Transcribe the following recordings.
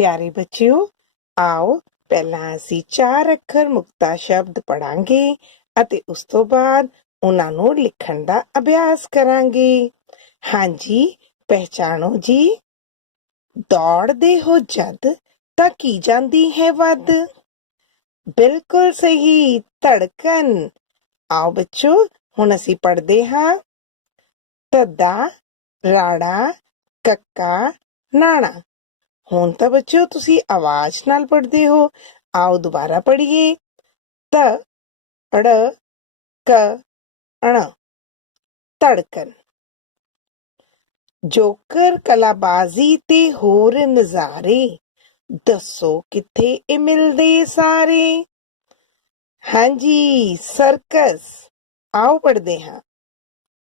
ਪਿਆਰੇ ਬੱਚਿਓ, ਆਓ ਪਹਿਲਾਂ ਅਸੀਂ 4 ਅੱਖਰ ਮੁਕਤਾ ਸ਼ਬਦ ਪੜਾਂਗੇ ਅਤੇ ਉਸ ਤੋਂ ਬਾਅਦ ਉਹਨਾਂ ਨੂੰ ਲਿਖਣ ਦਾ ਅਭਿਆਸ ਕਰਾਂਗੇ। ਹਾਂਜੀ, ਪਹਿਚਾਣੋ ਜੀ। ਦੌੜਦੇ ਹੋ ਜਦ ਤਾਂ ਕੀ ਜਾਂਦੀ ਹੈ ਵੱਧ? ਬਿਲਕੁਲ ਸਹੀ, ਧੜਕਨ। ਆਓ ਬੱਚੋ, ਹੁਣ ਅਸੀਂ ਪੜ੍ਹਦੇ ਹਾਂ। ਧੱਦਾ, ਰਾੜਾ, ਕੱਕਾ, ਨਾਣਾ। ਹੁਣ ਤਾਂ ਬੱਚਿਓ ਤੁਸੀਂ ਆਵਾਜ਼ ਨਾਲ ਪੜ੍ਹਦੇ ਹੋ। ਆਓ ਦੁਬਾਰਾ ਪੜ੍ਹੀਏ। ਤ, ੜ, ਕ, ਣ। ਧੜਕਨ। ਜੋਕਰ, ਕਲਾਬਾਜ਼ੀ ਤੇ ਹੋਰ ਨਜ਼ਾਰੇ, ਦੱਸੋ ਕਿੱਥੇ ਇਹ ਮਿਲਦੇ ਸਾਰੇ? ਹਾਂਜੀ, ਸਰਕਸ। ਆਓ ਪੜ੍ਹਦੇ ਹਾਂ।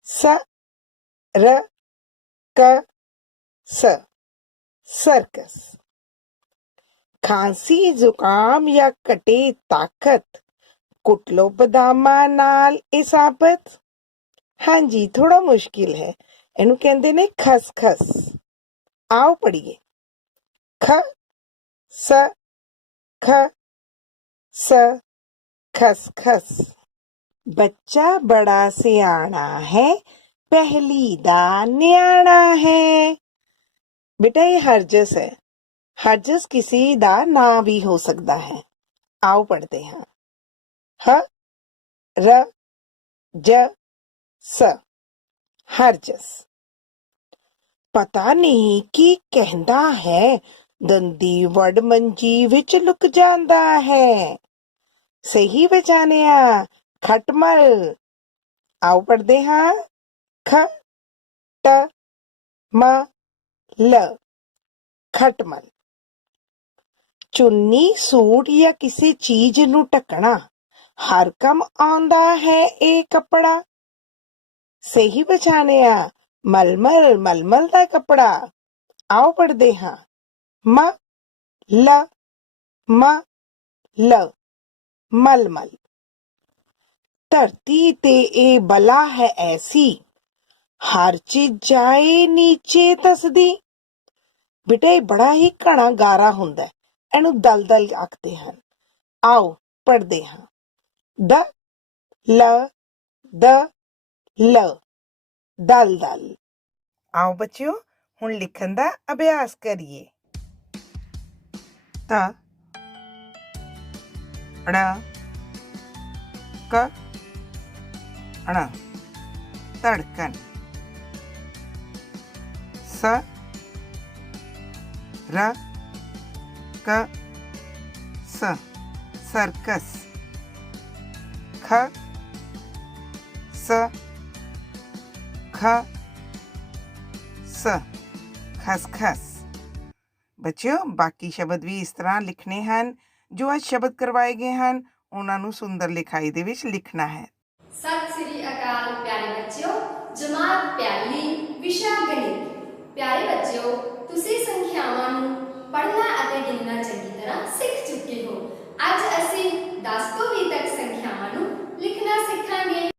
ਸ, ਰ, ਕ, ਸ, ਸਰਕਸ। ਖਾਂਸੀ, ਜ਼ੁਕਾਮ ਜਾਂ ਘਟੇ ਤਾਕਤ, ਕੁੱਟ ਲੋ ਬਦਾਮਾਂ ਨਾਲ ਇਹ ਸਾਬਤ। ਹਾਂਜੀ, ਥੋੜਾ ਮੁਸ਼ਕਿਲ ਹੈ। ਇਹਨੂੰ ਕਹਿੰਦੇ ਨੇ ਖਸਖਸ। ਆਓ ਪੜ੍ਹੀਏ। ਖ, ਸ, ਖ, ਸ, ਖਸਖਸ। ਬੱਚਾ ਬੜਾ ਸਿਆਣਾ ਹੈ, ਪਹਿਲੀ ਦਾ ਨਿਆਣਾ ਹੈ। ਬੇਟਾ ਇਹ ਹਰਜਸ ਹੈ। ਹਰਜਸ ਕਿਸੇ ਦਾ ਨਾਂ ਵੀ ਹੋ ਸਕਦਾ ਹੈ। ਆਓ ਪੜ੍ਹਦੇ ਹਾਂ। ਹ, ਰ, ਜ, ਸ, ਹਰਜਸ। ਪਤਾ ਨਹੀਂ ਕੀ ਕਹਿੰਦਾ ਹੈ, ਦੰਦੀ ਵੜ ਮੰਜੀ ਵਿੱਚ ਲੁਕ ਜਾਂਦਾ ਹੈ। ਸਹੀ ਪਛਾਣਿਆ, ਖਟਮਲ। ਆਓ ਪੜ੍ਹਦੇ ਹਾਂ। ਖ, ਟ, ਮ, ਲ, ਖਟਮਲ। ਚੁੰਨੀ, ਸੂਟ ਜਾਂ ਕਿਸੇ ਚੀਜ਼ ਨੂੰ ਢੱਕਣਾ, ਹਰ ਕੰਮ ਆਉਂਦਾ ਹੈ ਇਹ ਕੱਪੜਾ। ਸਹੀ ਪਛਾਣਿਆ, ਮਲਮਲ, ਮਲਮਲ ਦਾ ਕੱਪੜਾ। ਆਓ ਪੜ੍ਹਦੇ ਹਾਂ। ਮ, ਲ, ਮ, ਲ, ਮਲਮਲ। ਧਰਤੀ ਤੇ ਇਹ ਬਲਾ ਹੈ ਐਸੀ, ਹਰ ਚੀਜ਼ ਜਾਏ ਨੀਚੇ ਧਸਦੀ। ਬੇਟਾ ਇਹ ਬੜਾ ਹੀ ਘਣਾ ਗਾਰਾ ਹੁੰਦਾ ਹੈ, ਇਹਨੂੰ ਦਲਦਲ ਆਖਦੇ ਹਨ। ਆਓ ਪੜ੍ਹਦੇ ਹਾਂ। ਦ, ਲ, ਦ, ਲ, ਦਲਦਲ। ਆਓ ਬੱਚਿਓ, ਹੁਣ ਲਿਖਣ ਦਾ ਅਭਿਆਸ ਕਰੀਏ। ਤ, ੜ, ਕ, ਣ। ਧੜਕਨ। ਸ, ਰ, ਕ, ਸ, ਸਰਕਸ। ਖ, ਸ, ਖ, ਸ, ਖਸਖਸ। ਬੱਚਿਓ, ਬਾਕੀ ਸ਼ਬਦ ਵੀ ਇਸ ਤਰ੍ਹਾਂ ਲਿਖਣੇ ਹਨ। ਜੋ ਅੱਜ ਸ਼ਬਦ ਕਰਵਾਏ ਗਏ ਹਨ, ਉਹਨਾਂ ਨੂੰ ਸੁੰਦਰ ਲਿਖਾਈ ਦੇ ਵਿੱਚ ਲਿਖਣਾ ਹੈ। ਸਤਿ ਸ੍ਰੀ ਅਕਾਲ ਪਿਆਰੇ ਬੱਚਿਓ। ਜਮਾਤ ਪਹਿਲੀ, ਵਿਸ਼ਾ ਗਣਿਤ। ਪਿਆਰੇ ਬੱਚਿਓ, ਤੁਸੀਂ ਸੰਖਿਆਵਾਂ ਨੂੰ ਪੜ੍ਹਨਾ ਅਤੇ ਗਿਣਨਾ ਚੰਗੀ ਤਰ੍ਹਾਂ ਸਿੱਖ ਚੁੱਕੇ ਹੋ। ਅੱਜ ਅਸੀਂ 10 ਤੋਂ 20 ਤੱਕ ਸੰਖਿਆਵਾਂ ਨੂੰ ਲਿਖਣਾ ਸਿੱਖਾਂਗੇ।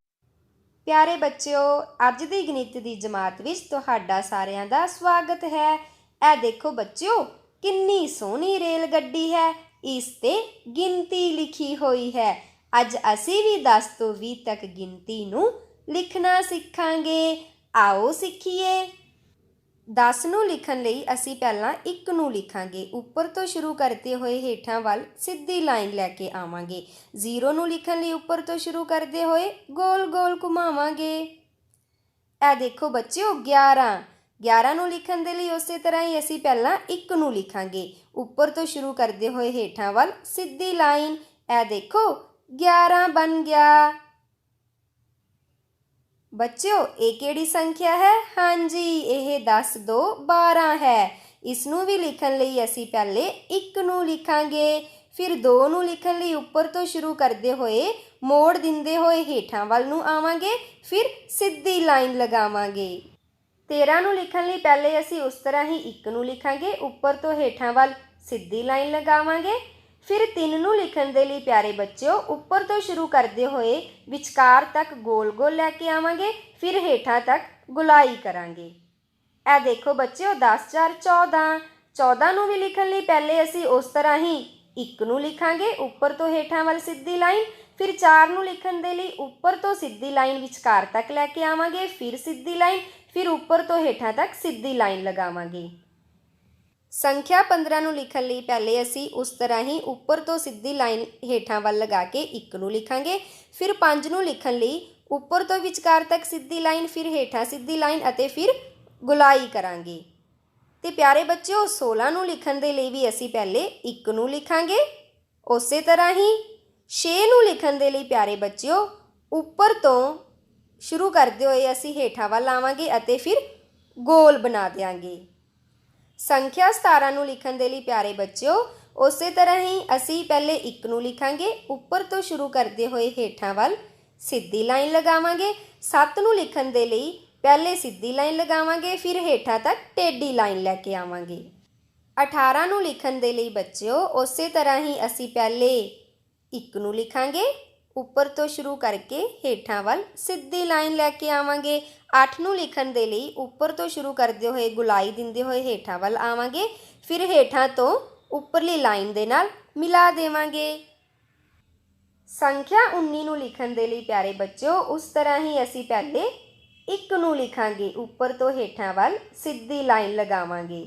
ਪਿਆਰੇ ਬੱਚਿਓ, ਅੱਜ ਦੀ ਗਣਿਤ ਦੀ ਜਮਾਤ ਵਿੱਚ ਤੁਹਾਡਾ ਸਾਰਿਆਂ ਦਾ ਸਵਾਗਤ ਹੈ। ਇਹ ਦੇਖੋ ਬੱਚਿਓ, ਕਿੰਨੀ ਸੋਹਣੀ ਰੇਲ ਗੱਡੀ ਹੈ। ਇਸ ਤੇ ਗਿਣਤੀ ਲਿਖੀ ਹੋਈ ਹੈ। ਅੱਜ ਅਸੀਂ ਵੀ 10 ਤੋਂ 20 ਤੱਕ ਗਿਣਤੀ ਨੂੰ ਲਿਖਣਾ ਸਿੱਖਾਂਗੇ। ਆਓ ਸਿੱਖੀਏ। 10 ਨੂੰ ਲਿਖਣ ਲਈ ਅਸੀਂ ਪਹਿਲਾਂ 1 ਨੂੰ ਲਿਖਾਂਗੇ। ਉੱਪਰ ਤੋਂ ਸ਼ੁਰੂ ਕਰਦੇ ਹੋਏ ਹੇਠਾਂ ਵੱਲ ਸਿੱਧੀ ਲਾਈਨ ਲੈ ਕੇ ਆਵਾਂਗੇ। 0 ਨੂੰ ਲਿਖਣ ਲਈ ਉੱਪਰ ਤੋਂ ਸ਼ੁਰੂ ਕਰਦੇ ਹੋਏ ਗੋਲ ਗੋਲ ਘੁਮਾਵਾਂਗੇ। ਇਹ ਦੇਖੋ ਬੱਚਿਓ 11 ਨੂੰ ਲਿਖਣ ਦੇ ਲਈ ਉਸੇ ਤਰ੍ਹਾਂ ਹੀ ਅਸੀਂ ਪਹਿਲਾਂ 1 ਨੂੰ ਲਿਖਾਂਗੇ। ਉੱਪਰ ਤੋਂ ਸ਼ੁਰੂ ਕਰਦੇ ਹੋਏ ਹੇਠਾਂ ਵੱਲ ਸਿੱਧੀ ਲਾਈਨ। ਇਹ ਦੇਖੋ 11 ਬਣ ਗਿਆ। ਬੱਚਿਓ, ਇਹ ਕਿਹੜੀ ਸੰਖਿਆ ਹੈ? ਹਾਂਜੀ, ਇਹ 10 2 12 ਹੈ। ਇਸ ਨੂੰ ਵੀ ਲਿਖਣ ਲਈ ਅਸੀਂ ਪਹਿਲੇ 1 ਨੂੰ ਲਿਖਾਂਗੇ, ਫਿਰ 2 ਨੂੰ ਲਿਖਣ ਲਈ ਉੱਪਰ ਤੋਂ ਸ਼ੁਰੂ ਕਰਦੇ ਹੋਏ ਮੋੜ ਦਿੰਦੇ ਹੋਏ ਹੇਠਾਂ ਵੱਲ ਨੂੰ ਆਵਾਂਗੇ, ਫਿਰ ਸਿੱਧੀ ਲਾਈਨ ਲਗਾਵਾਂਗੇ। 13 ਨੂੰ ਲਿਖਣ ਲਈ ਪਹਿਲੇ ਅਸੀਂ ਉਸ ਤਰ੍ਹਾਂ ਹੀ 1 ਨੂੰ ਲਿਖਾਂਗੇ, ਉੱਪਰ ਤੋਂ ਹੇਠਾਂ ਵੱਲ ਸਿੱਧੀ ਲਾਈਨ ਲਗਾਵਾਂਗੇ। ਫਿਰ 3 ਨੂੰ ਲਿਖਣ ਦੇ ਲਈ ਪਿਆਰੇ ਬੱਚਿਓ, ਉੱਪਰ ਤੋਂ ਸ਼ੁਰੂ ਕਰਦੇ ਹੋਏ ਵਿਚਕਾਰ ਤੱਕ ਗੋਲ ਗੋਲ ਲੈ ਕੇ ਆਵਾਂਗੇ, ਫਿਰ ਹੇਠਾਂ ਤੱਕ ਗੁਲਾਈ ਕਰਾਂਗੇ। ਇਹ ਦੇਖੋ ਬੱਚਿਓ 10 4 14। 14 ਨੂੰ ਵੀ ਲਿਖਣ ਲਈ ਪਹਿਲੇ ਅਸੀਂ ਉਸ ਤਰ੍ਹਾਂ ਹੀ 1 ਨੂੰ ਲਿਖਾਂਗੇ ਉੱਪਰ ਤੋਂ ਹੇਠਾਂ ਵੱਲ ਸਿੱਧੀ ਲਾਈਨ, ਫਿਰ 4 ਨੂੰ ਲਿਖਣ ਦੇ ਲਈ ਉੱਪਰ ਤੋਂ ਸਿੱਧੀ ਲਾਈਨ ਵਿਚਕਾਰ ਤੱਕ ਲੈ ਕੇ ਆਵਾਂਗੇ, ਫਿਰ ਸਿੱਧੀ ਲਾਈਨ, ਫਿਰ ਉੱਪਰ ਤੋਂ ਹੇਠਾਂ ਤੱਕ ਸਿੱਧੀ ਲਾਈਨ ਲਗਾਵਾਂਗੇ। ਸੰਖਿਆ 15 ਨੂੰ ਲਿਖਣ ਲਈ ਪਹਿਲੇ ਅਸੀਂ ਉਸ ਤਰ੍ਹਾਂ ਹੀ ਉੱਪਰ ਤੋਂ ਸਿੱਧੀ ਲਾਈਨ ਹੇਠਾਂ ਵੱਲ ਲਗਾ ਕੇ 1 ਨੂੰ ਲਿਖਾਂਗੇ, ਫਿਰ 5 ਨੂੰ ਲਿਖਣ ਲਈ ਉੱਪਰ ਤੋਂ ਵਿਚਕਾਰ ਤੱਕ ਸਿੱਧੀ ਲਾਈਨ, ਫਿਰ ਹੇਠਾਂ ਸਿੱਧੀ ਲਾਈਨ ਅਤੇ ਫਿਰ ਗੁਲਾਈ ਕਰਾਂਗੇ। ਤੇ ਪਿਆਰੇ ਬੱਚਿਓ 16 ਨੂੰ ਲਿਖਣ ਦੇ ਲਈ ਵੀ ਅਸੀਂ ਪਹਿਲੇ 1 ਨੂੰ ਲਿਖਾਂਗੇ। ਉਸੇ ਤਰ੍ਹਾਂ ਹੀ 6 ਨੂੰ ਲਿਖਣ ਦੇ ਲਈ ਪਿਆਰੇ ਬੱਚਿਓ ਉੱਪਰ ਤੋਂ ਸ਼ੁਰੂ ਕਰਦੇ ਹੋਏ ਅਸੀਂ ਹੇਠਾਂ ਵੱਲ ਆਵਾਂਗੇ ਅਤੇ ਫਿਰ ਗੋਲ ਬਣਾ ਦਿਆਂਗੇ। ਸੰਖਿਆ 17 ਨੂੰ ਲਿਖਣ ਦੇ ਲਈ ਪਿਆਰੇ ਬੱਚਿਓ ਉਸੇ ਤਰ੍ਹਾਂ ਹੀ ਅਸੀਂ ਪਹਿਲੇ 1 ਨੂੰ ਲਿਖਾਂਗੇ, ਉੱਪਰ ਤੋਂ ਸ਼ੁਰੂ ਕਰਦੇ ਹੋਏ ਹੇਠਾਂ ਵੱਲ ਸਿੱਧੀ ਲਾਈਨ ਲਗਾਵਾਂਗੇ। 7 ਨੂੰ ਲਿਖਣ ਦੇ ਲਈ ਪਹਿਲੇ ਸਿੱਧੀ ਲਾਈਨ ਲਗਾਵਾਂਗੇ, ਫਿਰ ਹੇਠਾਂ ਤੱਕ ਟੇਢੀ ਲਾਈਨ ਲੈ ਕੇ ਆਵਾਂਗੇ। 18 ਨੂੰ ਲਿਖਣ ਦੇ ਲਈ ਬੱਚਿਓ ਉਸੇ ਤਰ੍ਹਾਂ ਹੀ ਅਸੀਂ ਪਹਿਲੇ 1 ਨੂੰ ਲਿਖਾਂਗੇ, ਉੱਪਰ ਤੋਂ ਸ਼ੁਰੂ ਕਰਕੇ ਹੇਠਾਂ ਵੱਲ ਸਿੱਧੀ ਲਾਈਨ ਲੈ ਕੇ ਆਵਾਂਗੇ। 8 ਨੂੰ ਲਿਖਣ ਦੇ ਲਈ ਉੱਪਰ ਤੋਂ ਸ਼ੁਰੂ ਕਰਦੇ ਹੋਏ ਗੁਲਾਈ ਦਿੰਦੇ ਹੋਏ ਹੇਠਾਂ ਵੱਲ ਆਵਾਂਗੇ, ਫਿਰ ਹੇਠਾਂ ਤੋਂ ਉੱਪਰਲੀ ਲਾਈਨ ਦੇ ਨਾਲ ਮਿਲਾ ਦੇਵਾਂਗੇ। ਸੰਖਿਆ 19 ਨੂੰ ਲਿਖਣ ਦੇ ਲਈ ਪਿਆਰੇ ਬੱਚਿਓ ਉਸ ਤਰ੍ਹਾਂ ਹੀ ਅਸੀਂ ਪਹਿਲੇ 1 ਨੂੰ ਲਿਖਾਂਗੇ, ਉੱਪਰ ਤੋਂ ਹੇਠਾਂ ਵੱਲ ਸਿੱਧੀ ਲਾਈਨ ਲਗਾਵਾਂਗੇ।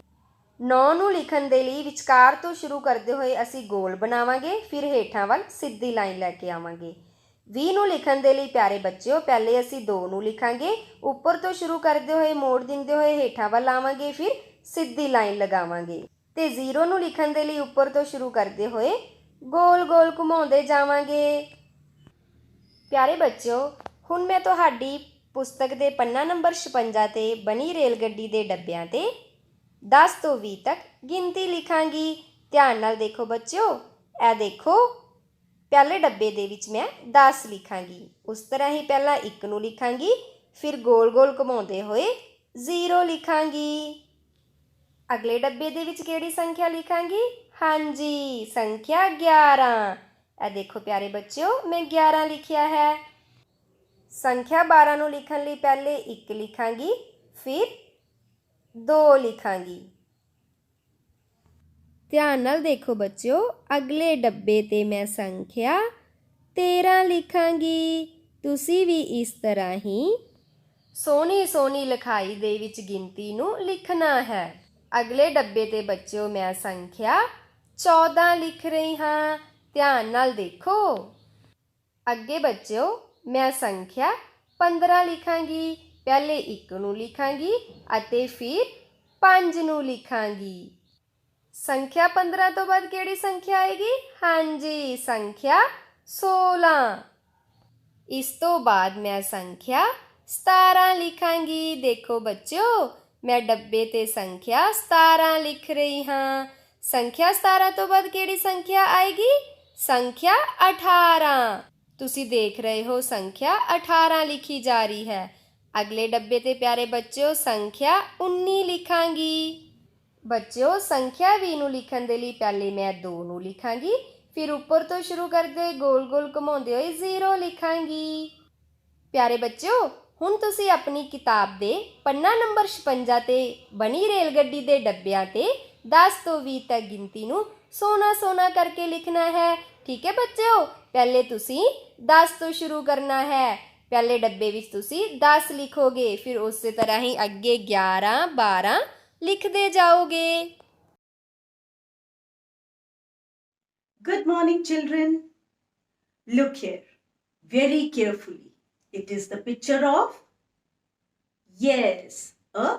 9 ਨੂੰ ਲਿਖਣ ਦੇ ਲਈ ਵਿਚਕਾਰ ਤੋਂ ਸ਼ੁਰੂ ਕਰਦੇ ਹੋਏ ਅਸੀਂ ਗੋਲ ਬਣਾਵਾਂਗੇ, ਫਿਰ ਹੇਠਾਂ ਵੱਲ ਸਿੱਧੀ ਲਾਈਨ ਲੈ ਕੇ ਆਵਾਂਗੇ। 20 ਨੂੰ ਲਿਖਣ ਦੇ ਲਈ ਪਿਆਰੇ ਬੱਚਿਓ ਪਹਿਲੇ ਅਸੀਂ 2 ਨੂੰ ਲਿਖਾਂਗੇ, ਉੱਪਰ ਤੋਂ ਸ਼ੁਰੂ ਕਰਦੇ ਹੋਏ ਮੋੜ ਦਿੰਦੇ ਹੋਏ ਹੇਠਾਂ ਵੱਲ ਆਵਾਂਗੇ, ਫਿਰ ਸਿੱਧੀ ਲਾਈਨ ਲਗਾਵਾਂਗੇ। ਤੇ 0 ਨੂੰ ਲਿਖਣ ਦੇ ਲਈ ਉੱਪਰ ਤੋਂ ਸ਼ੁਰੂ ਕਰਦੇ ਹੋਏ ਗੋਲ ਗੋਲ ਘੁਮਾਉਂਦੇ ਜਾਵਾਂਗੇ। ਪਿਆਰੇ ਬੱਚਿਓ ਹੁਣ ਮੈਂ ਤੁਹਾਡੀ ਪੁਸਤਕ ਦੇ ਪੰਨਾ ਨੰਬਰ 56 ਤੇ ਬਣੀ ਰੇਲ ਗੱਡੀ ਦੇ ਡੱਬਿਆਂ ਤੇ 10 ਤੋਂ 20 ਤੱਕ ਗਿਣਤੀ ਲਿਖਾਂਗੀ। ਧਿਆਨ ਨਾਲ ਦੇਖੋ ਬੱਚਿਓ, ਇਹ ਦੇਖੋ ਪਹਿਲੇ ਡੱਬੇ ਦੇ ਵਿੱਚ ਮੈਂ 10 ਲਿਖਾਂਗੀ। ਉਸ ਤਰ੍ਹਾਂ ਹੀ ਪਹਿਲਾਂ 1 ਨੂੰ ਲਿਖਾਂਗੀ, ਫਿਰ ਗੋਲ ਗੋਲ ਘੁਮਾਉਂਦੇ ਹੋਏ 0 ਲਿਖਾਂਗੀ। ਅਗਲੇ ਡੱਬੇ ਦੇ ਵਿੱਚ ਕਿਹੜੀ ਸੰਖਿਆ ਲਿਖਾਂਗੀ? ਹਾਂਜੀ, ਸੰਖਿਆ 11। ਇਹ ਦੇਖੋ ਪਿਆਰੇ ਬੱਚਿਓ ਮੈਂ 11 ਲਿਖਿਆ ਹੈ। ਸੰਖਿਆ 12 ਨੂੰ ਲਿਖਣ ਲਈ ਪਹਿਲੇ 1 ਲਿਖਾਂਗੀ, ਫਿਰ 2 ਲਿਖਾਂਗੀ। ਧਿਆਨ ਨਾਲ ਦੇਖੋ ਬੱਚਿਓ ਅਗਲੇ ਡੱਬੇ ਤੇ ਮੈਂ ਸੰਖਿਆ 13 ਲਿਖਾਂਗੀ। ਤੁਸੀਂ ਵੀ ਇਸ ਤਰ੍ਹਾਂ ਹੀ ਸੋਹਣੀ ਸੋਹਣੀ ਲਿਖਾਈ ਦੇ ਵਿੱਚ ਗਿਣਤੀ ਨੂੰ ਲਿਖਣਾ ਹੈ। ਅਗਲੇ ਡੱਬੇ ਤੇ ਬੱਚਿਓ ਮੈਂ ਸੰਖਿਆ 14 ਲਿਖ ਰਹੀ ਹਾਂ। ਧਿਆਨ ਨਾਲ ਦੇਖੋ। ਅੱਗੇ ਬੱਚਿਓ ਮੈਂ ਸੰਖਿਆ 15 ਲਿਖਾਂਗੀ। ਪਹਿਲੇ 1 ਨੂੰ ਲਿਖਾਂਗੀ ਅਤੇ ਫਿਰ 5 ਨੂੰ ਲਿਖਾਂਗੀ। ਸੰਖਿਆ 15 ਤੋਂ ਬਾਅਦ ਕਿਹੜੀ ਸੰਖਿਆ ਆਏਗੀ? ਹਾਂਜੀ, ਸੰਖਿਆ 16। ਇਸ ਤੋਂ ਬਾਅਦ ਮੈਂ ਸੰਖਿਆ 17 ਲਿਖਾਂਗੀ। ਦੇਖੋ ਬੱਚਿਓ ਮੈਂ ਡੱਬੇ ਤੇ ਸੰਖਿਆ 17 ਲਿਖ ਰਹੀ ਹਾਂ। ਸੰਖਿਆ 17 ਤੋਂ ਬਾਅਦ ਕਿਹੜੀ ਸੰਖਿਆ ਆਏਗੀ? ਸੰਖਿਆ 18। ਤੁਸੀਂ ਦੇਖ ਰਹੇ ਹੋ ਸੰਖਿਆ 18 ਲਿਖੀ ਜਾ ਰਹੀ ਹੈ। ਅਗਲੇ ਡੱਬੇ ਤੇ ਪਿਆਰੇ ਬੱਚਿਓ ਸੰਖਿਆ 19 ਲਿਖਾਂਗੀ। ਬੱਚਿਓ ਸੰਖਿਆ 20 ਨੂੰ ਲਿਖਣ ਦੇ ਲਈ ਪਹਿਲੇ ਮੈਂ 2 ਨੂੰ ਲਿਖਾਂਗੀ, ਫਿਰ ਉੱਪਰ ਤੋਂ ਸ਼ੁਰੂ ਕਰਦੇ ਹੋਏ ਗੋਲ ਗੋਲ ਘੁਮਾਉਂਦੇ ਹੋਏ 0 ਲਿਖਾਂਗੀ। ਪਿਆਰੇ ਬੱਚਿਓ ਹੁਣ ਤੁਸੀਂ ਆਪਣੀ ਕਿਤਾਬ ਦੇ ਪੰਨਾ ਨੰਬਰ 56 ਤੇ ਬਣੀ ਰੇਲ ਗੱਡੀ ਦੇ ਡੱਬਿਆਂ ਤੇ 10 ਤੋਂ 20 ਤੱਕ ਗਿਣਤੀ ਨੂੰ ਸੋਹਣਾ ਸੋਹਣਾ ਕਰਕੇ ਲਿਖਣਾ ਹੈ। ਠੀਕ ਹੈ ਬੱਚਿਓ, ਪਹਿਲੇ ਤੁਸੀਂ 10 ਤੋਂ ਸ਼ੁਰੂ ਕਰਨਾ ਹੈ। ਪਹਿਲੇ ਡੱਬੇ ਵਿੱਚ ਤੁਸੀਂ 10 ਲਿਖੋਗੇ, ਫਿਰ ਉਸੇ ਤਰ੍ਹਾਂ ਹੀ ਅੱਗੇ 11 12 ਲਿਖਦੇ ਜਾਓਗੇ। Good morning, children. Look here very carefully. It is the picture of, yes, a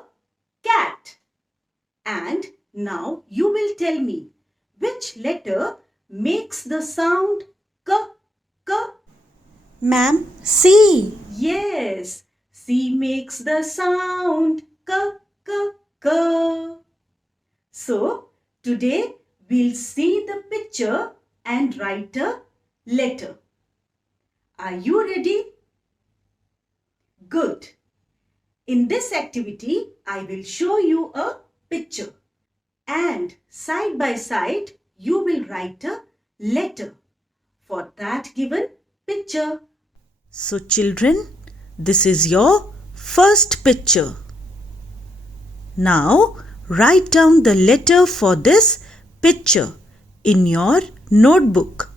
cat. And now you will tell me which letter makes the sound k, k? Ma'am, C. Yes, C makes the sound k, k, k. So, today we'll see the picture and write a letter. Are you ready? Good. In this activity, I will show you a picture and side by side you will write a letter for that given picture. So children, this is your first picture. Now write down the letter for this picture in your notebook.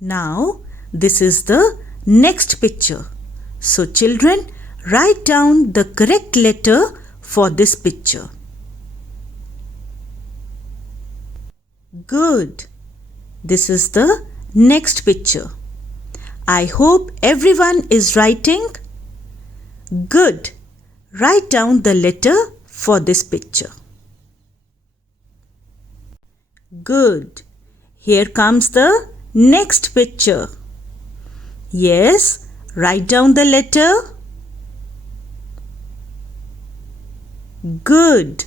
Now, this is the next picture. So, children, write down the correct letter for this picture. Good. This is the next picture. I hope everyone is writing. Good. Write down the letter for this picture. Good. Here comes the next picture. Yes, write down the letter. Good.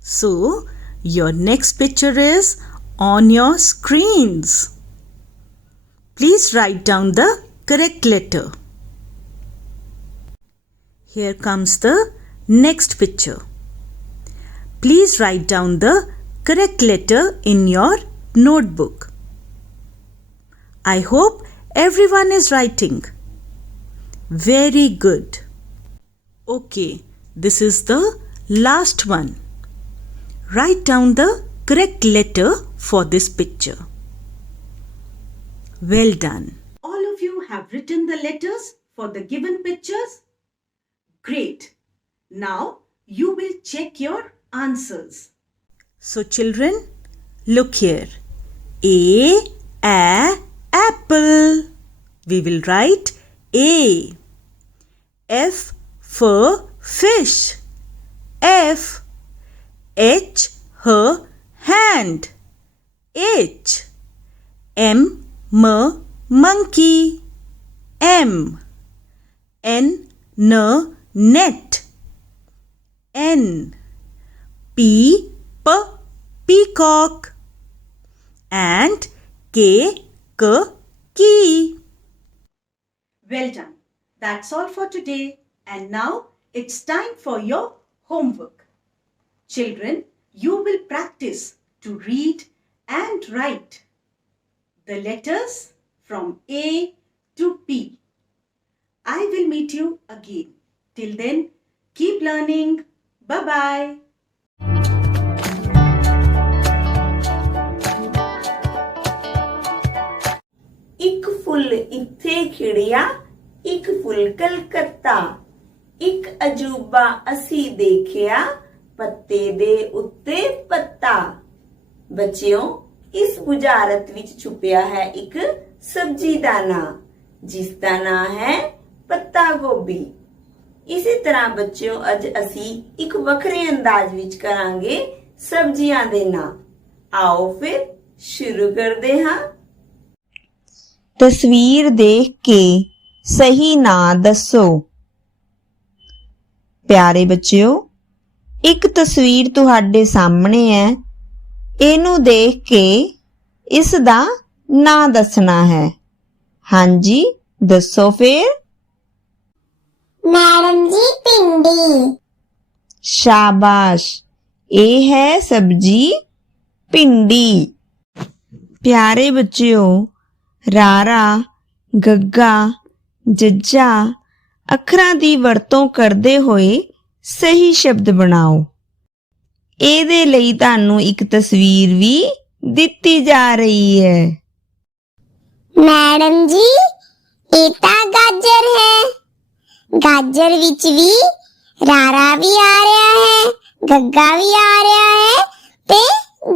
So, your next picture is on your screens. Please write down the correct letter. Here comes the next picture. Please write down the correct letter in your notebook. I hope everyone is writing. Very good. Okay, this is the last one. Write down the correct letter for this picture. Well done. All of you have written the letters for the given pictures? Great. Now you will check your answers. So children, look here. A, apple. We will write A. F for fish. F. H, her hand. H. M, monkey. M. N, net. N. P, peacock. And K, key. Well done. That's all for today. And now it's time for your homework. Children, you will practice to read and write the letters from A to P. I will meet you again. Till then, keep learning. Bye-bye. ਇੱਕ ਫੁੱਲ ਇੱਥੇ ਖਿੜਿਆ, ਇੱਕ ਫੁੱਲ ਕਲਕੱਤਾ, ਇੱਕ ਅਜੂਬਾ ਅਸੀਂ ਦੇਖਿਆ, ਪੱਤੇ ਦੇ ਉੱਤੇ ਪੱਤਾ। ਬੱਚਿਓ, ਇਸ ਬੁਝਾਰਤ ਵਿੱਚ ਛੁਪਿਆ ਹੈ ਇੱਕ ਸਬਜ਼ੀ ਦਾ ਨਾਂ, ਜਿਸ ਦਾ ਨਾਂ ਹੈ ਪੱਤਾ ਗੋਭੀ। ਇਸੇ ਤਰ੍ਹਾਂ ਬੱਚਿਓ, ਅੱਜ ਅਸੀਂ ਇੱਕ ਵੱਖਰੇ ਅੰਦਾਜ਼ ਵਿੱਚ ਕਰਾਂਗੇ ਸਬਜ਼ੀਆਂ ਦੇ ਨਾਂ। ਆਓ ਫਿਰ ਸ਼ੁਰੂ ਕਰਦੇ ਹਾਂ। ਤਸਵੀਰ ਦੇਖ ਕੇ ਸਹੀ ਨਾਂ ਦੱਸੋ। ਪਿਆਰੇ ਬੱਚਿਓ, ਇੱਕ ਤਸਵੀਰ ਤੁਹਾਡੇ ਸਾਹਮਣੇ ਹੈ। ਇਹਨੂੰ ਦੇਖ ਕੇ ਇਸ ਦਾ ਨਾਂ ਦੱਸਣਾ ਹੈ। ਹਾਂਜੀ, ਦੱਸੋ ਫਿਰ। मैडम जी भिंडी। शाबाश, ਇਹ ਹੈ ਸਬਜੀ ਭਿੰਡੀ। ਪਿਆਰੇ ਬੱਚਿਓ, ਰਾਰਾ, ਗੱਗਾ, ਜੱਜਾ ਅੱਖਰਾਂ ਦੀ ਵਰਤੋਂ ਕਰਦੇ ਹੋਏ ਸਹੀ ਸ਼ਬਦ ਬਣਾਓ। ਇਹਦੇ ਲਈ ਤੁਹਾਨੂੰ ਇੱਕ ਤਸਵੀਰ ਵੀ ਦਿੱਤੀ ਜਾ ਰਹੀ ਹੈ। मैडम जी ये तो गाजर है। गाजर विच भी रारा भी आ रहा है, गग्गा भी आ रहा है ते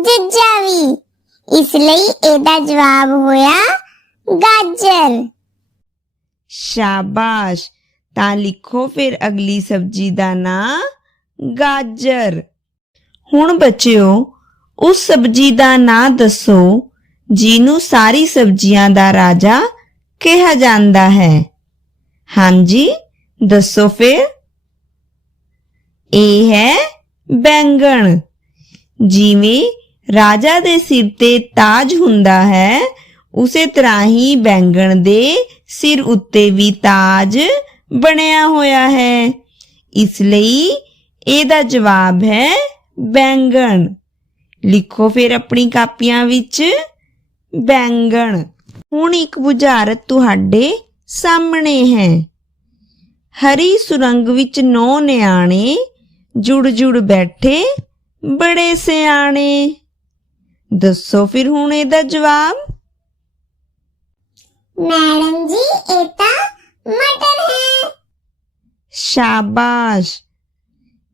जज्जा भी, इसलिए एदा जवाब होया गाजर। शाबाश, ਤਾਂ ਲਿਖੋ ਫਿਰ ਅਗਲੀ ਸਬਜੀ ਦਾ ਨਾਂ ਗਾਜਰ। ਹੁਣ ਬੱਚਿਓ, ਉਸ ਸਬਜੀ ਦਾ ਨਾਂ ਦੱਸੋ ਜਿਹਨੂੰ ਸਾਰੀ ਸਬਜ਼ੀਆਂ ਦਾ ਰਾਜਾ ਕਿਹਾ ਜਾਂਦਾ ਹੈ। ਹਾਂਜੀ, ਦੱਸੋ ਫਿਰ। ਇਹ ਹੈ ਬੈਂਗਣ। ਜਿਵੇਂ ਰਾਜਾ ਦੇ ਸਿਰ ਤੇ ਤਾਜ ਹੁੰਦਾ ਹੈ, ਉਸੇ ਤਰ੍ਹਾਂ ਹੀ ਬੈਂਗਣ ਦੇ ਸਿਰ ਉੱਤੇ ਵੀ ਤਾਜ ਬਣਿਆ ਹੋਇਆ ਹੈ, ਇਸ ਲਈ ਇਹਦਾ ਜਵਾਬ ਹੈ ਬੈਂਗਣ। ਲਿਖੋ ਫਿਰ ਆਪਣੀ ਕਾਪੀਆਂ ਵਿੱਚ ਬੈਂਗਣ। ਹੁਣ ਇੱਕ ਬੁਝਾਰਤ ਤੁਹਾਡੇ ਸਾਹਮਣੇ ਹੈ। ਹਰੀ ਸੁਰੰਗ ਵਿੱਚ 9 ਨਿਆਣੇ ਜੁੜ ਜੁੜ ਬੈਠੇ ਬੜੇ ਸਿਆਣੇ। ਦੱਸੋ ਫਿਰ ਹੁਣ ਇਹਦਾ ਜਵਾਬ। मैडम जी एता मटर है। शाबाश।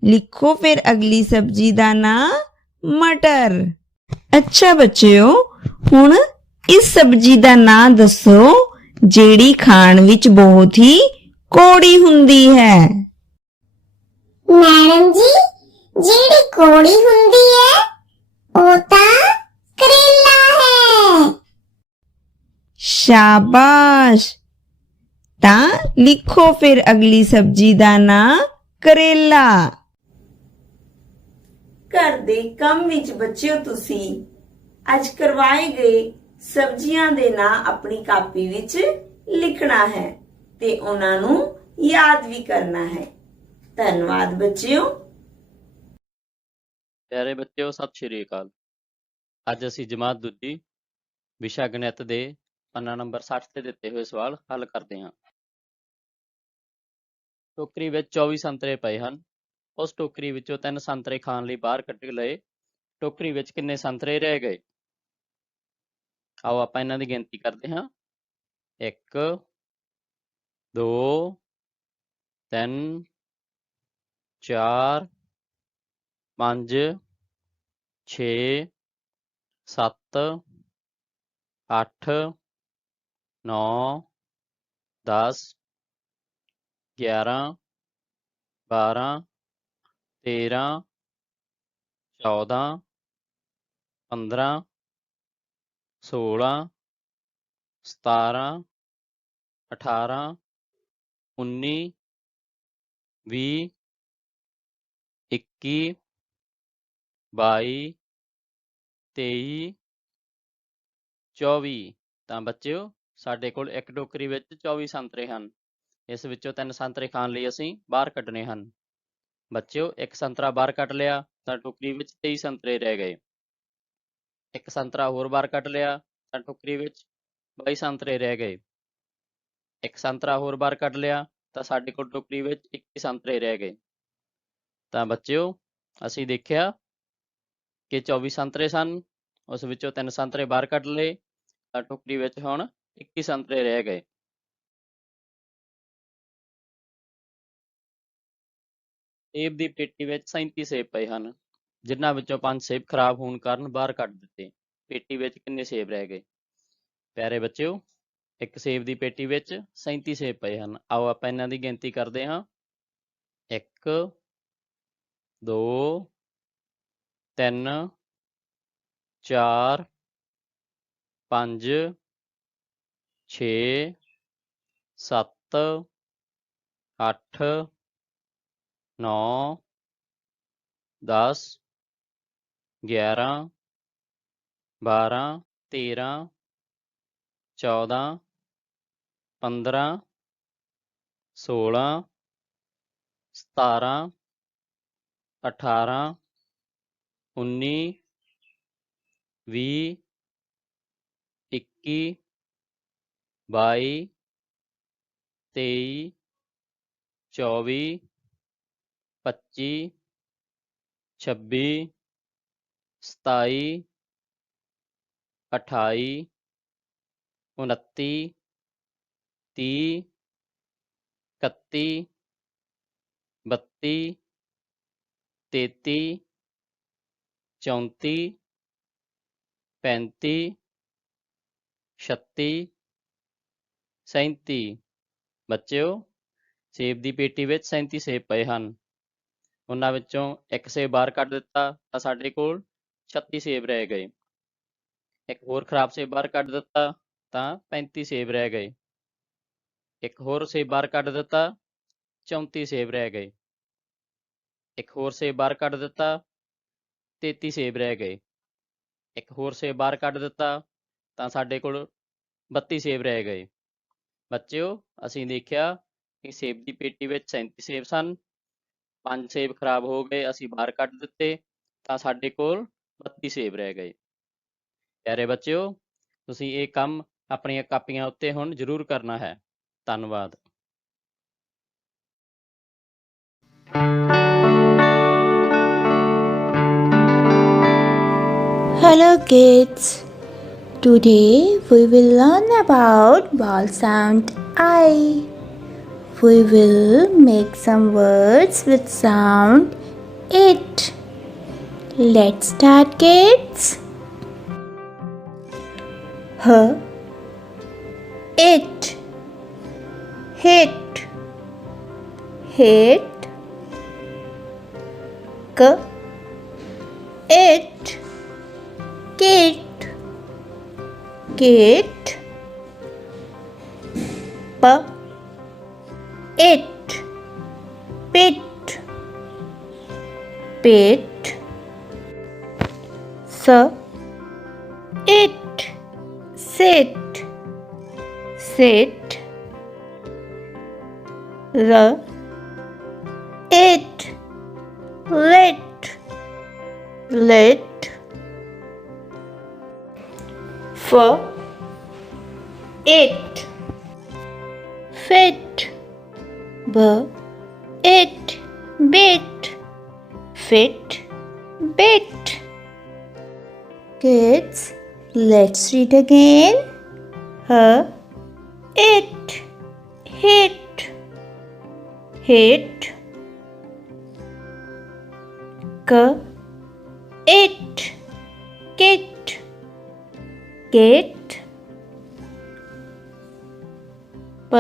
लिखो फिर अगली सब्जी का नाम मटर। अच्छा बच्चों, हुण इस सब्जी का नाम दसो जेड़ी खाण विच बहुत ही कौड़ी हुंदी है। मैडम जी जेड़ी कोड़ी हुंदी है ओ ता करेला है। शाबाश। ता लिखो फिर अगली सब्जी का नाम करेला। ਘਰ ਦੇ ਕੰਮ ਵਿੱਚ ਬੱਚਿਓ ਤੁਸੀਂ ਅੱਜ ਕਰਵਾਏ ਗਏ ਸਬਜ਼ੀਆਂ ਦੇ ਨਾਂ ਆਪਣੀ ਕਾਪੀ ਵਿੱਚ ਲਿਖਣਾ ਹੈ ਤੇ ਉਹਨਾਂ ਨੂੰ ਯਾਦ ਵੀ ਕਰਨਾ ਹੈ। ਧੰਨਵਾਦ ਬੱਚਿਓ। ਪਿਆਰੇ ਬੱਚਿਓ, ਸਤਿ ਸ਼੍ਰੀ ਅਕਾਲ। ਅੱਜ ਅਸੀਂ ਜਮਾਤ ਦੂਜੀ ਵਿਸ਼ਾ ਗਣਿਤ ਦੇ ਪੰਨਾ ਨੰਬਰ 60 ਤੇ ਦਿੱਤੇ ਹੋਏ ਸਵਾਲ ਹੱਲ ਕਰਦੇ ਹਾਂ। ਟੋਕਰੀ ਵਿੱਚ 24 ਸੰਤਰੇ ਪਏ ਹਨ। ਉਸ ਟੋਕਰੀ ਵਿੱਚੋਂ 3 ਸੰਤਰੇ ਖਾਣ ਲਈ ਬਾਹਰ ਕੱਢ ਲਏ। ਟੋਕਰੀ ਵਿੱਚ ਕਿੰਨੇ ਸੰਤਰੇ ਰਹਿ ਗਏ? ਆਓ ਆਪਾਂ ਇਹਨਾਂ ਦੀ ਗਿਣਤੀ ਕਰਦੇ ਹਾਂ। 1 2 3 4 5 6 7 8 9 10 11 12 13 14 15 16 17 18 19 20 21 22 23 24। ਤਾਂ ਬੱਚਿਓ, ਸਾਡੇ ਕੋਲ ਇੱਕ ਟੋਕਰੀ ਵਿੱਚ 24 ਸੰਤਰੇ ਹਨ। ਇਸ ਵਿੱਚੋਂ 3 ਸੰਤਰੇ ਖਾਣ ਲਈ ਅਸੀਂ ਬਾਹਰ ਕੱਢਣੇ ਹਨ। ਬੱਚਿਓ, ਇੱਕ ਸੰਤਰਾ ਬਾਹਰ ਕੱਢ ਲਿਆ ਤਾਂ ਟੋਕਰੀ ਵਿੱਚ 23 ਸੰਤਰੇ ਰਹਿ ਗਏ। ਇੱਕ ਸੰਤਰਾ ਹੋਰ ਬਾਹਰ ਕੱਢ ਲਿਆ ਤਾਂ ਟੋਕਰੀ ਵਿੱਚ 22 ਸੰਤਰੇ ਰਹਿ ਗਏ। ਇੱਕ ਸੰਤਰਾ ਹੋਰ ਬਾਹਰ ਕੱਢ ਲਿਆ ਤਾਂ ਸਾਡੇ ਕੋਲ ਟੋਕਰੀ ਵਿੱਚ 21 ਸੰਤਰੇ ਰਹਿ ਗਏ। ਤਾਂ ਬੱਚਿਓ, ਅਸੀਂ ਦੇਖਿਆ ਕਿ 24 ਸੰਤਰੇ ਸਨ, ਉਸ ਵਿੱਚੋਂ 3 ਸੰਤਰੇ ਬਾਹਰ ਕੱਢ ਲਏ ਤਾਂ ਟੋਕਰੀ ਵਿੱਚ ਹੁਣ 21 ਸੰਤਰੇ ਰਹਿ ਗਏ। ਸੇਬ ਦੀ ਪੇਟੀ ਵਿੱਚ 37 ਸੇਬ ਪਏ ਹਨ, ਜਿਨ੍ਹਾਂ ਵਿੱਚੋਂ 5 ਸੇਬ ਖਰਾਬ ਹੋਣ ਕਾਰਨ ਬਾਹਰ ਕੱਢ ਦਿੱਤੇ। ਪੇਟੀ ਵਿੱਚ ਕਿੰਨੇ ਸੇਬ ਰਹਿ ਗਏ? ਪਿਆਰੇ ਬੱਚਿਓ, ਇੱਕ ਸੇਬ ਦੀ ਪੇਟੀ ਵਿੱਚ 37 ਸੇਬ ਪਏ ਹਨ। ਆਓ ਆਪਾਂ ਇਹਨਾਂ ਦੀ ਗਿਣਤੀ ਕਰਦੇ ਹਾਂ। 1 2 3 4 5 6 7 8 9 10 11 12 13 14 15 16 17 18 19 20 21 22 23 24 25 26 27 28 29 30 31 32 33 34 35 36 37। ਬੱਚਿਓ, ਸੇਬ ਦੀ ਪੇਟੀ ਵਿੱਚ 37 ਸੇਬ ਪਏ ਹਨ। ਉਹਨਾਂ ਵਿੱਚੋਂ ਇੱਕ ਸੇਬ ਬਾਹਰ ਕੱਢ ਦਿੱਤਾ ਤਾਂ ਸਾਡੇ ਕੋਲ 36 ਸੇਬ ਰਹਿ ਗਏ। ਇੱਕ ਹੋਰ ਖਰਾਬ ਸੇਬ ਬਾਹਰ ਕੱਢ ਦਿੱਤਾ ਤਾਂ 35 ਸੇਬ ਰਹਿ ਗਏ। ਇੱਕ ਹੋਰ ਸੇਬ ਬਾਹਰ ਕੱਢ ਦਿੱਤਾ, 34 ਸੇਬ ਰਹਿ ਗਏ। ਇੱਕ ਹੋਰ ਸੇਬ ਬਾਹਰ ਕੱਢ ਦਿੱਤਾ, 33 ਸੇਬ ਰਹਿ ਗਏ। ਇੱਕ ਹੋਰ ਸੇਬ ਬਾਹਰ ਕੱਢ ਦਿੱਤਾ ਤਾਂ ਸਾਡੇ ਕੋਲ 32 ਸੇਬ ਰਹਿ ਗਏ। ਬੱਚਿਓ, ਅਸੀਂ ਦੇਖਿਆ ਕਿ ਸੇਬ ਦੀ ਪੇਟੀ ਵਿੱਚ 37 ਸੇਬ ਸਨ। 5 ਸੇਬ ਖਰਾਬ ਹੋ ਗਏ, ਅਸੀਂ ਬਾਹਰ ਕੱਢ ਦਿੱਤੇ ਤਾਂ ਸਾਡੇ ਕੋਲ 32 ਸੇਬ ਰਹਿ ਗਏ। ਪਿਆਰੇ ਬੱਚਿਓ, ਤੁਸੀਂ ਇਹ ਕੰਮ ਆਪਣੀਆਂ ਕਾਪੀਆਂ ਉੱਤੇ ਹੁਣ ਜ਼ਰੂਰ ਕਰਨਾ ਹੈ। ਧੰਨਵਾਦ। Hello kids, today we will learn about vowel sound I. We will make some words with sound it. Let's start kids. H, it, hit, hit, k, it, kit, kit, p, it, pit, pit, s, it, sit, sit, r, it, lit, lit, f, it, fit, b, it, bit, fit, bit. Kids, let's read again. H, it, hit, hit, k, it, kit, kit, p,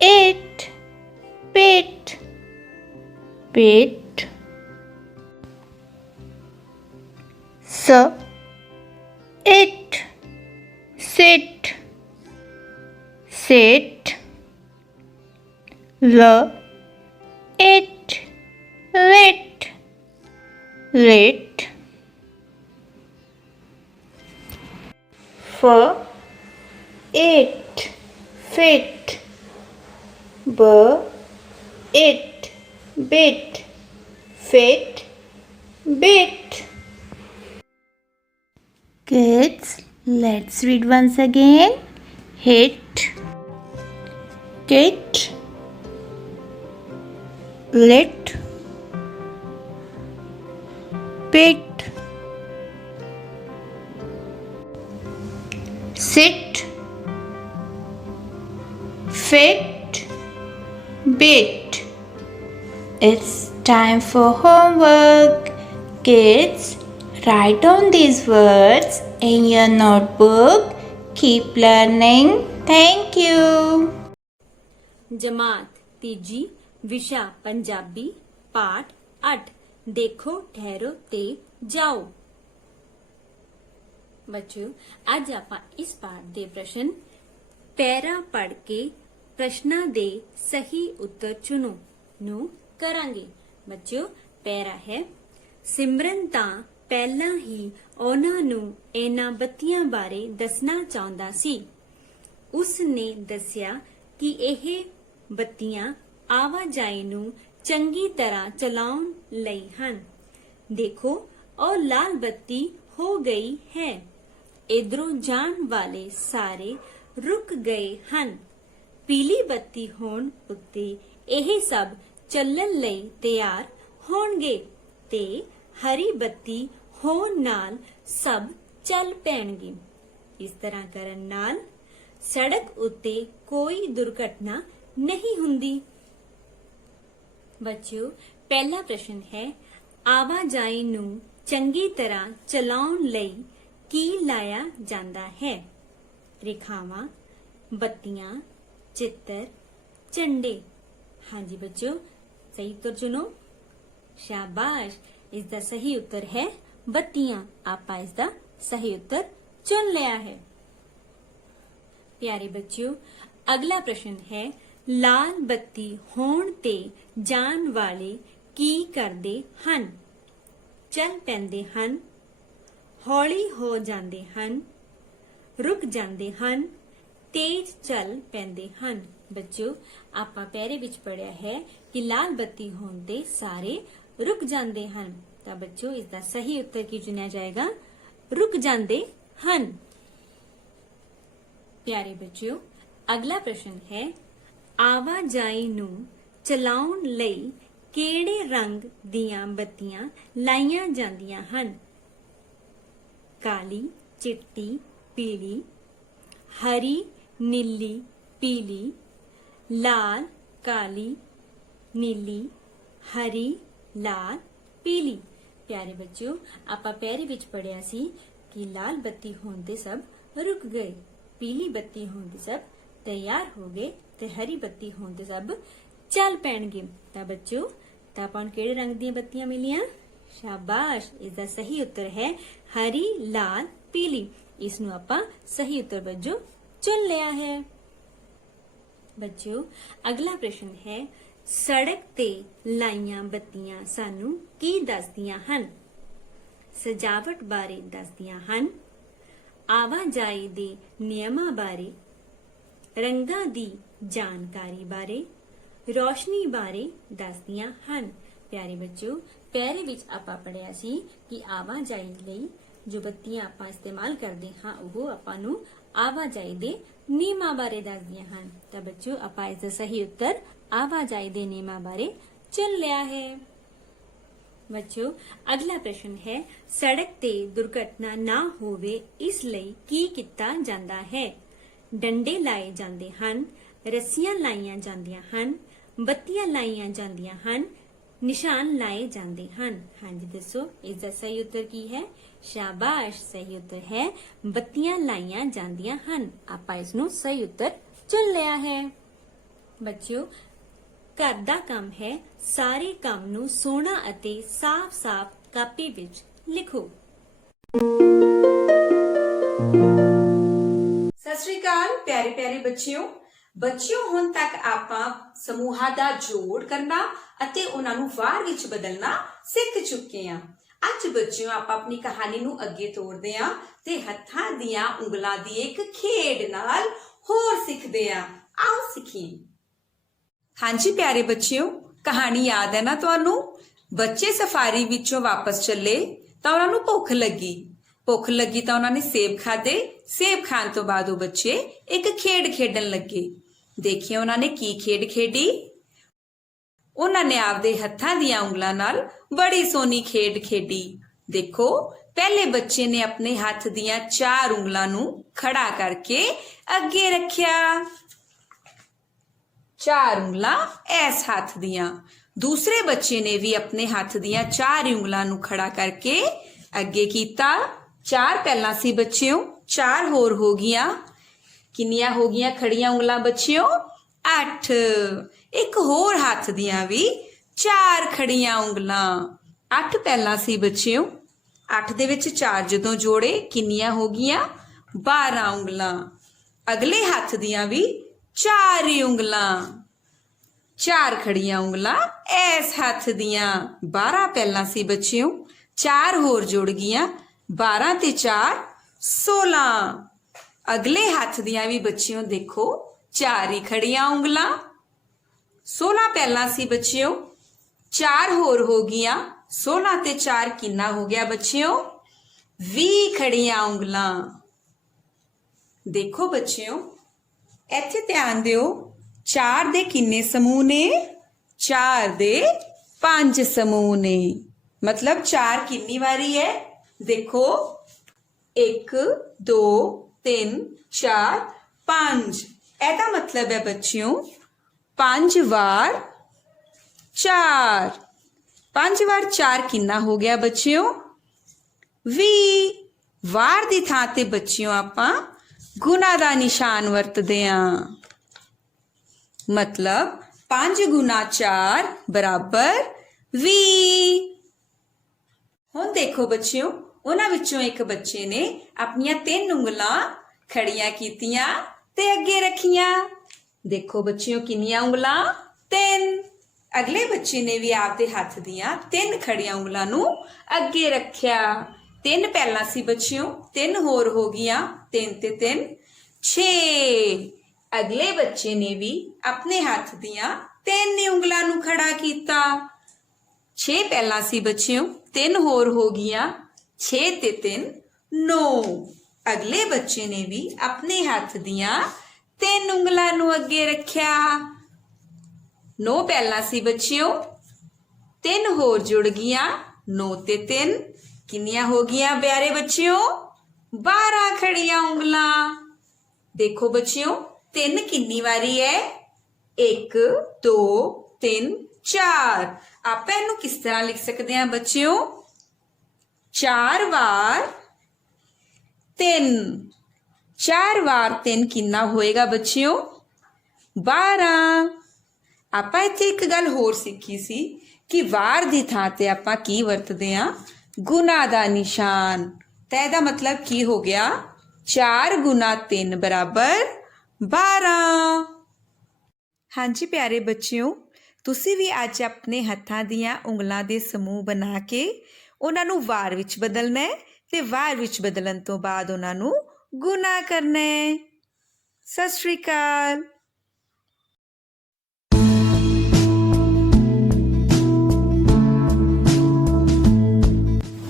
it, pit, pit, s, it, sit, sit, l, it, lit, lit, f, it, fit, b, it, bit, fit, bit. Kids, let's read once again. Hit, kit, lit, pit, sit, fit, bit. It's time for homework. Kids, write down these words in your notebook. Keep learning. Thank you. जमात तीजी विशा पंजाबी पाठ 8 देखो ठहरो ते जाओ। बच्चों ਅੱਜ ਆਪਾਂ ਇਸ ਪਾਠ ਦੇ ਪ੍ਰਸ਼ਨ ਪੈਰਾ ਪੜ੍ਹ ਕੇ ਪ੍ਰਸ਼ਨਾਂ ਦੇ ਸਹੀ ਉੱਤਰ ਚੁਣੋ ਨੂੰ ਕਰਾਂਗੇ। ਬੱਚਿਓ ਪੈਰਾ ਹੈ ਸਿਮਰਨ ਤਾਂ ਪਹਿਲਾਂ ਹੀ ਉਹਨਾਂ ਨੂੰ ਇਹਨਾਂ ਬੱਤੀਆਂ ਬਾਰੇ ਦੱਸਣਾ ਚਾਹੁੰਦਾ ਸੀ। ਉਸ ਨੇ ਦੱਸਿਆ ਕਿ ਇਹ ਬੱਤੀਆਂ ਆਵਾਜਾਈ ਨੂੰ ਚੰਗੀ ਤਰ੍ਹਾਂ ਚਲਾਉਣ ਲਈ ਹਨ। ਦੇਖੋ ਉਹ ਲਾਲ ਬੱਤੀ ਹੋ ਗਈ ਹੈ। ਇਧਰੋਂ ਜਾਣ ਵਾਲੇ ਸਾਰੇ ਰੁਕ ਗਏ ਹਨ। ਪੀਲੀ ਬੱਤੀ ਹੋਣ ਉੱਤੇ ਇਹ ਸਭ ਚੱਲਣ ਲਈ ਤਿਆਰ ਹੋਣਗੇ ਤੇ ਹਰੀ ਬੱਤੀ ਹੋਣ ਨਾਲ ਸਭ ਚੱਲ ਪੈਣਗੇ। ਇਸ ਤਰ੍ਹਾਂ ਕਰਨ ਨਾਲ ਸੜਕ ਉੱਤੇ ਕੋਈ ਦੁਰਘਟਨਾ ਨਹੀਂ ਹੁੰਦੀ। ਬੱਚਿਓ ਪਹਿਲਾ ਪ੍ਰਸ਼ਨ ਹੈ ਆਵਾਜਾਈ ਨੂੰ ਚੰਗੀ ਤਰ੍ਹਾਂ ਚਲਾਉਣ ਲਈ ਕੀ ਲਾਇਆ ਜਾਂਦਾ ਹੈ? ਰੇਖਾਵਾਂ, ਬੱਤੀਆਂ, ਚਿੱਤਰ, ਝੰਡੇ। ਹਾਂਜੀ ਬੱਚਿਓ ਸਹੀ ਉੱਤਰ ਚੁਣੋ। ਸ਼ਾਬਾਸ਼, ਇਸ ਦਾ ਸਹੀ ਉੱਤਰ ਹੈ ਬੱਤੀਆਂ। ਆਪਾਂ ਇਸ ਦਾ ਸਹੀ ਉੱਤਰ ਚੁਣ ਲਿਆ ਹੈ। ਪਿਆਰੇ ਬੱਚਿਓ ਅਗਲਾ ਪ੍ਰਸ਼ਨ ਹੈ ਲਾਲ ਬੱਤੀ ਹੋਣ ਤੇ ਜਾਣ ਵਾਲੇ ਕੀ ਕਰਦੇ ਹਨ? ਚੱਲ ਪੈਂਦੇ ਹਨ, ਹੌਲੀ ਹੋ ਜਾਂਦੇ ਹਨ, ਰੁਕ ਜਾਂਦੇ ਹਨ, ਤੇਜ਼ ਚੱਲ ਪੈਂਦੇ ਹਨ। ਬੱਚਿਓ ਆਪਾਂ ਪਹਿਰੇ ਵਿੱਚ ਪੜਿਆ ਹੈ ਕਿ ਲਾਲ ਬੱਤੀ ਹੋਣ ਤੇ ਸਾਰੇ ਰੁਕ ਜਾਂਦੇ ਹਨ। ਤਾਂ ਬੱਚਿਓ ਇਸ ਦਾ ਸਹੀ ਉੱਤਰ ਕੀ ਚੁਣਿਆ ਜਾਏਗਾ? ਰੁਕ ਜਾਂਦੇ ਹਨ। ਪਿਆਰੇ ਬੱਚਿਓ ਅਗਲਾ ਪ੍ਰਸ਼ਨ ਹੈ ਆਵਾਜਾਈ ਨੂੰ ਚਲਾਉਣ ਲਈ ਕਿਹੜੇ ਰੰਗ ਦੀਆਂ ਬੱਤੀਆਂ ਲਾਈਆਂ ਜਾਂਦੀਆਂ ਹਨ? काली चिट्टी पीली, हरी नीली पीली, लाल काली नीली हरी लाल पीली। प्यारे बच्चों, ਆਪਾਂ ਪਹਿਰੇ ਵਿੱਚ ਪੜਿਆ ਸੀ ਕਿ ਲਾਲ ਬੱਤੀ ਹੋਣ ਤੇ ਸਭ ਰੁਕ ਗਏ, ਪੀਲੀ ਬੱਤੀ ਹੋਣ ਤੇ ਸਭ ਤਿਆਰ ਹੋ ਗਏ ਤੇ ਹਰੀ ਬੱਤੀ ਹੋਣ ਤੇ ਸਭ ਚੱਲ ਪੈਣਗੇ। ਤਾਂ ਬੱਚੋਂ, ਤਾਂ ਆਪਾਂ ਨੂੰ ਕਿਹੜੇ ਰੰਗ ਦੀਆਂ ਬੱਤੀਆਂ ਮਿਲੀਆਂ? ਸ਼ਾਬਾਸ਼, ਇਸ ਦਾ ਸਹੀ ਉੱਤਰ ਹੈ ਹਰੀ ਲਾਲ ਪੀਲੀ। ਇਸ ਨੂੰ ਆਪਾਂ ਸਹੀ ਉੱਤਰ ਵਜੋਂ ਚੁਣ ਲਿਆ ਹੈ। ਬੱਚਿਓ, ਅਗਲਾ ਪ੍ਰਸ਼ਨ ਹੈ, ਸੜਕ ਤੇ ਲਾਈਆਂ ਬੱਤੀਆਂ ਸਾਨੂੰ ਕੀ ਦੱਸਦੀਆਂ ਹਨ? ਸਜਾਵਟ ਬਾਰੇ ਦੱਸਦੀਆਂ ਹਨ, ਆਵਾਜਾਈ ਦੇ ਨਿਯਮਾਂ ਬਾਰੇ, ਰੰਗਾਂ ਦੀ ਜਾਣਕਾਰੀ ਬਾਰੇ, ਰੋਸ਼ਨੀ ਬਾਰੇ ਦੱਸਦੀਆਂ ਹਨ। ਪਿਆਰੇ ਬੱਚਿਓ, ਪਹਿਰੇ ਵਿੱਚ ਆਪਾਂ ਪੜਿਆ ਸੀ ਕਿ ਆਵਾਜਾਈ ਲਈ ਜੋ ਬੱਤੀਆਂ ਆਪਾਂ ਇਸਤੇਮਾਲ ਕਰਦੇ ਹਾਂ ਉਹ ਆਪਾਂ ਨੂੰ ਆਵਾਜਾਈ ਦੇ ਨਿਯਮਾਂ ਬਾਰੇ ਦੱਸਦੀਆਂ ਹਨ। ਤਾਂ ਬੱਚਿਓ, ਆਪਾਂ ਇਸ ਦਾ ਸਹੀ ਉੱਤਰ ਆਵਾਜਾਈ ਦੇ ਨਿਯਮਾਂ ਬਾਰੇ ਚੁਣ ਲਿਆ ਹੈ। ਬੱਚਿਓ, ਅਗਲਾ ਪ੍ਰਸ਼ਨ ਹੈ, ਸੜਕ ਤੇ ਦੁਰਘਟਨਾ ਨਾ ਹੋਵੇ ਇਸ ਲਈ ਕੀ ਕੀਤਾ ਜਾਂਦਾ ਹੈ? ਡੰਡੇ ਲਾਏ ਜਾਂਦੇ ਹਨ, ਰੱਸੀਆਂ ਲਾਈਆਂ ਜਾਂਦੀਆਂ ਹਨ, ਬੱਤੀਆਂ ਲਾਈਆਂ ਜਾਂਦੀਆਂ ਹਨ, ਨਿਸ਼ਾਨ ਲਾਏ ਜਾਂਦੇ ਹਨ। ਹਾਂਜੀ ਦੱਸੋ, ਇਸ ਦਾ ਸਹੀ ਉੱਤਰ ਕੀ ਹੈ? ਸ਼ਾਬਾਸ਼, ਸਹੀ ਉੱਤਰ ਹੈ ਬੱਤੀਆਂ ਲਾਈਆਂ ਜਾਂਦੀਆਂ ਹਨ। ਆਪਾਂ ਇਸ ਨੂੰ ਸਹੀ ਉੱਤਰ ਚੁਣ ਲਿਆ ਹੈ। ਬੱਚਿਓ, ਘਰ ਦਾ ਕੰਮ ਹੈ, ਸਾਰੇ ਕੰਮ ਨੂੰ ਸੋਹਣਾ ਅਤੇ ਸਾਫ਼-ਸਾਫ਼ ਕਾਪੀ ਵਿੱਚ ਲਿਖੋ। ਸਤਿ ਸ਼੍ਰੀ ਅਕਾਲ ਪਿਆਰੇ ਪਿਆਰੇ ਬੱਚਿਓ, ਹੁਣ ਤੱਕ ਆਪਾਂ ਸਮੂਹਾਂ ਦਾ ਜੋੜ ਕਰਨਾ ਅਤੇ ਉਹਨਾਂ ਨੂੰ ਵਾਰ ਵਿੱਚ ਬਦਲਣਾ ਸਿੱਖ ਚੁੱਕੇ ਹਾਂ। ਅੱਜ ਬੱਚਿਓ, ਆਪਾਂ ਆਪਣੀ ਕਹਾਣੀ ਨੂੰ ਅੱਗੇ ਤੋਰਦੇ ਹਾਂ ਤੇ ਹੱਥਾਂ ਦੀਆਂ ਉਂਗਲਾਂ ਦੀ ਇੱਕ ਖੇਡ ਨਾਲ ਹੋਰ ਸਿੱਖਦੇ ਹਾਂ। ਆਓ ਸਿੱਖੀਏ। ਹਾਂਜੀ ਪਿਆਰੇ ਬੱਚਿਓ, ਕਹਾਣੀ ਯਾਦ ਹੈ ਨਾ ਤੁਹਾਨੂੰ? ਬੱਚੇ ਸਫਾਰੀ ਵਿੱਚੋਂ ਵਾਪਸ ਚੱਲੇ ਤਾਂ ਉਹਨਾਂ ਨੂੰ ਭੁੱਖ ਲੱਗੀ ਤਾਂ ਉਹਨਾਂ ਨੇ ਸੇਬ ਖਾਦੇ। ਸੇਬ ਖਾਣ ਤੋਂ ਬਾਅਦ ਉਹ ਬੱਚੇ ਇੱਕ ਖੇਡ ਖੇਡਣ ਲੱਗੇ। ਦੇਖਿਓ ਉਹਨਾਂ ਨੇ ਕੀ ਖੇਡ ਖੇਡੀ। ਉਹਨਾਂ ਨੇ ਆਪਦੇ ਹੱਥਾਂ ਦੀਆਂ ਉਂਗਲਾਂ ਨਾਲ ਬੜੀ ਸੋਹਣੀ ਖੇਡ ਖੇਡੀ। ਦੇਖੋ, ਪਹਿਲੇ ਬੱਚੇ ਨੇ ਆਪਣੇ ਹੱਥ ਦੀਆਂ 4 ਉਂਗਲਾਂ ਨੂੰ ਖੜਾ ਕਰਕੇ ਅੱਗੇ ਰੱਖਿਆ। 4 ਉਂਗਲਾਂ ਇਸ ਹੱਥ ਦੀਆਂ। ਦੂਸਰੇ ਬੱਚੇ ਨੇ ਵੀ ਆਪਣੇ ਹੱਥ ਦੀਆਂ 4 ਉਂਗਲਾਂ ਨੂੰ ਖੜਾ ਕਰਕੇ ਅੱਗੇ ਕੀਤਾ। 4 ਪਹਿਲਾਂ ਸੀ ਬੱਚਿਓ, 4 ਹੋਰ ਹੋ ਗਈਆਂ। ਕਿੰਨੀਆਂ ਹੋ ਗਈਆਂ ਖੜੀਆਂ ਉਂਗਲਾਂ ਬੱਚਿਓ? 8। ਇੱਕ ਹੋਰ ਹੱਥ ਦੀਆਂ ਵੀ 4 ਖੜੀਆਂ ਉਂਗਲਾਂ। 8 ਪਹਿਲਾਂ ਸੀ ਬੱਚਿਓ, 8 ਦੇ ਵਿੱਚ 4 ਜਦੋਂ ਜੋੜੇ ਕਿੰਨੀਆਂ ਹੋ ਗਈਆਂ? 12 ਉਂਗਲਾਂ। ਅਗਲੇ ਹੱਥ ਦੀਆਂ ਵੀ 4 ਹੀ ਉਂਗਲਾਂ, 4 ਖੜੀਆਂ ਉਂਗਲਾਂ ਇਸ ਹੱਥ ਦੀਆਂ। 12 ਪਹਿਲਾਂ ਸੀ ਬੱਚਿਓ, 4 ਹੋਰ ਜੁੜ ਗਈਆਂ, 12 ਤੇ 4 16। ਅਗਲੇ ਹੱਥ ਦੀਆਂ ਵੀ ਬੱਚਿਓ ਦੇਖੋ 4 ਹੀ ਖੜੀਆਂ ਉਂਗਲਾਂ। 16 ਪਹਿਲਾਂ ਸੀ ਬੱਚਿਓ, 4 ਹੋਰ ਹੋ ਗਈਆਂ, 16 ਤੇ 4 ਕਿੰਨਾ ਹੋ ਗਿਆ ਬੱਚਿਓ? 20 ਖੜੀਆਂ ਉਂਗਲਾਂ। ਦੇਖੋ ਬੱਚਿਓ, ਇੱਥੇ ਧਿਆਨ ਦਿਓ, 4 ਦੇ ਕਿੰਨੇ ਸਮੂਹ ਨੇ? 4 ਦੇ 5 ਸਮੂਹ ਨੇ। ਮਤਲਬ 4 ਕਿੰਨੀ ਵਾਰੀ ਹੈ? ਦੇਖੋ, 1 2 3 4 5। ਇਹਦਾ ਮਤਲਬ ਹੈ ਬੱਚਿਓ 5 ਵਾਰ 4। 5 ਵਾਰ 4 ਕਿੰਨਾ ਹੋ ਗਿਆ ਬੱਚਿਓ? 20। ਵਾਰ ਦੀ ਥਾਂ ਤੇ ਬੱਚਿਓ ਆਪਾਂ ਗੁਣਾ ਦਾ ਨਿਸ਼ਾਨ ਵਰਤਦੇ ਹਾਂ। ਮਤਲਬ 5 ਗੁਣਾ 4 ਬਰਾਬਰ 20। ਹੁਣ ਦੇਖੋ ਬੱਚਿਓ, ਉਹਨਾਂ ਵਿੱਚੋਂ ਇੱਕ ਬੱਚੇ ਨੇ ਆਪਣੀਆਂ 3 ਉਂਗਲਾਂ ਖੜੀਆਂ ਕੀਤੀਆਂ ਤੇ ਅੱਗੇ ਰੱਖੀਆਂ। ਦੇਖੋ ਬੱਚਿਓ, ਕਿੰਨੀਆਂ ਉਂਗਲਾਂ? 3। ਅਗਲੇ ਬੱਚੇ ਨੇ ਵੀ ਆਪਦੇ ਹੱਥ ਦੀਆਂ 3 ਖੜੀਆਂ ਉਂਗਲਾਂ ਨੂੰ ਅੱਗੇ ਰੱਖਿਆ। 3 ਪਹਿਲਾਂ ਸੀ ਬੱਚਿਓ, 3 ਹੋਰ ਹੋ ਗਈਆਂ, 3 ਤੇ 3 6। ਅਗਲੇ ਬੱਚੇ ਨੇ ਵੀ ਆਪਣੇ ਹੱਥ ਦੀਆਂ 3 ਉਂਗਲਾਂ ਨੂੰ ਖੜਾ ਕੀਤਾ। 6 ਪਹਿਲਾਂ ਸੀ ਬੱਚਿਓ, 3 ਹੋਰ ਹੋ ਗਈਆਂ, 6 ਤੇ 3 9। ਅਗਲੇ ਬੱਚੇ ਨੇ ਵੀ ਆਪਣੇ ਹੱਥ ਦੀਆਂ 3 ਉਂਗਲਾਂ ਨੂੰ ਅੱਗੇ ਰੱਖਿਆ। 9 ਪਹਿਲਾਂ ਸੀ ਬੱਚਿਓ, 3 ਹੋਰ ਜੁੜ ਗਈਆਂ, 9 ਤੇ 3 ਕਿੰਨੀਆਂ ਹੋ ਗਈਆਂ ਪਿਆਰੇ ਬੱਚਿਓ? 12 खड़ियां ਉਂਗਲਾਂ। देखो बच्चों 3 कितनी वारी है? 1 2 3 4। आप इनू किस तरह लिख सकते हैं बच्चों? 4 वार 3। 4 वार 3 कितना होएगा बच्चों? 12। ਆਪਾਂ ਇੱਥੇ ਇੱਕ ਗੱਲ ਹੋਰ ਸਿੱਖੀ ਸੀ ਕਿ ਵਾਰ ਦੀ ਥਾਂ ਤੇ ਆਪਾਂ ਕੀ ਵਰਤਦੇ ਆ? ਗੁਣਾ ਦਾ ਨਿਸ਼ਾਨ। ਤਾਂ ਇਹਦਾ ਮਤਲਬ ਕੀ ਹੋ ਗਿਆ? 4 ਗੁਣਾ 3 ਬਰਾਬਰ 12। ਹਾਂਜੀ ਪਿਆਰੇ ਬੱਚਿਓ, ਤੁਸੀਂ ਵੀ ਅੱਜ ਆਪਣੇ ਹੱਥਾਂ ਦੀਆਂ ਉਂਗਲਾਂ ਦੇ ਸਮੂਹ ਬਣਾ ਕੇ ਉਹਨਾਂ ਨੂੰ ਵਾਰ ਵਿੱਚ ਬਦਲਣਾ ਹੈ ਤੇ ਵਾਰ ਵਿੱਚ ਬਦਲਣ ਤੋਂ ਬਾਅਦ ਉਹਨਾਂ ਨੂੰ ਗੁਣਾ ਕਰਨਾ ਹੈ। ਸਤਿ ਸ਼੍ਰੀ ਅਕਾਲ।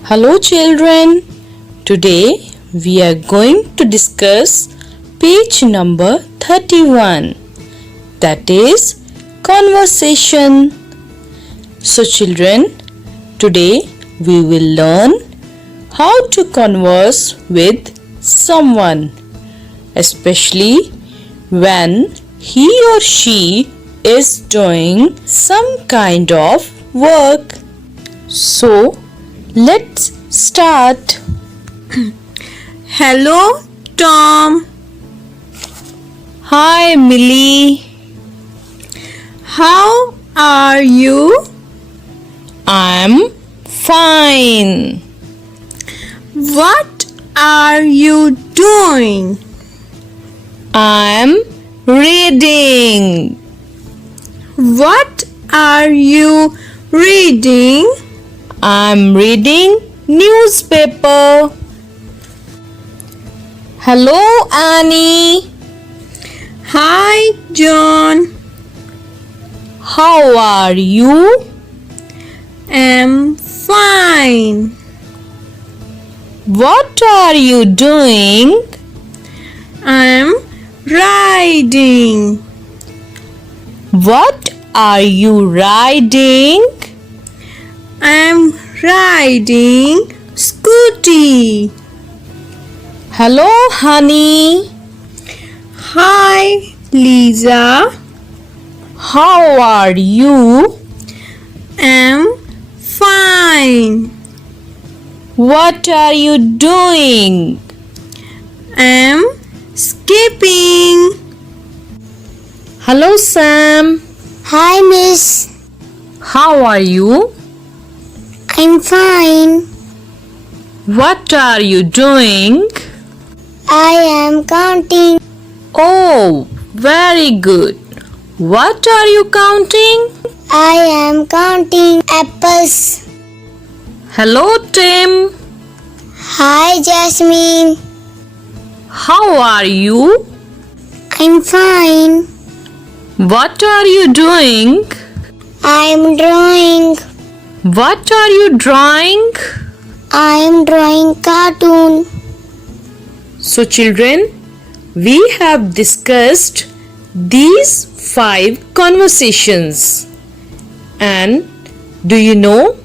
Hello children, today we are going to discuss page number 31, that is conversation. So children, today we will learn how to converse with someone, especially when he or she is doing some kind of work. So let's start. Hello, Tom. Hi Millie. How are you? I'm fine. What are you doing? I'm reading. What are you reading? I'm reading newspaper. Hello Annie. Hi, John. How are you? I'm fine. What are you doing? I'm riding. What are you riding? I'm riding scooty. Hello honey. Hi, Lisa. How are you? I'm fine. What are you doing? I'm skipping. Hello Sam. Hi, Miss. How are you? I'm fine. What are you doing? I am counting. Oh, very good. What are you counting? I am counting apples. Hello Tim. Hi, Jasmine. How are you? I'm fine. What are you doing? I'm drawing. What are you drawing? I'm drawing cartoon. So children, we have discussed these 5 conversations. And do you know,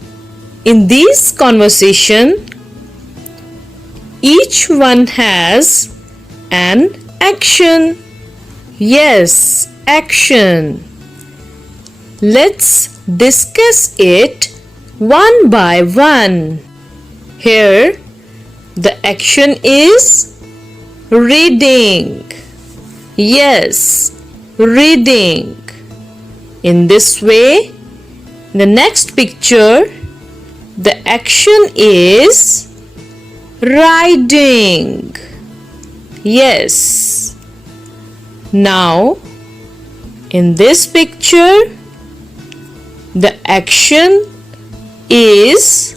in this conversation, each one has an action. Yes, action. Let's discuss it one by one. Here, the action is reading. Yes, reading. In this way, the next picture, the action is riding. Yes. Now, in this picture, the action is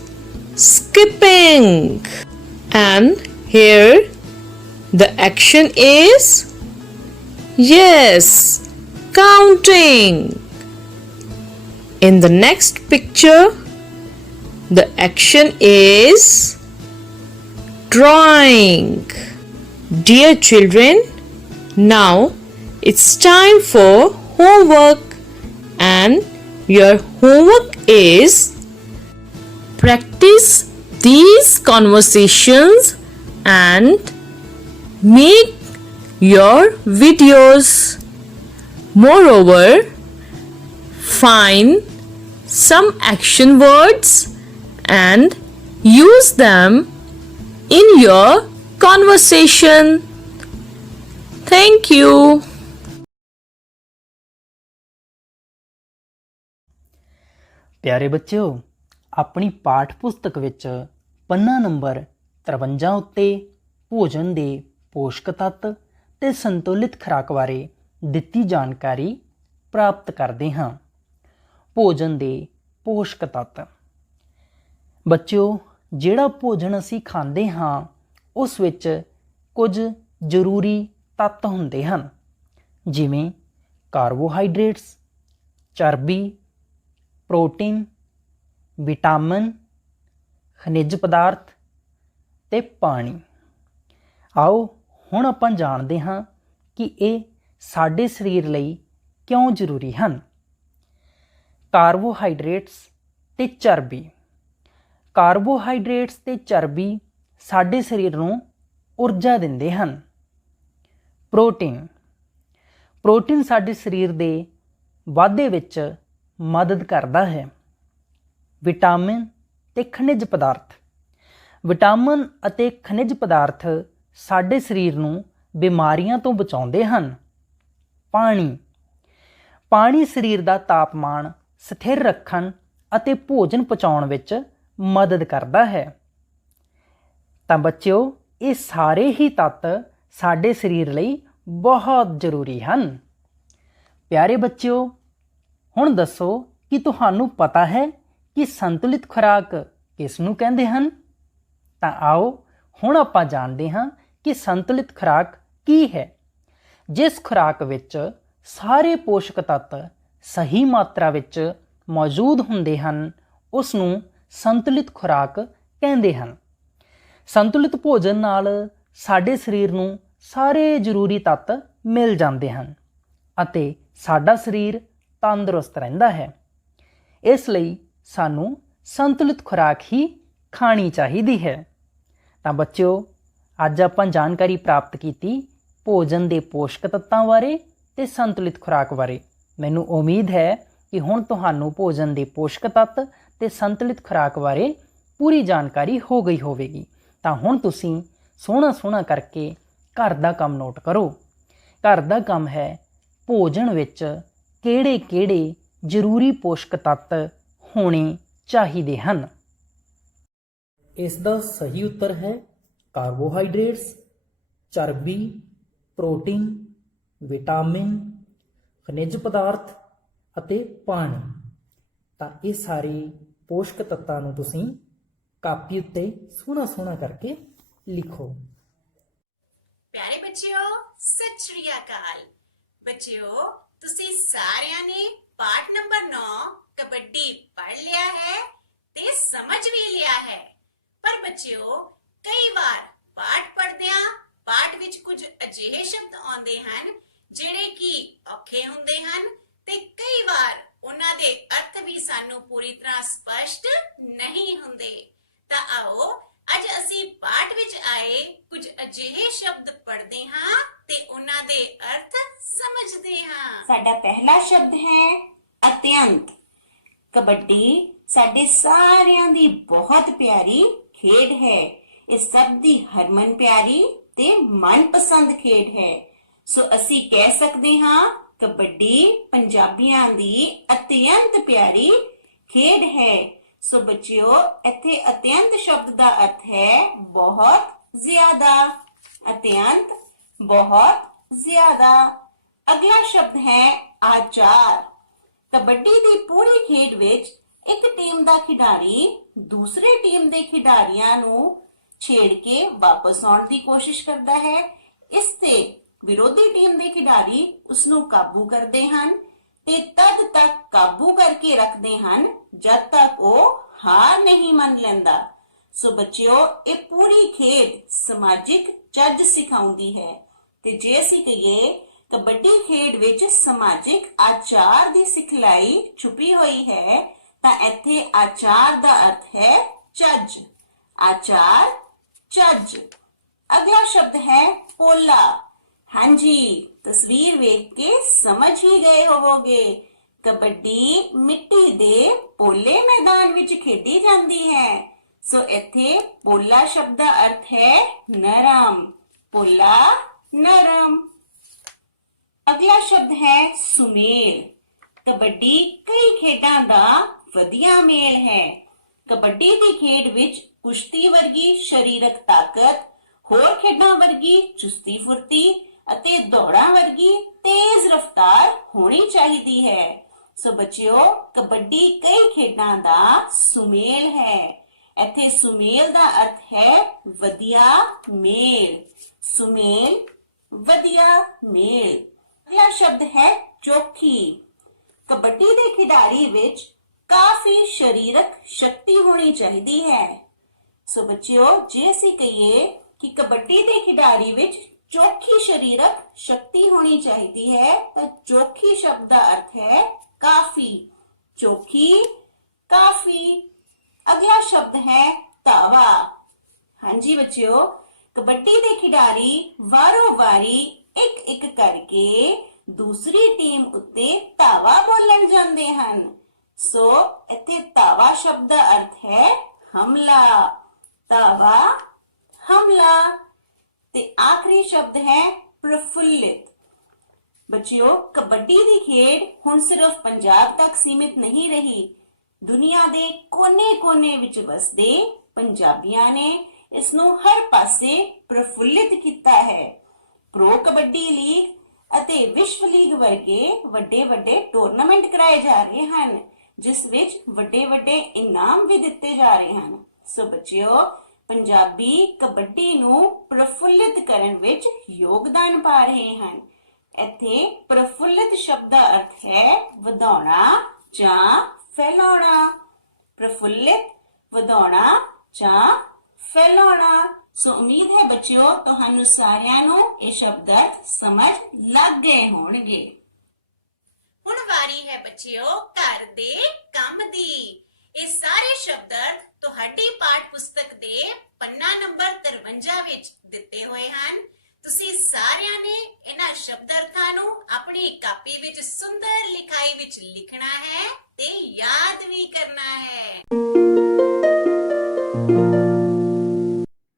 skipping. And here, the action is, yes, counting. In the next picture, the action is drawing. Dear children, now it's time for homework, and your homework is practice these conversations and make your videos. Moreover, find some action words and use them in your conversation. Thank you. ਪਿਆਰੇ ਬੱਚਿਓ, ਆਪਣੀ ਪਾਠ ਪੁਸਤਕ ਵਿੱਚ ਪੰਨਾ number 53 ਉੱਤੇ ਭੋਜਨ ਦੇ ਪੋਸ਼ਕ ਤੱਤ ਤੇ ਸੰਤੁਲਿਤ ਖੁਰਾਕ ਬਾਰੇ ਦਿੱਤੀ ਜਾਣਕਾਰੀ ਪ੍ਰਾਪਤ ਕਰਦੇ ਹਾਂ। ਭੋਜਨ ਦੇ ਪੋਸ਼ਕ ਤੱਤ। ਬੱਚਿਓ, ਜਿਹੜਾ ਭੋਜਨ ਅਸੀਂ ਖਾਂਦੇ ਹਾਂ ਉਸ ਵਿੱਚ ਕੁਝ ਜ਼ਰੂਰੀ ਤੱਤ ਹੁੰਦੇ ਹਨ, ਜਿਵੇਂ ਕਾਰਬੋਹਾਈਡਰੇਟਸ, ਚਰਬੀ, ਪ੍ਰੋਟੀਨ, ਵਿਟਾਮਿਨ, ਖਣਿਜ ਪਦਾਰਥ ਤੇ ਪਾਣੀ। ਆਓ ਹੁਣ ਆਪਾਂ ਜਾਣਦੇ ਹਾਂ ਕਿ ਇਹ ਸਾਡੇ ਸਰੀਰ ਲਈ ਕਿਉਂ ਜ਼ਰੂਰੀ ਹਨ। ਕਾਰਬੋਹਾਈਡਰੇਟਸ ਤੇ ਚਰਬੀ। ਕਾਰਬੋਹਾਈਡਰੇਟਸ ਤੇ ਚਰਬੀ ਸਾਡੇ ਸਰੀਰ ਨੂੰ ਊਰਜਾ ਦਿੰਦੇ ਹਨ। ਪ੍ਰੋਟੀਨ। ਪ੍ਰੋਟੀਨ ਸਾਡੇ ਸਰੀਰ ਦੇ ਵਾਧੇ ਵਿੱਚ ਮਦਦ ਕਰਦਾ ਹੈ। ਵਿਟਾਮਿਨ ਤੇ ਖਣਿਜ ਪਦਾਰਥ। ਵਿਟਾਮਿਨ ਅਤੇ ਖਣਿਜ ਪਦਾਰਥ ਸਾਡੇ ਸਰੀਰ ਨੂੰ ਬਿਮਾਰੀਆਂ ਤੋਂ ਬਚਾਉਂਦੇ ਹਨ। ਪਾਣੀ। ਪਾਣੀ ਸਰੀਰ ਦਾ ਤਾਪਮਾਨ ਸਥਿਰ ਰੱਖਣ ਅਤੇ ਭੋਜਨ ਪਚਾਉਣ ਵਿੱਚ ਮਦਦ ਕਰਦਾ ਹੈ। ਤਾਂ ਬੱਚਿਓ, ਇਹ ਸਾਰੇ ਹੀ ਤੱਤ ਸਾਡੇ ਸਰੀਰ ਲਈ ਬਹੁਤ ਜ਼ਰੂਰੀ ਹਨ। ਪਿਆਰੇ ਬੱਚਿਓ, ਹੁਣ ਦੱਸੋ ਕਿ ਤੁਹਾਨੂੰ ਪਤਾ ਹੈ ਕਿ ਸੰਤੁਲਿਤ ਖੁਰਾਕ ਕਿਸ ਨੂੰ ਕਹਿੰਦੇ ਹਨ? ਤਾਂ ਆਓ ਹੁਣ ਆਪਾਂ ਜਾਣਦੇ ਹਾਂ ਕਿ ਸੰਤੁਲਿਤ ਖੁਰਾਕ ਕੀ ਹੈ। ਜਿਸ ਖੁਰਾਕ ਵਿੱਚ ਸਾਰੇ ਪੋਸ਼ਕ ਤੱਤ ਸਹੀ ਮਾਤਰਾ ਵਿੱਚ ਮੌਜੂਦ ਹੁੰਦੇ ਹਨ, ਉਸ ਨੂੰ ਸੰਤੁਲਿਤ ਖੁਰਾਕ ਕਹਿੰਦੇ ਹਨ। ਸੰਤੁਲਿਤ ਭੋਜਨ ਨਾਲ ਸਾਡੇ ਸਰੀਰ ਨੂੰ ਸਾਰੇ ਜ਼ਰੂਰੀ ਤੱਤ ਮਿਲ ਜਾਂਦੇ ਹਨ ਅਤੇ ਸਾਡਾ ਸਰੀਰ ਤੰਦਰੁਸਤ ਰਹਿੰਦਾ ਹੈ। ਇਸ ਲਈ ਸਾਨੂੰ ਸੰਤੁਲਿਤ ਖੁਰਾਕ ਹੀ ਖਾਣੀ ਚਾਹੀਦੀ ਹੈ। ਤਾਂ ਬੱਚਿਓ, ਅੱਜ ਆਪਾਂ ਜਾਣਕਾਰੀ ਪ੍ਰਾਪਤ ਕੀਤੀ ਭੋਜਨ ਦੇ ਪੋਸ਼ਕ ਤੱਤਾਂ ਬਾਰੇ ਤੇ ਸੰਤੁਲਿਤ ਖੁਰਾਕ ਬਾਰੇ। ਮੈਨੂੰ ਉਮੀਦ ਹੈ ਕਿ ਹੁਣ ਤੁਹਾਨੂੰ ਭੋਜਨ ਦੇ ਪੋਸ਼ਕ ਤੱਤ ਤੇ ਸੰਤੁਲਿਤ ਖੁਰਾਕ ਬਾਰੇ ਪੂਰੀ ਜਾਣਕਾਰੀ ਹੋ ਗਈ ਹੋਵੇਗੀ। ਤਾਂ ਹੁਣ ਤੁਸੀਂ ਸੋਹਣਾ ਕਰਕੇ ਘਰ ਦਾ ਕੰਮ ਨੋਟ ਕਰੋ। ਘਰ ਦਾ ਕੰਮ ਹੈ ਭੋਜਨ ਵਿੱਚ ਕਿਹੜੇ ਜ਼ਰੂਰੀ ਪੋਸ਼ਕ ਤੱਤ ਹੋਣੇ ਚਾਹੀਦੇ ਹਨ। ਇਸ ਦਾ ਸਹੀ ਉੱਤਰ ਹੈ ਕਾਰਬੋਹਾਈਡਰੇਟਸ, ਚਰਬੀ, ਪ੍ਰੋਟੀਨ, ਵਿਟਾਮਿਨ, ਖਣਿਜ ਪਦਾਰਥ ਅਤੇ ਪਾਣੀ। ਤਾਂ ਇਹ ਸਾਰੇ ਪੋਸ਼ਕ ਤੱਤਾਂ ਨੂੰ ਤੁਸੀਂ ਕਾਪੀ ਉੱਤੇ ਸੋਹਣਾ ਕਰਕੇ ਲਿਖੋ। ਪਿਆਰੇ ਬੱਚਿਓ, ਸਤਿ ਸ਼੍ਰੀ ਅਕਾਲ। ਬੱਚਿਓ, ਤੁਸੀਂ ਸਾਰਿਆਂ ਨੇ ਪਾਠ ਨੰਬਰ 9 ਕਬੱਡੀ ਪੜ੍ਹ ਲਿਆ ਹੈ ਤੇ ਸਮਝ ਵੀ ਲਿਆ ਹੈ। ਪਰ ਬੱਚਿਓ, ਕਈ ਵਾਰ ਪਾਠ ਪੜ੍ਹਦਿਆਂ ਪਾਠ ਵਿੱਚ ਕੁਝ ਅਜਿਹੇ ਸ਼ਬਦ ਆਉਂਦੇ ਹਨ ਜਿਹੜੇ ਕਿ ਔਖੇ ਹੁੰਦੇ ਹਨ ਤੇ ਕਈ ਵਾਰ ਉਹਨਾਂ ਦੇ ਅਰਥ ਵੀ ਸਾਨੂੰ ਪੂਰੀ ਤਰ੍ਹਾਂ ਸਪਸ਼ਟ ਨਹੀਂ ਹੁੰਦੇ। ਤਾਂ ਆਓ ਅੱਜ ਅਸੀਂ ਪਾਠ ਵਿੱਚ ਆਏ ਕੁਝ ਅਜਿਹੇ ਸ਼ਬਦ ਪੜ੍ਹਦੇ ਹਾਂ ਤੇ ਉਹਨਾਂ ਦੇ ਅਰਥ ਸਮਝਦੇ ਹਾਂ। ਸਾਡਾ ਪਹਿਲਾ ਸ਼ਬਦ ਹੈ ਅਤਿਅੰਤ। ਕਬੱਡੀ ਸਾਡੇ ਸਾਰਿਆਂ ਦੀ ਬਹੁਤ ਪਿਆਰੀ ਖੇਡ ਹੈ। ਇਹ ਸਭ ਦੀ ਹਰਮਨ ਪਿਆਰੀ ਤੇ ਮਨਪਸੰਦ ਖੇਡ ਹੈ। ਸੋ ਅਸੀਂ ਕਹਿ ਸਕਦੇ ਹਾਂ ਕਬੱਡੀ ਪੰਜਾਬੀਆਂ ਦੀ ਅਤਿਅੰਤ ਪਿਆਰੀ ਖੇਡ ਹੈ। ਸੋ ਬੱਚਿਓ, ਇੱਥੇ ਅਤਿਅੰਤ ਸ਼ਬਦ ਦਾ ਅਰਥ ਹੈ ਬਹੁਤ ਜ਼ਿਆਦਾ। ਅਤਿਅੰਤ ਬਹੁਤ ਜ਼ਿਆਦਾ। ਅਗਲਾ ਸ਼ਬਦ ਹੈ ਆਚਾਰ। ਕਬੱਡੀ ਦੀ ਪੂਰੀ ਖੇਡ ਵਿੱਚ ਇੱਕ ਟੀਮ ਦਾ ਖਿਡਾਰੀ ਦੂਸਰੇ ਟੀਮ ਦੇ ਖਿਡਾਰੀਆਂ ਨੂੰ ਛੇੜ ਕੇ ਵਾਪਸ ਆਉਣ ਦੀ ਕੋਸ਼ਿਸ਼ ਕਰਦਾ ਹੈ। ਇਸ ਤੇ ਵਿਰੋਧੀ ਟੀਮ ਦੇ ਖਿਡਾਰੀ ਉਸ ਨੂੰ ਕਾਬੂ ਕਰਦੇ ਹਨ ਤੇ ਤਦ ਤੱਕ ਕਾਬੂ ਕਰਕੇ ਰੱਖਦੇ ਹਨ ਜਦ ਤੱਕ ਉਹ ਹਾਰ ਨਹੀਂ ਮੰਨ ਲੈਂਦਾ। ਸੋ ਬੱਚਿਓ, ਇਹ ਪੂਰੀ ਖੇਡ ਸਮਾਜਿਕ ਚੱਜ ਸਿਖਾਉਂਦੀ ਹੈ ਤੇ ਜੇ ਅਸੀਂ ਕਹੀਏ ਕਬੱਡੀ ਖੇਡ ਵਿੱਚ ਸਮਾਜਿਕ ਆਚਾਰ ਦੀ ਸਿਖਲਾਈ ਛੁਪੀ ਹੋਈ ਹੈ ਤਾਂ ਇੱਥੇ ਆਚਾਰ ਦਾ ਅਰਥ ਹੈ ਚੱਜ। ਆਚਾਰ, ਚੱਜ। अगला शब्द है पोला। हाँ जी, तस्वीर वेख के समझ ही गए होवोगे। कबड्डी मिट्टी दे पोले मैदान विच खेडी जाती है। सो इत्थे पोला शब्द का अर्थ है नरम। पोला नरम। अगला शब्द है सुमेल। कबड्डी कई खेडां दा वधिया मेल है। कबड्डी दी खेड विच कुश्ती वर्गी शरीरक ताकत, होर खेडां वर्गी चुस्ती फुर्ती ਅਤੇ ਦੌੜਾਂ ਵਰਗੀ ਤੇਜ਼ ਰਫ਼ਤਾਰ ਹੋਣੀ ਚਾਹੀਦੀ ਹੈ। ਸੋ ਬੱਚਿਓ, ਕਬੱਡੀ ਕਈ ਖੇਡਾਂ ਦਾ ਸੁਮੇਲ ਹੈ। ਇੱਥੇ ਸੁਮੇਲ ਦਾ ਅਰਥ ਹੈ ਵਧੀਆ ਮੇਲ। ਸੁਮੇਲ, ਵਧੀਆ ਮੇਲ। ਅਗਲਾ ਸ਼ਬਦ ਹੈ ਚੋਖੀ। ਕਬੱਡੀ ਦੇ ਖਿਡਾਰੀ ਵਿੱਚ ਕਾਫੀ ਸਰੀਰਕ ਸ਼ਕਤੀ ਹੋਣੀ ਚਾਹੀਦੀ ਹੈ। ਸੋ ਬੱਚਿਓ, ਜੇ ਅਸੀਂ ਕਹੀਏ ਕਿ ਕਬੱਡੀ ਦੇ ਖਿਡਾਰੀ ਵਿੱਚ चोखी शरीरक शक्ति होनी चाहिए है, तो चोखी शब्द का अर्थ है काफी। चोखी, काफी। अगला शब्द है तावा। हाँ जी बच्चों, कबड्डी के खिडारी वारों वारी एक एक करके दूसरी टीम उत्ते तावा बोलन जाते हैं। सो इत्थे तावा शब्द का अर्थ है हमला। तावा, हमला। ते आखिरी शब्द है प्रफुल्लित। बच्चियों, कबड्डी दी खेड हुण सिर्फ पंजाब तक सीमित नहीं रही। दुनिया दे कोने-कोने विच वसदे पंजाबियां ने इसनूं हर पासे प्रफुल्लित कीता है। प्रो कबड्डी लीग अते विश्व लीग वर्गे वड्डे-वड्डे टूर्नामेंट कराए जा रहे हैं, जिस विच वड्डे-वड्डे इनाम भी दिते जा रहे हैं। सो बच्चियों, पंजाबी कबड्डी नूं प्रफुल्लित करन विच योगदान पा रहे हैं। इत्थे प्रफुल्लित शब्द का अर्थ है वधाउणा जां फैलाउणा। प्रफुल्लित, वधाउणा जां फैलाउणा। सो उम्मीद है बच्चों, तुहानू सारियां नूं ये शब्द अर्थ समझ लग गए होणगे। हुण वारी है बच्चों घर दे काम दी। ਇਹ ਸਾਰੇ ਸ਼ਬਦ ਅਰਥ ਤੁਹਾਡੀ ਪਾਠ ਪੁਸਤਕ ਦੇ ਪੰਨਾ ਨੰਬਰ 53 ਵਿੱਚ ਦਿੱਤੇ ਹੋਏ ਹਨ। ਤੁਸੀਂ ਸਾਰਿਆਂ ਨੇ ਇਹਨਾਂ ਸ਼ਬਦ ਅਰਥਾਂ ਨੂੰ ਆਪਣੀ ਕਾਪੀ ਵਿੱਚ ਸੁੰਦਰ ਲਿਖਾਈ ਵਿੱਚ ਲਿਖਣਾ ਹੈ ਤੇ ਯਾਦ ਵੀ ਕਰਨਾ ਹੈ।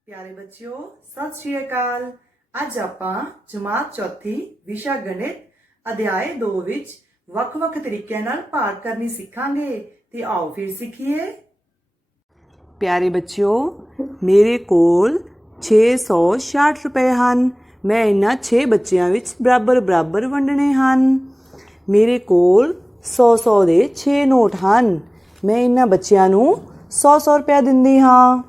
ਪਿਆਰੇ ਬੱਚਿਓ, ਸਤਿ ਸ਼੍ਰੀ ਅਕਾਲ। ਅੱਜ ਆਪਾਂ ਜਮਾਤ ਚੌਥੀ ਵਿਸ਼ਾ ਗਣਿਤ ਅਧਿਆਇ 2 ਵਿੱਚ ਵੱਖ-ਵੱਖ ਤਰੀਕਿਆਂ ਨਾਲ ਭਾਗ ਕਰਨੀ ਸਿੱਖਾਂਗੇ। ਤੇ ਆਓ ਫਿਰ ਸਿੱਖੀਏ। ਪਿਆਰੇ ਬੱਚਿਓ, ਮੇਰੇ ਕੋਲ 666 ਰੁਪਏ ਹਨ। ਮੈਂ ਇਹਨਾਂ 6 ਬੱਚਿਆਂ ਵਿੱਚ ਬਰਾਬਰ ਵੰਡਣੇ ਹਨ। ਮੇਰੇ ਕੋਲ 100 ਦੇ 6 ਨੋਟ ਹਨ। ਮੈਂ ਇਹਨਾਂ ਬੱਚਿਆਂ ਨੂੰ 100 ਰੁਪਏ ਦਿੰਦੀ ਹਾਂ।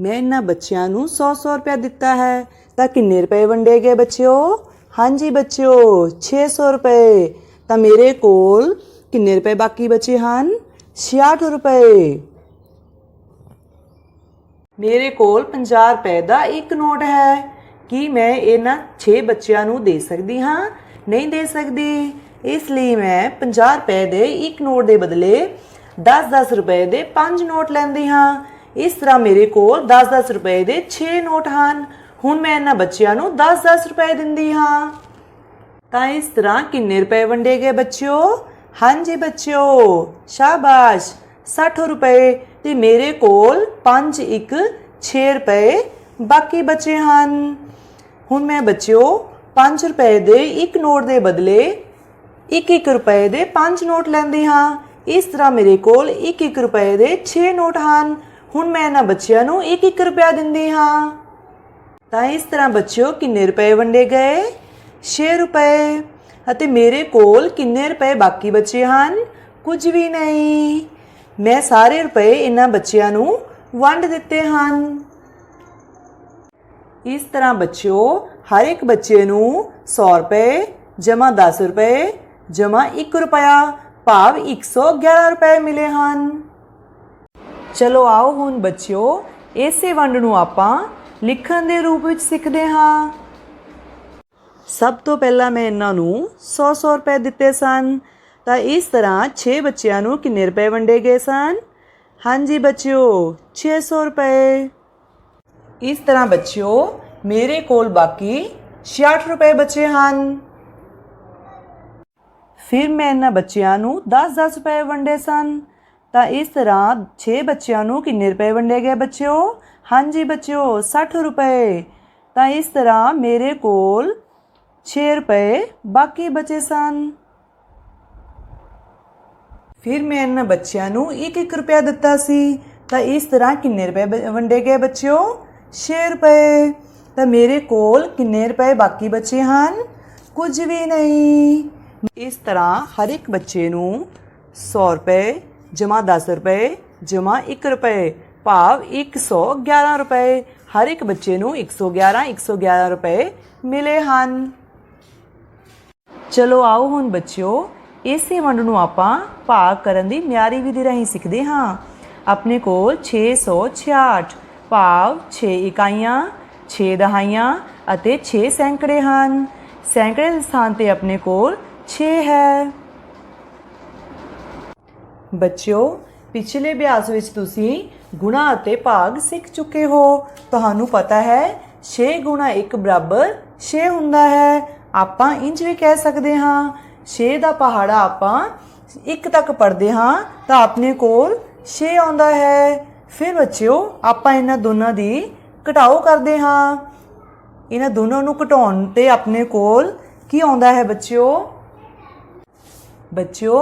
ਮੈਂ ਇਹਨਾਂ ਬੱਚਿਆਂ ਨੂੰ 100 ਰੁਪਏ ਦਿੱਤਾ ਹੈ, ਤਾਂ ਕਿੰਨੇ ਰੁਪਏ ਵੰਡੇ ਗਏ ਬੱਚਿਓ? ਹਾਂਜੀ ਬੱਚਿਓ, 600 ਰੁਪਏ। ਤਾਂ ਮੇਰੇ ਕੋਲ किन्ने रुपए बाकी बचे हैं? 66 रुपए। मेरे कोल 50 रुपए का एक नोट है। कि मैं इन्हां 6 बच्चों नूं दे सकती हाँ? नहीं दे सकती। इसलिए मैं 50 रुपए के एक नोट के बदले 10-10 रुपए के 5 नोट लैंदी हाँ। इस तरह मेरे कोल 10-10 रुपए के 6 नोट हैं। हुण मैं इन्हां बच्चों नूं 10-10 रुपए दिंदी हाँ। तां इस तरह किन्ने रुपए वंडे गए बच्चों? हाँ जी बच्चों, शाबाश, 60 रुपए। ते मेरे कोल 5 1 6 रुपए बाकी बचे हैं। हुण मैं बच्चों 5 रुपए के एक नोट के बदले 1-1 रुपए के 5 नोट लैंदी हाँ। इस तरह मेरे कोल 1-1 रुपए के 6 नोट हैं। हुण मैं इन्हां बच्चिआं नूं 1-1 रुपया दिंदी हाँ। तां इस तरह बच्चों किन्ने रुपए वंडे गए? 6 रुपए। ਅਤੇ ਮੇਰੇ ਕੋਲ ਕਿੰਨੇ ਰੁਪਏ ਬਾਕੀ ਬਚੇ ਹਨ? ਕੁਝ ਵੀ ਨਹੀਂ। ਮੈਂ ਸਾਰੇ ਰੁਪਏ ਇਹਨਾਂ ਬੱਚਿਆਂ ਨੂੰ ਵੰਡ ਦਿੱਤੇ ਹਨ। ਇਸ ਤਰ੍ਹਾਂ ਬੱਚਿਓ, ਹਰ ਇੱਕ ਬੱਚੇ ਨੂੰ 100 ਰੁਪਏ ਜਮ੍ਹਾਂ 10 ਰੁਪਏ ਜਮ੍ਹਾਂ 1 ਰੁਪਇਆ ਭਾਵ 111 ਰੁਪਏ ਮਿਲੇ ਹਨ। ਚਲੋ ਆਓ ਹੁਣ ਬੱਚਿਓ, ਇਸੇ ਵੰਡ ਨੂੰ ਆਪਾਂ ਲਿਖਣ ਦੇ ਰੂਪ ਵਿੱਚ ਸਿੱਖਦੇ ਹਾਂ। ਸਭ ਤੋਂ ਪਹਿਲਾਂ ਮੈਂ ਇਹਨਾਂ ਨੂੰ 100 ਰੁਪਏ ਦਿੱਤੇ ਸਨ। ਤਾਂ ਇਸ ਤਰ੍ਹਾਂ 6 ਬੱਚਿਆਂ ਨੂੰ ਕਿੰਨੇ ਰੁਪਏ ਵੰਡੇ ਗਏ ਸਨ? ਹਾਂਜੀ ਬੱਚਿਓ, 600 ਰੁਪਏ। ਇਸ ਤਰ੍ਹਾਂ ਬੱਚਿਓ ਮੇਰੇ ਕੋਲ ਬਾਕੀ 66 ਰੁਪਏ ਬਚੇ ਹਨ। ਫਿਰ ਮੈਂ ਇਹਨਾਂ ਬੱਚਿਆਂ ਨੂੰ 10-10 ਰੁਪਏ ਵੰਡੇ ਸਨ। ਤਾਂ ਇਸ ਤਰ੍ਹਾਂ 6 ਬੱਚਿਆਂ ਨੂੰ ਕਿੰਨੇ ਰੁਪਏ ਵੰਡੇ ਗਏ ਬੱਚਿਓ? ਹਾਂਜੀ ਬੱਚਿਓ 60 ਰੁਪਏ। ਤਾਂ ਇਸ ਤਰ੍ਹਾਂ ਮੇਰੇ ਕੋਲ 6 ਰੁਪਏ ਬਾਕੀ ਬਚੇ ਸਨ। ਫਿਰ ਮੈਂ ਇਹਨਾਂ ਬੱਚਿਆਂ ਨੂੰ 1-1 ਰੁਪਇਆ ਦਿੱਤਾ ਸੀ। ਤਾਂ ਇਸ ਤਰ੍ਹਾਂ ਕਿੰਨੇ ਰੁਪਏ ਵੰਡੇ ਗਏ ਬੱਚਿਓ? 6 ਰੁਪਏ। ਤਾਂ ਮੇਰੇ ਕੋਲ ਕਿੰਨੇ ਰੁਪਏ ਬਾਕੀ ਬਚੇ ਹਨ? ਕੁਝ ਵੀ ਨਹੀਂ। ਇਸ ਤਰ੍ਹਾਂ ਹਰ ਇੱਕ ਬੱਚੇ ਨੂੰ 100 ਰੁਪਏ ਜਮ੍ਹਾਂ 10 ਰੁਪਏ ਜਮ੍ਹਾਂ 1 ਰੁਪਏ ਭਾਵ 111 ਰੁਪਏ ਹਰ ਇੱਕ ਬੱਚੇ ਨੂੰ 111 ਰੁਪਏ ਮਿਲੇ ਹਨ। ਚਲੋ ਆਓ ਹੁਣ ਬੱਚਿਓ ਇਸੇ ਵੰਡ ਨੂੰ ਆਪਾਂ ਭਾਗ ਕਰਨ ਦੀ ਮਿਆਰੀ ਵਿਧੀ ਰਾਹੀਂ ਸਿੱਖਦੇ ਹਾਂ। ਆਪਣੇ ਕੋਲ 666 ਭਾਵ 6 ਇਕਾਈਆਂ 6 ਦਹਾਈਆਂ ਅਤੇ 6 ਸੈਂਕੜੇ ਹਨ। ਸੈਂਕੜੇ ਦੇ ਸਥਾਨ ਤੇ ਆਪਣੇ ਕੋਲ 6 ਹੈ। ਬੱਚਿਓ ਪਿਛਲੇ ਅਭਿਆਸ ਵਿੱਚ ਤੁਸੀਂ ਗੁਣਾ ਅਤੇ ਭਾਗ ਸਿੱਖ ਚੁੱਕੇ ਹੋ। ਤੁਹਾਨੂੰ ਪਤਾ ਹੈ 6 ਗੁਣਾ 1 ਬਰਾਬਰ 6 ਹੁੰਦਾ ਹੈ। ਆਪਾਂ ਇੰਝ ਵੀ ਕਹਿ ਸਕਦੇ ਹਾਂ 6 ਦਾ ਪਹਾੜਾ ਆਪਾਂ 1 ਤੱਕ ਪੜ੍ਹਦੇ ਹਾਂ ਤਾਂ ਆਪਣੇ ਕੋਲ 6 ਆਉਂਦਾ ਹੈ। ਫਿਰ ਬੱਚਿਓ ਆਪਾਂ ਇਹਨਾਂ ਦੋਨਾਂ ਦੀ ਘਟਾਓ ਕਰਦੇ ਹਾਂ। ਇਹਨਾਂ ਦੋਨਾਂ ਨੂੰ ਘਟਾਉਣ ਤੇ ਆਪਣੇ ਕੋਲ ਕੀ ਆਉਂਦਾ ਹੈ ਬੱਚਿਓ? ਬੱਚਿਓ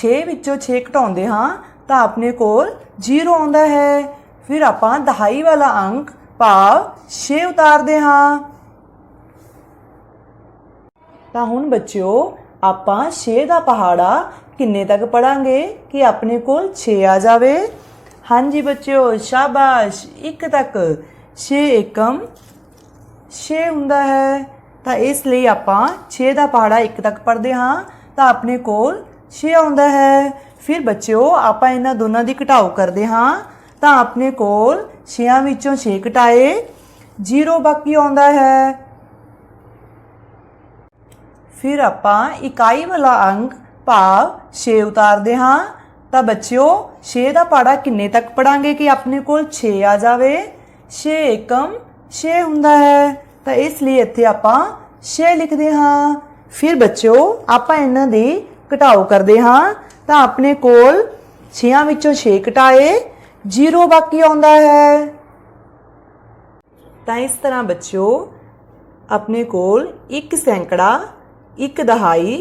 6 ਵਿੱਚੋਂ 6 ਘਟਾਉਂਦੇ ਹਾਂ ਤਾਂ ਆਪਣੇ ਕੋਲ 0 ਆਉਂਦਾ ਹੈ। ਫਿਰ ਆਪਾਂ ਦਹਾਈ ਵਾਲਾ ਅੰਕ ਭਾਵ 6 ਉਤਾਰਦੇ ਹਾਂ। ਤਾਂ ਹੁਣ ਬੱਚਿਓ ਆਪਾਂ 6 ਦਾ ਪਹਾੜਾ ਕਿੰਨੇ ਤੱਕ ਪੜਾਂਗੇ ਕਿ ਆਪਣੇ ਕੋਲ 6 ਆ ਜਾਵੇ? ਹਾਂਜੀ ਬੱਚਿਓ ਸ਼ਾਬਾਸ਼ 1 ਤੱਕ 6 ਏਕਮ 6 ਹੁੰਦਾ ਹੈ। ਤਾਂ ਇਸ ਲਈ ਆਪਾਂ 6 ਦਾ ਪਹਾੜਾ 1 ਤੱਕ ਪੜ੍ਹਦੇ ਹਾਂ ਤਾਂ ਆਪਣੇ ਕੋਲ 6 ਆਉਂਦਾ ਹੈ। ਫਿਰ ਬੱਚਿਓ ਆਪਾਂ ਇਹਨਾਂ ਦੋਨਾਂ ਦੀ ਘਟਾਓ ਕਰਦੇ ਹਾਂ ਤਾਂ ਆਪਣੇ ਕੋਲ 6 ਵਿੱਚੋਂ 6 ਘਟਾਏ 0 ਬਾਕੀ ਆਉਂਦਾ ਹੈ। ਫਿਰ ਆਪਾਂ ਇਕਾਈ ਵਾਲਾ ਅੰਕ ਭਾਵ 6 ਉਤਾਰਦੇ ਹਾਂ ਤਾਂ ਬੱਚਿਓ 6 ਦਾ ਪਹਾੜਾ ਕਿੰਨੇ ਤੱਕ ਪੜਾਂਗੇ ਕਿ ਆਪਣੇ ਕੋਲ 6 ਆ ਜਾਵੇ? 6 ਏਕਮ 6 ਹੁੰਦਾ ਹੈ। ਤਾਂ ਇਸ ਲਈ ਇੱਥੇ ਆਪਾਂ 6 ਲਿਖਦੇ ਹਾਂ। ਫਿਰ ਬੱਚਿਓ ਆਪਾਂ ਇਹਨਾਂ ਦੀ ਘਟਾਓ ਕਰਦੇ ਹਾਂ ਤਾਂ ਆਪਣੇ ਕੋਲ 6 ਵਿੱਚੋਂ 6 ਘਟਾਏ 0 ਬਾਕੀ ਆਉਂਦਾ ਹੈ। ਤਾਂ ਇਸ ਤਰ੍ਹਾਂ ਬੱਚਿਓ ਆਪਣੇ ਕੋਲ 1 ਸੈਂਕੜਾ 1 ਦਹਾਈ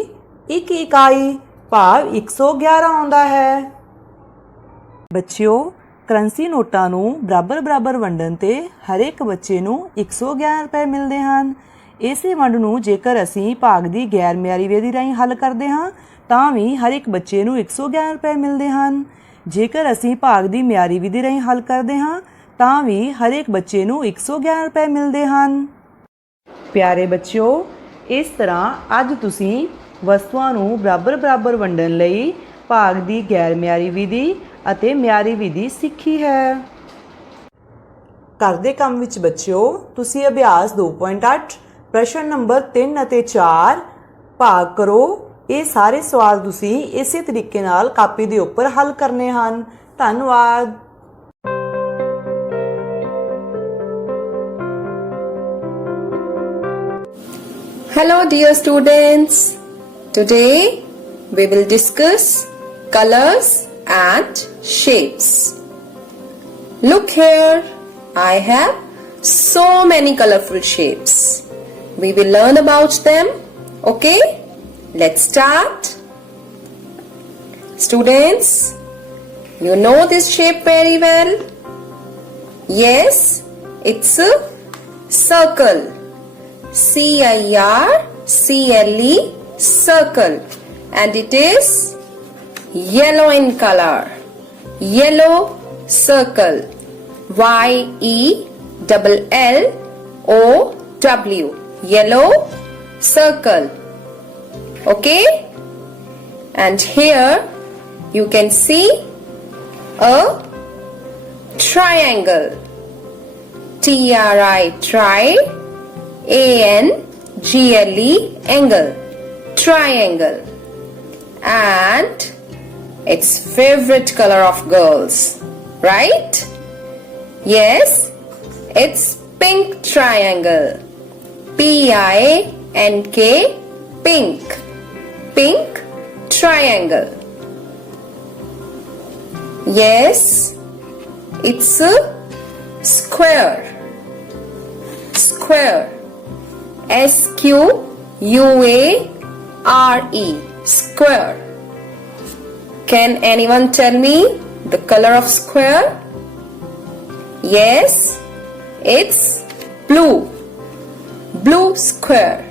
1 ਇਕਾਈ ਭਾਵ 111 ਆਉਂਦਾ ਹੈ। ਬੱਚਿਓ ਕਰੰਸੀ ਨੋਟਾਂ ਨੂੰ ਬਰਾਬਰ ਵੰਡਣ ਤੇ ਹਰ ਇੱਕ ਬੱਚੇ ਨੂੰ 111 ਰੁਪਏ ਮਿਲਦੇ ਹਨ। ਇਸੇ ਵੰਡ ਨੂੰ ਜੇਕਰ ਅਸੀਂ ਭਾਗ ਦੀ ਗੈਰ ਮਿਆਰੀ ਵਿਧੀ ਰਾਹੀਂ ਹੱਲ ਕਰਦੇ ਹਾਂ ਤਾਂ ਵੀ ਹਰ ਇੱਕ ਬੱਚੇ ਨੂੰ 111 ਰੁਪਏ ਮਿਲਦੇ ਹਨ। ਜੇਕਰ ਅਸੀਂ ਭਾਗ ਦੀ ਮਿਆਰੀ ਵਿਧੀ ਰਾਹੀਂ ਹੱਲ ਕਰਦੇ ਹਾਂ ਤਾਂ ਵੀ ਹਰ ਇੱਕ ਬੱਚੇ ਨੂੰ 111 ਰੁਪਏ ਮਿਲਦੇ ਹਨ। ਪਿਆਰੇ ਬੱਚਿਓ ਇਸ ਤਰ੍ਹਾਂ ਅੱਜ ਤੁਸੀਂ ਵਸਤੂਆਂ ਨੂੰ ਬਰਾਬਰ ਵੰਡਣ ਲਈ ਭਾਗ ਦੀ ਗੈਰ ਮਿਆਰੀ ਵਿਧੀ ਅਤੇ ਮਿਆਰੀ ਵਿਧੀ ਸਿੱਖੀ ਹੈ। ਘਰ ਦੇ ਕੰਮ ਵਿੱਚ ਬੱਚਿਓ ਤੁਸੀਂ ਅਭਿਆਸ 2.8 ਪ੍ਰਸ਼ਨ ਨੰਬਰ 3 ਅਤੇ 4 ਭਾਗ ਕਰੋ। ਇਹ ਸਾਰੇ ਸਵਾਲ ਤੁਸੀਂ ਇਸੇ ਤਰੀਕੇ ਨਾਲ ਕਾਪੀ ਦੇ ਉੱਪਰ ਹੱਲ ਕਰਨੇ ਹਨ। ਧੰਨਵਾਦ। Hello dear students, today we will discuss colors and shapes. Look here, I have so many colorful shapes. We will learn about them, okay? Let's start. Students, you know this shape very well. Yes, it's a circle. C-I-R-C-L-E, circle, and it is yellow in color. Yellow circle. Y-E-L-L-O-W, yellow circle. Okay, and here you can see a triangle. T-R-I, tri, A-N-G-L-E, angle, triangle, and its favorite color of girls, right? Yes, it's pink triangle. P-I-N-K, pink. Pink triangle. Yes, it's a square. Square. S-Q-U-A-R-E, square. Can anyone tell me the color of square? Yes, it's blue. Blue square.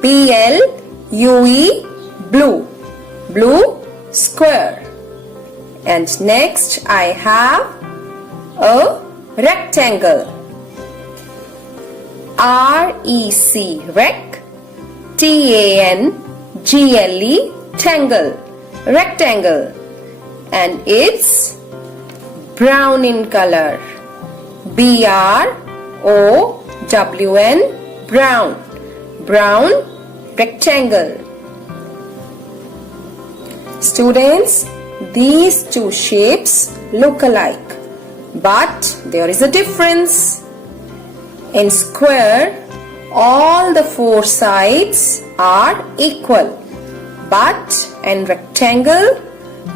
B-L-U-E, blue. Blue square. And next I have a rectangle. R-E-C, rec. T-A-N-G-L-E, tangle. Rectangle. And it's brown in color. B-R-O-W-N, brown. Brown rectangle. Students, these two shapes look alike, but there is a difference. In square, all the four sides are equal, but in rectangle,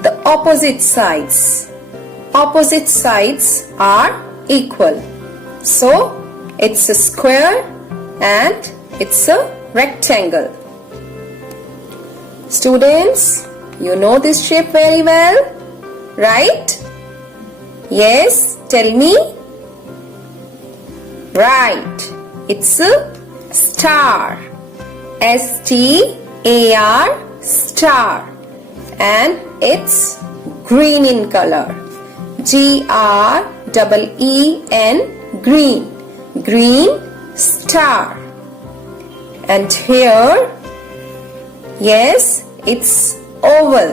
the opposite sides are equal. So, it's a square and it's a rectangle. Students, you know this shape very well, right? Yes, tell me. Right, it's a star. S-T-A-R, star. And it's green in color. G-R-E-E-N, green. Green star. And here, yes, it's oval.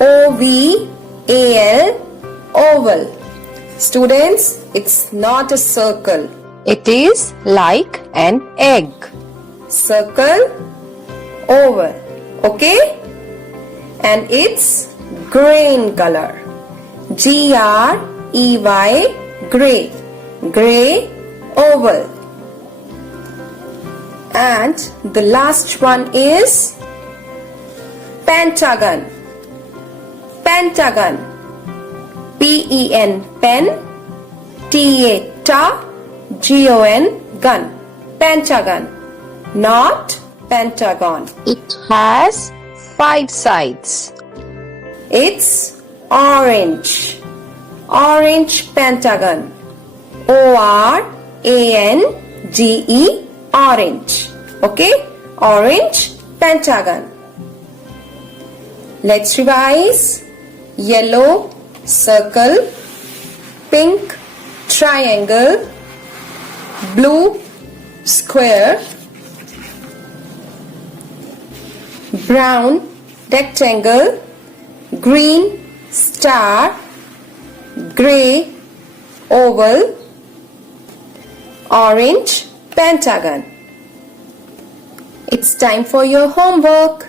O-V-A-L, oval. Students, it's not a circle. It is like an egg. Circle, oval. Okay? And it's gray in color. G-R-E-Y, gray. Gray, oval. And the last one is pentagon. Pentagon. P-E-N, pen. T-A-ta, G-O-N, gun. Pentagon. Not pentagon. It has 5 sides. It's orange. Orange pentagon. O-R-A-N-G-E, orange. Okay? Orange pentagon. Let's revise. Yellow circle, pink triangle, blue square, brown rectangle, green star, gray oval, orange pentagon. It's time for your homework,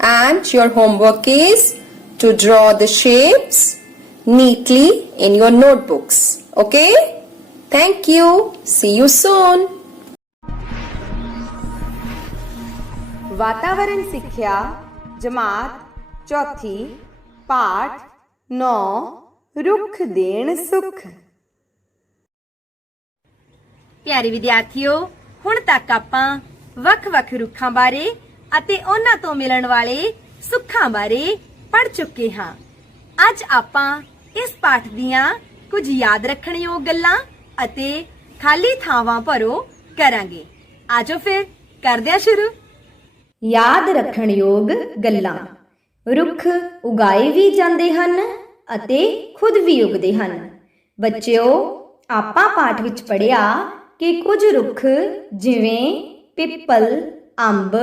and your homework is to draw the shapes neatly in your notebooks. Okay? Thank you. See you soon. ਵਾਤਾਵਰਣ ਸਿੱਖਿਆ ਜਮਾਤ ਚੌਥੀ ਪਾਠ 9 ਰੁੱਖ ਦੇਣ ਸੁੱਖ। ਪਿਆਰੇ ਵਿਦਿਆਰਥੀਓ, ਹੁਣ ਤੱਕ ਆਪਾਂ ਵੱਖ-ਵੱਖ ਰੁੱਖਾਂ ਬਾਰੇ ਅਤੇ ਉਹਨਾਂ ਤੋਂ ਮਿਲਣ ਵਾਲੇ ਸੁੱਖਾਂ ਬਾਰੇ ਪੜ੍ਹ ਚੁੱਕੇ ਹਾਂ। ਅੱਜ ਆਪਾਂ ਇਸ ਪਾਠ ਦੀਆਂ ਕੁਝ ਯਾਦ ਰੱਖਣਯੋਗ ਗੱਲਾਂ ਅਤੇ ਖਾਲੀ ਥਾਵਾਂ ਭਰੋ ਕਰਾਂਗੇ। ਆਜੋ ਫਿਰ ਕਰਦੇ ਹਾਂ ਸ਼ੁਰੂ। ਯਾਦ ਰੱਖਣਯੋਗ ਗੱਲਾਂ। ਰੁੱਖ ਉਗਾਏ ਵੀ ਜਾਂਦੇ ਹਨ ਅਤੇ ਖੁਦ ਵੀ ਉੱਗਦੇ ਹਨ। ਬੱਚਿਓ, ਆਪਾਂ ਪਾਠ ਵਿੱਚ ਪੜ੍ਹਿਆ ਕਿ ਕੁਝ ਰੁੱਖ ਜਿਵੇਂ ਪਿੱਪਲ, ਅੰਬ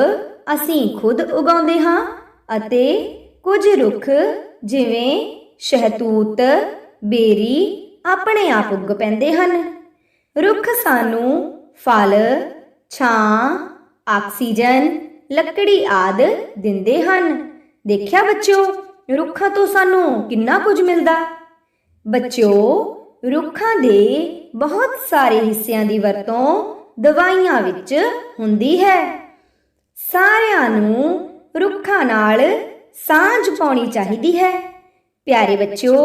ਅਸੀਂ ਖੁਦ ਉਗਾਉਂਦੇ ਹਾਂ ਅਤੇ ਕੁਝ ਰੁੱਖ ਜਿਵੇਂ ਸ਼ਹਿਤੂਤ, ਬੇਰੀ ਆਪਣੇ ਆਪ ਉੱਗ ਪੈਂਦੇ ਹਨ। ਰੁੱਖ ਸਾਨੂੰ ਫਲ, ਛਾਂ, ਆਕਸੀਜਨ, ਲੱਕੜੀ ਆਦਿ ਦਿੰਦੇ ਹਨ। ਦੇਖਿਆ ਬੱਚਿਓ, ਰੁੱਖਾਂ ਤੋਂ ਸਾਨੂੰ ਕਿੰਨਾ ਕੁਝ ਮਿਲਦਾ। ਬੱਚਿਓ, ਰੁੱਖਾਂ ਦੇ ਬਹੁਤ ਸਾਰੇ ਹਿੱਸਿਆਂ ਦੀ ਵਰਤੋਂ ਦਵਾਈਆਂ ਵਿੱਚ ਹੁੰਦੀ ਹੈ। ਸਾਰਿਆਂ ਨੂੰ ਰੁੱਖਾਂ ਨਾਲ ਸਾਂਝ ਪਾਉਣੀ ਚਾਹੀਦੀ ਹੈ। ਪਿਆਰੇ ਬੱਚਿਓ,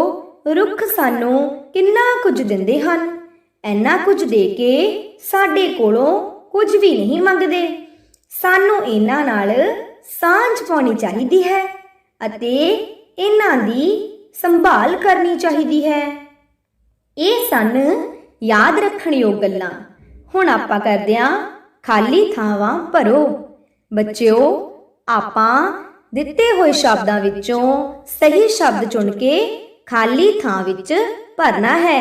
ਰੁੱਖ ਸਾਨੂੰ ਕਿੰਨਾ ਕੁਝ ਦਿੰਦੇ ਹਨ। ਇੰਨਾ ਕੁਝ ਦੇ ਕੇ ਸਾਡੇ ਕੋਲੋਂ ਕੁਝ ਵੀ ਨਹੀਂ ਮੰਗਦੇ। ਸਾਨੂੰ ਇਹਨਾਂ ਨਾਲ ਸਾਂਝ ਪਾਉਣੀ ਚਾਹੀਦੀ ਹੈ ਅਤੇ ਇਹਨਾਂ ਦੀ ਸੰਭਾਲ ਕਰਨੀ ਚਾਹੀਦੀ ਹੈ। ਇਹ ਸਨ ਯਾਦ ਰੱਖਣ ਯੋਗ ਗੱਲਾਂ। ਹੁਣ ਆਪਾਂ ਕਰਦੇ ਹਾਂ ਖਾਲੀ ਥਾਵਾਂ ਭਰੋ। ਬੱਚਿਓ, ਆਪਾਂ ਦਿੱਤੇ ਹੋਏ ਸ਼ਬਦਾਂ ਵਿੱਚੋਂ ਸਹੀ ਸ਼ਬਦ ਚੁਣ ਕੇ ਖਾਲੀ ਥਾਂ ਵਿੱਚ ਭਰਨਾ ਹੈ।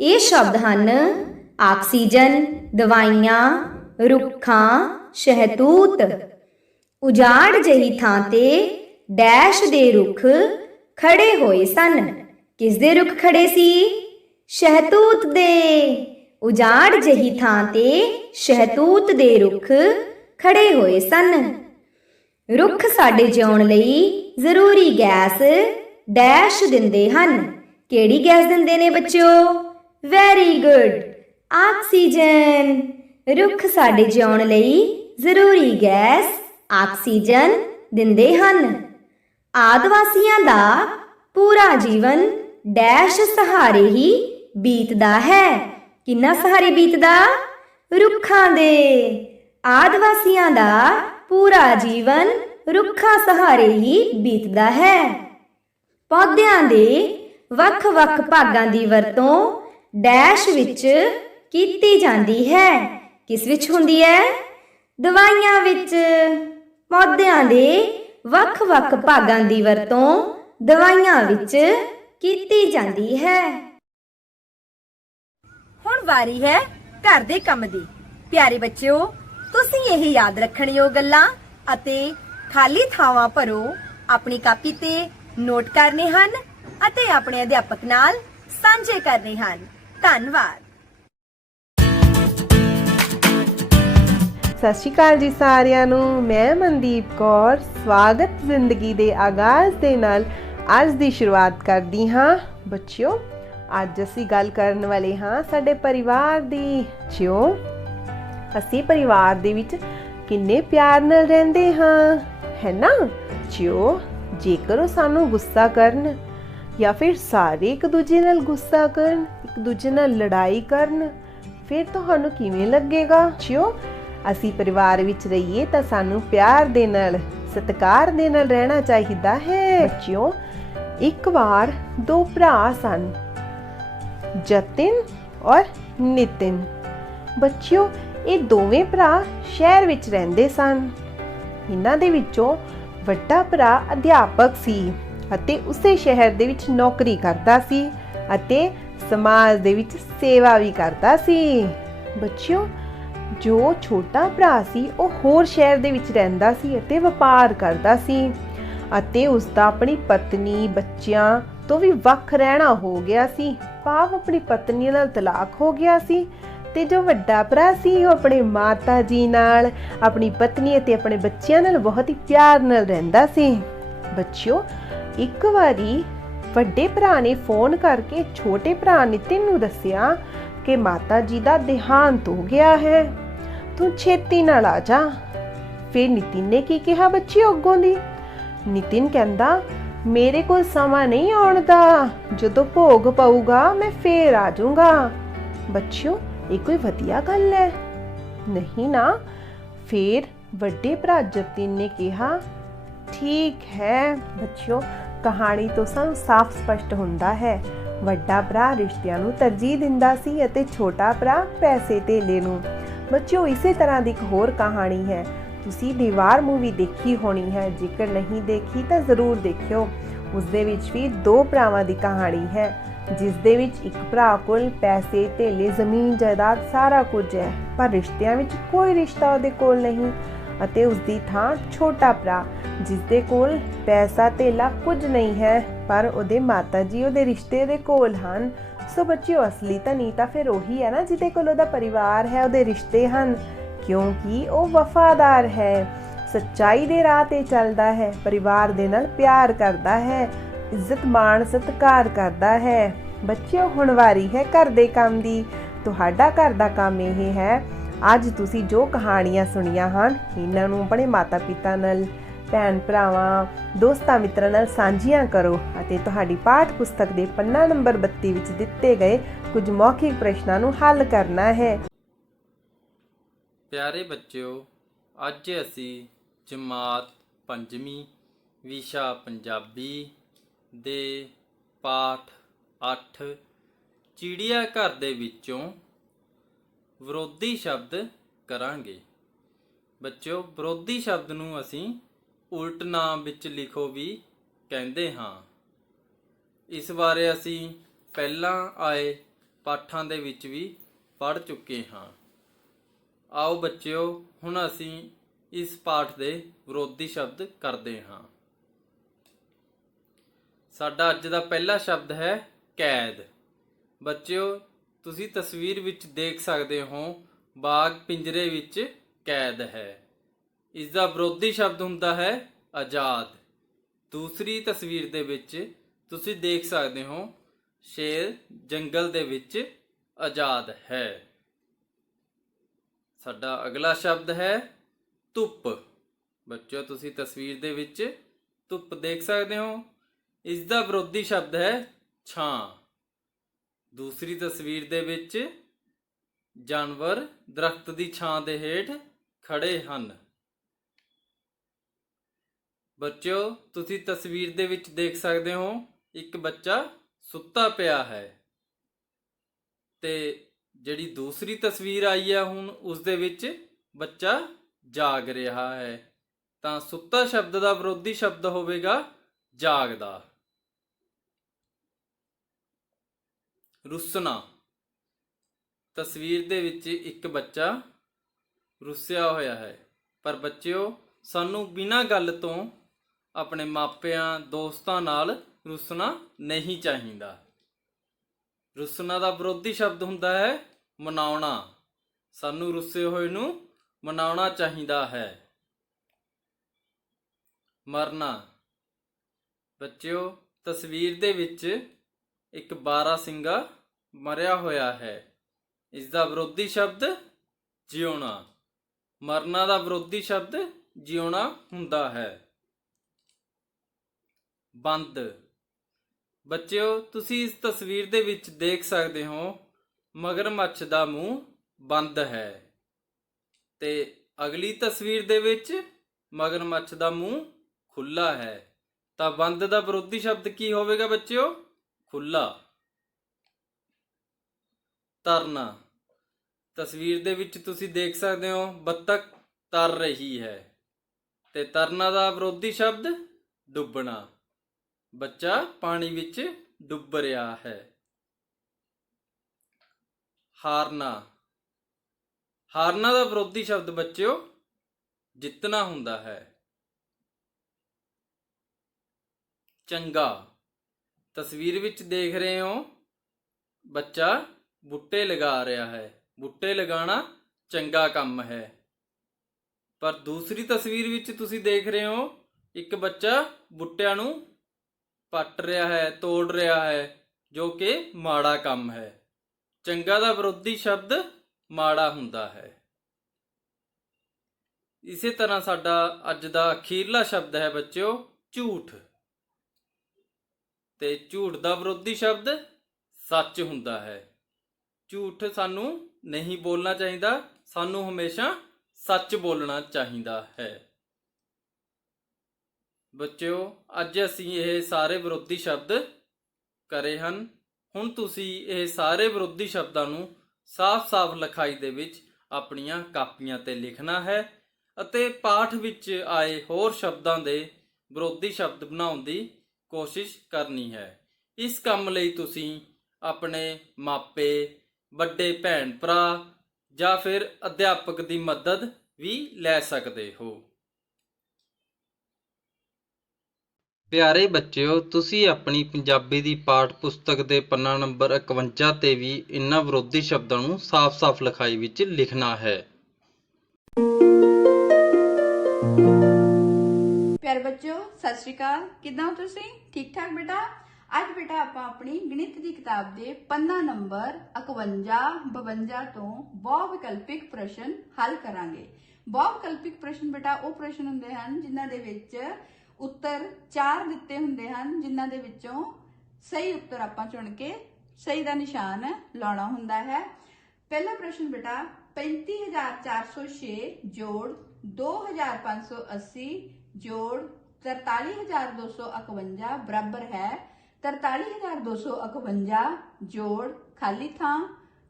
ਇਹ ਸ਼ਬਦ ਹਨ ਆਕਸੀਜਨ, ਦਵਾਈਆਂ, ਰੁੱਖਾਂ, ਸ਼ਹਿਤੂਤ। ਉਜਾੜ ਜਿਹੀ ਥਾਂ ਤੇ ਡੈਸ਼ ਦੇ ਰੁੱਖ ਖੜੇ ਹੋਏ ਸਨ। ਕਿਸ ਦੇ ਰੁੱਖ ਖੜੇ ਸੀ? ਸ਼ਹਿਤੂਤ ਦੇ। ਉਜਾੜ ਜਿਹੀ ਥਾਂ ਤੇ ਸ਼ਹਿਤੂਤ ਦੇ ਰੁੱਖ ਖੜੇ ਹੋਏ ਸਨ। ਰੁੱਖ ਸਾਡੇ ਜਿਉਣ ਲਈ ਜ਼ਰੂਰੀ ਗੈਸ ਡੈਸ਼ ਦਿੰਦੇ ਹਨ। ਕਿਹੜੀ ਗੈਸ ਦਿੰਦੇ ਨੇ ਬੱਚਿਓ? Very good, oxygen. ਰੁੱਖ ਸਾਡੇ ਜਿਉਣ ਲਈ ਜ਼ਰੂਰੀ ਗੈਸ ਆਕਸੀਜਨ ਦਿੰਦੇ ਹਨ। ਆਦਿਵਾਸੀਆਂ ਦਾ ਪੂਰਾ ਜੀਵਨ ਡੈਸ਼ ਸਹਾਰੇ ਹੀ ਬੀਤਦਾ ਹੈ। ਕਿੰਨਾ ਸਹਾਰੇ ਬੀਤਦਾ? ਰੁੱਖਾਂ ਦੇ। ਆਦਿਵਾਸੀਆਂ ਦਾ ਪੂਰਾ ਜੀਵਨ ਰੁੱਖਾਂ ਸਹਾਰੇ ਹੀ ਬੀਤਦਾ ਹੈ। ਪੌਦਿਆਂ ਦੇ ਵੱਖ-ਵੱਖ ਭਾਗਾਂ ਦੀ ਵਰਤੋਂ ਡੈਸ਼ ਵਿੱਚ ਕੀਤੀ ਜਾਂਦੀ ਹੈ। ਕਿਸ ਵਿੱਚ ਹੁੰਦੀ ਹੈ? ਦਵਾਈਆਂ ਵਿੱਚ। ਪੌਦਿਆਂ ਦੇ ਵੱਖ-ਵੱਖ ਭਾਗਾਂ ਦੀ ਵਰਤੋਂ ਦਵਾਈਆਂ ਵਿੱਚ ਕੀਤੀ ਜਾਂਦੀ ਹੈ। ਹੁਣ ਵਾਰੀ ਹੈ ਘਰ ਦੇ ਕੰਮ ਦੀ। ਪਿਆਰੇ ਬੱਚਿਓ, ਤੁਸੀਂ ਇਹ ਯਾਦ ਰੱਖਣ ਯੋਗ ਗੱਲਾਂ ਅਤੇ ਖਾਲੀ ਥਾਵਾਂ ਭਰੋ। ਆਪਣੀ ਕਾਪੀ ਤੇ ਨੋਟ ਕਰਨੇ ਹਨ ਅਤੇ ਆਪਣੇ ਅਧਿਆਪਕ ਨਾਲ ਸਾਂਝੇ ਕਰਨੇ ਹਨ। ਧੰਨਵਾਦ। ਸਤਿ ਸ਼੍ਰੀ ਅਕਾਲ ਜੀ ਸਾਰਿਆਂ ਨੂੰ। ਮੈਂ ਮਨਦੀਪ ਕੌਰ ਸਵਾਗਤ ਜ਼ਿੰਦਗੀ ਦੇ ਆਗਾਜ਼ ਦੇ ਨਾਲ ਅੱਜ ਦੀ ਸ਼ੁਰੂਆਤ ਕਰਦੀ ਹਾਂ। ਬੱਚਿਓ, ਅੱਜ ਅਸੀਂ ਗੱਲ ਕਰਨ ਵਾਲੇ ਹਾਂ ਸਾਡੇ ਪਰਿਵਾਰ ਦੀ। ਜਿਉਂ ਅਸੀਂ ਪਰਿਵਾਰ ਦੇ ਵਿੱਚ ਕਿੰਨੇ ਪਿਆਰ ਨਾਲ ਰਹਿੰਦੇ ਹਾਂ, ਹੈ ਨਾ? ਜਿਉਂ ਜੇਕਰ ਉਹ ਸਾਨੂੰ ਗੁੱਸਾ ਕਰਨ ਜਾਂ ਫਿਰ ਸਾਰੇ ਇੱਕ ਦੂਜੇ ਨਾਲ ਗੁੱਸਾ ਕਰਨ, ਇੱਕ ਦੂਜੇ ਨਾਲ ਲੜਾਈ ਕਰਨ, ਫਿਰ ਤੁਹਾਨੂੰ ਕਿਵੇਂ ਲੱਗੇਗਾ? ਜਿਉਂ ਅਸੀਂ ਪਰਿਵਾਰ ਵਿੱਚ ਰਹੀਏ ਤਾਂ ਸਾਨੂੰ ਪਿਆਰ ਦੇ ਨਾਲ, ਸਤਿਕਾਰ ਦੇ ਨਾਲ ਰਹਿਣਾ ਚਾਹੀਦਾ ਹੈ। ਬੱਚਿਓ, ਇੱਕ ਵਾਰ ਦੋ ਭਰਾ ਸਨ, ਜਤਿਨ ਔਰ ਨਿਤਿਨ। ਬੱਚਿਓ, ਇਹ ਦੋਵੇਂ ਭਰਾ ਸ਼ਹਿਰ ਵਿੱਚ ਰਹਿੰਦੇ ਸਨ। ਇਹਨਾਂ ਦੇ ਵਿੱਚੋਂ ਵੱਡਾ ਭਰਾ ਅਧਿਆਪਕ ਸੀ ਅਤੇ ਉਸੇ ਸ਼ਹਿਰ ਦੇ ਵਿੱਚ ਨੌਕਰੀ ਕਰਦਾ ਸੀ ਅਤੇ ਸਮਾਜ ਦੇ ਵਿੱਚ ਸੇਵਾ ਵੀ ਕਰਦਾ ਸੀ। ਬੱਚਿਓ, ਜੋ ਛੋਟਾ ਭਰਾ ਸੀ ਉਹ ਹੋਰ ਸ਼ਹਿਰ ਦੇ ਵਿੱਚ ਰਹਿੰਦਾ ਸੀ ਅਤੇ ਵਪਾਰ ਕਰਦਾ ਸੀ ਅਤੇ ਉਸ ਦਾ ਆਪਣੀ ਪਤਨੀ, ਬੱਚਿਆਂ ਤੋਂ ਵੀ ਵੱਖ ਰਹਿਣਾ ਹੋ ਗਿਆ ਸੀ। ਭਾਵ ਆਪਣੀ ਪਤਨੀ ਨਾਲ ਤਲਾਕ ਹੋ ਗਿਆ ਸੀ ਤੇ ਜੋ ਵੱਡਾ ਭਰਾ ਸੀ ਉਹ ਆਪਣੇ ਮਾਤਾ ਜੀ ਨਾਲ, ਆਪਣੀ ਪਤਨੀ ਅਤੇ ਆਪਣੇ ਬੱਚਿਆਂ ਨਾਲ ਬਹੁਤ ਹੀ ਪਿਆਰ ਨਾਲ ਰਹਿੰਦਾ ਸੀ। ਬੱਚਿਓ, ਇੱਕ ਵਾਰੀ ਵੱਡੇ ਭਰਾ ਨੇ ਫੋਨ ਕਰਕੇ ਛੋਟੇ ਭਰਾ ਨਿਤਿਨ ਨੂੰ ਦੱਸਿਆ ਕਿ ਮਾਤਾ ਜੀ ਦਾ ਦੇਹਾਂਤ ਹੋ ਗਿਆ ਹੈ, ਤੂੰ ਛੇਤੀ ਨਾਲ ਆ ਜਾ। ਫਿਰ ਨਿਤਿਨ ਨੇ ਕੀ ਕਿਹਾ ਬੱਚਿਓ ਅੱਗੋਂ ਦੀ? ਨਿਤਿਨ ਕਹਿੰਦਾ, ਮੇਰੇ ਕੋਲ ਸਮਾਂ ਨਹੀਂ ਆਉਣ ਦਾ, ਜਦੋਂ ਭੋਗ ਪਊਗਾ ਮੈਂ ਫੇਰ ਆ ਜਾਊਂਗਾ। ਬੱਚਿਓ, ਇਹ ਕੋਈ ਵਧੀਆ ਗੱਲ ਹੈ? ਨਹੀਂ ਨਾ। ਫਿਰ ਵੱਡੇ ਭਰਾ ਜਤਿਨ ਨੇ ਕਿਹਾ, ਠੀਕ ਹੈ। ਬੱਚਿਓ, ਕਹਾਣੀ ਤੋਂ ਸਾਨੂੰ ਸਾਫ਼ ਸਪਸ਼ਟ ਹੁੰਦਾ ਹੈ, ਵੱਡਾ ਭਰਾ ਰਿਸ਼ਤਿਆਂ ਨੂੰ ਤਰਜੀਹ ਦਿੰਦਾ ਸੀ ਅਤੇ ਛੋਟਾ ਭਰਾ ਪੈਸੇ ਧੇਲੇ ਨੂੰ। ਬੱਚਿਓ, ਇਸੇ ਤਰ੍ਹਾਂ ਦੀ ਇੱਕ ਹੋਰ ਕਹਾਣੀ ਹੈ। ਤੁਸੀਂ ਦੀਵਾਰ ਮੂਵੀ ਦੇਖੀ ਹੋਣੀ ਹੈ, ਜੇਕਰ ਨਹੀਂ ਦੇਖੀ ਤਾਂ ਜ਼ਰੂਰ ਦੇਖਿਓ। ਉਸ ਦੇ ਵਿੱਚ ਵੀ ਦੋ ਭਰਾਵਾਂ ਦੀ ਕਹਾਣੀ ਹੈ, ਜਿਸ ਦੇ ਵਿੱਚ ਇੱਕ ਭਰਾ ਕੋਲ ਪੈਸੇ ਧੇਲੇ, ਜ਼ਮੀਨ ਜਾਇਦਾਦ ਸਾਰਾ ਕੁਝ ਹੈ, ਪਰ ਰਿਸ਼ਤਿਆਂ ਵਿੱਚ ਕੋਈ ਰਿਸ਼ਤਾ ਉਹਦੇ ਕੋਲ ਨਹੀਂ ਅਤੇ ਉਸ ਦੀ ਥਾਂ ਛੋਟਾ ਭਰਾ, ਜਿਸ ਦੇ ਕੋਲ ਪੈਸਾ ਧੇਲਾ ਕੁਝ ਨਹੀਂ ਹੈ, ਪਰ ਉਹਦੇ ਮਾਤਾ ਜੀ ਉਹਦੇ ਰਿਸ਼ਤੇ ਦੇ ਕੋਲ ਹਨ। ਸੋ ਬੱਚਿਓ, ਅਸਲੀ ਧਨੀ ਤਾਂ ਫਿਰ ਉਹੀ ਹੈ ਨਾ ਜਿਹਦੇ ਕੋਲ ਉਹਦਾ ਪਰਿਵਾਰ ਹੈ, ਉਹਦੇ ਰਿਸ਼ਤੇ ਹਨ, ਕਿਉਂਕਿ ਉਹ ਵਫਾਦਾਰ ਹੈ, ਸੱਚਾਈ ਦੇ ਰਾਹ ਤੇ ਚੱਲਦਾ ਹੈ, ਪਰਿਵਾਰ ਦੇ ਨਾਲ ਪਿਆਰ ਕਰਦਾ ਹੈ, ਇੱਜ਼ਤ ਮਾਣ ਸਤਿਕਾਰ ਕਰਦਾ ਹੈ। ਬੱਚਿਓ ਹੁਣ ਵਾਰੀ ਹੈ ਘਰ ਦੇ ਕੰਮ ਦੀ। ਤੁਹਾਡਾ ਘਰ ਦਾ ਕੰਮ ਇਹ ਹੈ, ਅੱਜ ਤੁਸੀਂ ਜੋ ਕਹਾਣੀਆਂ ਸੁਣੀਆਂ ਹਨ ਇਹਨਾਂ ਨੂੰ ਆਪਣੇ ਮਾਤਾ ਪਿਤਾ ਨਾਲ, ਭੈਣ ਭਰਾਵਾਂ, ਦੋਸਤਾਂ ਮਿੱਤਰਾਂ ਨਾਲ ਸਾਂਝੀਆਂ ਕਰੋ ਅਤੇ ਤੁਹਾਡੀ ਪਾਠ ਪੁਸਤਕ ਦੇ ਪੰਨਾ ਨੰਬਰ 32 ਵਿੱਚ ਦਿੱਤੇ ਗਏ ਕੁਝ ਮੌਖਿਕ ਪ੍ਰਸ਼ਨਾਂ ਨੂੰ ਹੱਲ ਕਰਨਾ ਹੈ। ਪਿਆਰੇ ਬੱਚਿਓ, ਅੱਜ ਅਸੀਂ ਜਮਾਤ 5ਵੀਂ ਵਿਸ਼ਾ ਪੰਜਾਬੀ ਦੇ ਪਾਠ 8 ਚਿੜੀਆ ਘਰ ਦੇ ਵਿੱਚੋਂ ਵਿਰੋਧੀ ਸ਼ਬਦ ਕਰਾਂਗੇ। ਬੱਚਿਓ, ਵਿਰੋਧੀ ਸ਼ਬਦ ਨੂੰ ਅਸੀਂ ਉਲਟ ਨਾਮ ਵਿੱਚ ਲਿਖੋ ਵੀ ਕਹਿੰਦੇ ਹਾਂ। ਇਸ ਬਾਰੇ ਅਸੀਂ ਪਹਿਲਾਂ ਆਏ ਪਾਠਾਂ ਦੇ ਵਿੱਚ ਵੀ ਪੜ੍ਹ ਚੁੱਕੇ ਹਾਂ। ਆਓ ਬੱਚਿਓ, ਹੁਣ ਅਸੀਂ ਇਸ ਪਾਠ ਦੇ ਵਿਰੋਧੀ ਸ਼ਬਦ ਕਰਦੇ ਹਾਂ। ਸਾਡਾ ਅੱਜ ਦਾ ਪਹਿਲਾ ਸ਼ਬਦ ਹੈ ਕੈਦ। ਬੱਚਿਓ, ਤੁਸੀਂ ਤਸਵੀਰ ਵਿੱਚ ਦੇਖ ਸਕਦੇ ਹੋ ਬਾਘ ਪਿੰਜਰੇ ਵਿੱਚ ਕੈਦ ਹੈ। ਇਸ ਦਾ ਵਿਰੋਧੀ ਸ਼ਬਦ ਹੁੰਦਾ ਹੈ ਆਜ਼ਾਦ। ਦੂਸਰੀ ਤਸਵੀਰ ਦੇ ਵਿੱਚ ਤੁਸੀਂ ਦੇਖ ਸਕਦੇ ਹੋ ਸ਼ੇਰ ਜੰਗਲ ਦੇ ਵਿੱਚ ਆਜ਼ਾਦ ਹੈ। ਸਾਡਾ ਅਗਲਾ ਸ਼ਬਦ ਹੈ ਧੁੱਪ। ਬੱਚਿਓ, ਤੁਸੀਂ ਤਸਵੀਰ ਦੇ ਵਿੱਚ ਧੁੱਪ ਦੇਖ ਸਕਦੇ ਹੋ। ਇਸ ਦਾ ਵਿਰੋਧੀ ਸ਼ਬਦ ਹੈ ਛਾਂ। ਦੂਸਰੀ ਤਸਵੀਰ ਦੇ ਵਿੱਚ ਜਾਨਵਰ ਦਰਖਤ ਦੀ ਛਾਂ ਦੇ ਹੇਠ ਖੜੇ ਹਨ। ਬੱਚਿਓ, ਤੁਸੀਂ ਤਸਵੀਰ ਦੇ ਵਿੱਚ ਦੇਖ ਸਕਦੇ ਹੋ ਇੱਕ ਬੱਚਾ ਸੁੱਤਾ ਪਿਆ ਹੈ ਤੇ ਜਿਹੜੀ ਦੂਸਰੀ ਤਸਵੀਰ ਆਈ ਹੈ ਹੁਣ ਉਸ ਦੇ ਵਿੱਚ ਬੱਚਾ ਜਾਗ ਰਿਹਾ ਹੈ। ਤਾਂ ਸੁੱਤਾ ਸ਼ਬਦ ਦਾ ਵਿਰੋਧੀ ਸ਼ਬਦ ਹੋਵੇਗਾ ਜਾਗਦਾ। ਰੁੱਸਣਾ। ਤਸਵੀਰ ਦੇ ਵਿੱਚ ਇੱਕ ਬੱਚਾ ਰੁੱਸਿਆ ਹੋਇਆ ਹੈ, ਪਰ ਬੱਚਿਓ ਸਾਨੂੰ ਬਿਨਾਂ ਗੱਲ ਤੋਂ ਆਪਣੇ ਮਾਪਿਆਂ ਦੋਸਤਾਂ ਨਾਲ ਰੁੱਸਣਾ ਨਹੀਂ ਚਾਹੀਦਾ। ਰੁੱਸਣਾ ਦਾ ਵਿਰੋਧੀ ਸ਼ਬਦ ਹੁੰਦਾ ਹੈ ਮਨਾਉਣਾ। ਸਾਨੂੰ ਰੁੱਸੇ ਹੋਏ ਨੂੰ ਮਨਾਉਣਾ ਚਾਹੀਦਾ ਹੈ। ਮਰਨਾ। ਬੱਚਿਓ, ਤਸਵੀਰ ਦੇ ਵਿੱਚ ਇੱਕ ਬਾਰਾਂਸਿੰਗਾ ਮਰਿਆ ਹੋਇਆ ਹੈ। ਇਸ ਦਾ ਵਿਰੋਧੀ ਸ਼ਬਦ ਜਿਉਣਾ। ਮਰਨਾ ਦਾ ਵਿਰੋਧੀ ਸ਼ਬਦ ਜਿਉਣਾ ਹੁੰਦਾ ਹੈ। ਬੰਦ। ਬੱਚਿਓ, ਤੁਸੀਂ ਇਸ ਤਸਵੀਰ ਦੇ ਵਿੱਚ ਦੇਖ ਸਕਦੇ ਹੋ ਮਗਰਮੱਛ ਦਾ ਮੂੰਹ ਬੰਦ ਹੈ ਤੇ ਅਗਲੀ ਤਸਵੀਰ ਦੇ ਵਿੱਚ ਮਗਰਮੱਛ ਦਾ ਮੂੰਹ ਖੁੱਲਾ ਹੈ। ਤਾਂ ਬੰਦ ਦਾ ਵਿਰੋਧੀ ਸ਼ਬਦ ਕੀ ਹੋਵੇਗਾ ਬੱਚਿਓ? ਖੁੱਲਾ। ਤਰਨਾ। ਤਸਵੀਰ ਦੇ ਵਿੱਚ ਤੁਸੀਂ ਦੇਖ ਸਕਦੇ ਹੋ ਬੱਤਖ ਤਰ ਰਹੀ ਹੈ ਤੇ ਤਰਨਾ ਦਾ ਵਿਰੋਧੀ ਸ਼ਬਦ ਡੁੱਬਣਾ। ਬੱਚਾ ਪਾਣੀ ਵਿੱਚ ਡੁੱਬ ਰਿਹਾ ਹੈ। ਹਾਰਨਾ। ਹਾਰਨਾ ਦਾ ਵਿਰੋਧੀ ਸ਼ਬਦ ਬੱਚਿਓ ਜਿੱਤਣਾ ਹੁੰਦਾ ਹੈ। ਚੰਗਾ। ਤਸਵੀਰ ਵਿੱਚ ਦੇਖ ਰਹੇ ਹੋ ਬੱਚਾ ਬੂਟੇ ਲਗਾ ਰਿਹਾ ਹੈ। ਬੂਟੇ ਲਗਾਉਣਾ ਚੰਗਾ ਕੰਮ ਹੈ। ਪਰ ਦੂਸਰੀ ਤਸਵੀਰ ਵਿੱਚ ਤੁਸੀਂ ਦੇਖ ਰਹੇ ਹੋ ਇੱਕ ਬੱਚਾ ਬੂਟਿਆਂ ਨੂੰ ਪੱਟ ਰਿਹਾ ਹੈ, ਤੋੜ ਰਿਹਾ ਹੈ, ਜੋ ਕਿ ਮਾੜਾ ਕੰਮ ਹੈ। ਚੰਗਾ ਦਾ ਵਿਰੋਧੀ ਸ਼ਬਦ ਮਾੜਾ ਹੁੰਦਾ ਹੈ। ਇਸੇ ਤਰ੍ਹਾਂ ਸਾਡਾ ਅੱਜ ਦਾ ਅਖੀਰਲਾ ਸ਼ਬਦ ਹੈ ਬੱਚਿਓ ਝੂਠ। ਤੇ ਝੂਠ ਦਾ ਵਿਰੋਧੀ ਸ਼ਬਦ ਸੱਚ ਹੁੰਦਾ ਹੈ। ਝੂਠ ਸਾਨੂੰ ਨਹੀਂ ਬੋਲਣਾ ਚਾਹੀਦਾ, ਸਾਨੂੰ ਹਮੇਸ਼ਾ ਸੱਚ ਬੋਲਣਾ ਚਾਹੀਦਾ ਹੈ। ਬੱਚਿਓ, ਅੱਜ ਅਸੀਂ ਇਹ ਸਾਰੇ ਵਿਰੋਧੀ ਸ਼ਬਦ ਕਰੇ ਹਨ। ਹੁਣ ਤੁਸੀਂ ਇਹ ਸਾਰੇ ਵਿਰੋਧੀ ਸ਼ਬਦਾਂ ਨੂੰ ਸਾਫ਼-ਸਾਫ਼ ਲਿਖਾਈ ਦੇ ਵਿੱਚ ਆਪਣੀਆਂ ਕਾਪੀਆਂ ਤੇ ਲਿਖਣਾ ਹੈ ਅਤੇ ਪਾਠ ਵਿੱਚ ਆਏ ਹੋਰ ਸ਼ਬਦਾਂ ਦੇ ਵਿਰੋਧੀ ਸ਼ਬਦ ਬਣਾਉਣ ਦੀ ਕੋਸ਼ਿਸ਼ ਕਰਨੀ ਹੈ। ਇਸ ਕੰਮ ਲਈ ਤੁਸੀਂ ਆਪਣੇ ਮਾਪੇ, ਵੱਡੇ ਭੈਣ ਭਰਾ ਜਾਂ ਫਿਰ ਅਧਿਆਪਕ ਦੀ ਮਦਦ ਵੀ ਲੈ ਸਕਦੇ ਹੋ। ਪਿਆਰੇ ਬੱਚਿਓ, ਤੁਸੀਂ ਆਪਣੀ ਪੰਜਾਬੀ ਦੀ ਪਾਠ ਪੁਸਤਕ ਦੇ ਪੰਨਾ ਨੰਬਰ 51 ਤੇ ਵੀ ਇਹਨਾਂ ਵਿਰੋਧੀ ਸ਼ਬਦਾਂ ਨੂੰ ਸਾਫ਼-ਸਾਫ਼ ਲਿਖਾਈ ਵਿੱਚ ਲਿਖਣਾ ਹੈ। ਪਿਆਰੇ ਬੱਚਿਓ, ਸਤਿ ਸ਼੍ਰੀ ਅਕਾਲ। ਕਿੱਦਾਂ ਹੋ ਤੁਸੀਂ? ਠੀਕ ਠਾਕ ਬੇਟਾ? ਅੱਜ ਬੇਟਾ ਆਪਾਂ ਆਪਣੀ ਗਣਿਤ ਦੀ ਕਿਤਾਬ ਦੇ ਪੰਨਾ ਨੰਬਰ 51 52 ਤੋਂ ਬਹੁ ਵਿਕਲਪਿਕ ਪ੍ਰਸ਼ਨ ਹੱਲ ਕਰਾਂਗੇ। ਬਹੁ ਵਿਕਲਪਿਕ ਪ੍ਰਸ਼ਨ ਬੇਟਾ ਉਹ ਪ੍ਰਸ਼ਨ ਹੁੰਦੇ ਹਨ ਜਿਨ੍ਹਾਂ ਦੇ ਵਿੱਚ ਉੱਤਰ 4 ਦਿੱਤੇ ਹੁੰਦੇ ਹਨ, ਜਿਨ੍ਹਾਂ ਦੇ ਵਿੱਚੋਂ ਸਹੀ ਉੱਤਰ ਆਪਾਂ ਚੁਣ ਕੇ ਸਹੀ ਦਾ ਨਿਸ਼ਾਨ ਲਾਉਣਾ ਹੁੰਦਾ ਹੈ। ਪਹਿਲਾ ਪ੍ਰਸ਼ਨ ਬੇਟਾ 35406 ਜੋੜ 2580 ਜੋੜ 43251 ਬਰਾਬਰ ਹੈ 43251 ਜੋੜ ਖਾਲੀ ਥਾਂ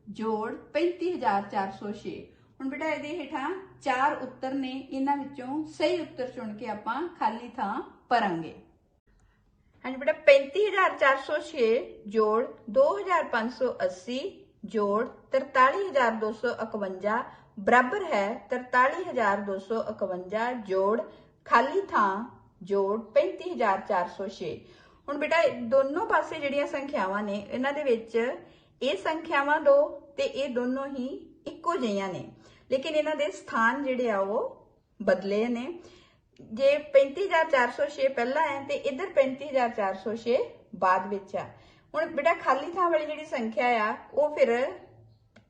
ਜੋੜ 35406। ਹੁਣ ਬੇਟਾ ਇਹਦੇ ਹੇਠਾਂ 4 ਉੱਤਰ ਨੇ, ਇਹਨਾਂ ਵਿੱਚੋਂ ਸਹੀ ਉੱਤਰ ਚੁਣ ਕੇ ਆਪਾਂ ਖਾਲੀ ਥਾਂ ਭਰਾਂਗੇ। ਹਾਂਜੀ ਬੇਟਾ 35406 ਜੋੜ 2580 ਜੋੜ 43251 ਬਰਾਬਰ ਹੈ 43251 ਜੋੜ ਖਾਲੀ ਥਾਂ ਜੋੜ 35406। ਹੁਣ ਬੇਟਾ ਦੋਨੋਂ ਪਾਸੇ ਜਿਹੜੀਆਂ ਸੰਖਿਆਵਾਂ ਨੇ ਇਹਨਾਂ ਦੇ ਵਿੱਚ ਇਹ ਸੰਖਿਆਵਾਂ ਦੋ ਤੇ ਇਹ ਦੋਨੋਂ ਹੀ ਇੱਕੋ ਜਿਹੀਆਂ ਨੇ, ਲੇਕਿਨ ਇਹਨਾਂ ਦੇ ਸਥਾਨ ਜਿਹੜੇ ਆ ਉਹ ਬਦਲੇ ਨੇ। ਜੇ 35406 ਪਹਿਲਾਂ ਹੈ ਤੇ ਇੱਧਰ 35406 ਬਾਅਦ ਵਿੱਚ ਆ। ਹੁਣ ਬੇਟਾ ਖਾਲੀ ਥਾਂ ਵਾਲੀ ਜਿਹੜੀ ਸੰਖਿਆ ਆ ਉਹ ਫਿਰ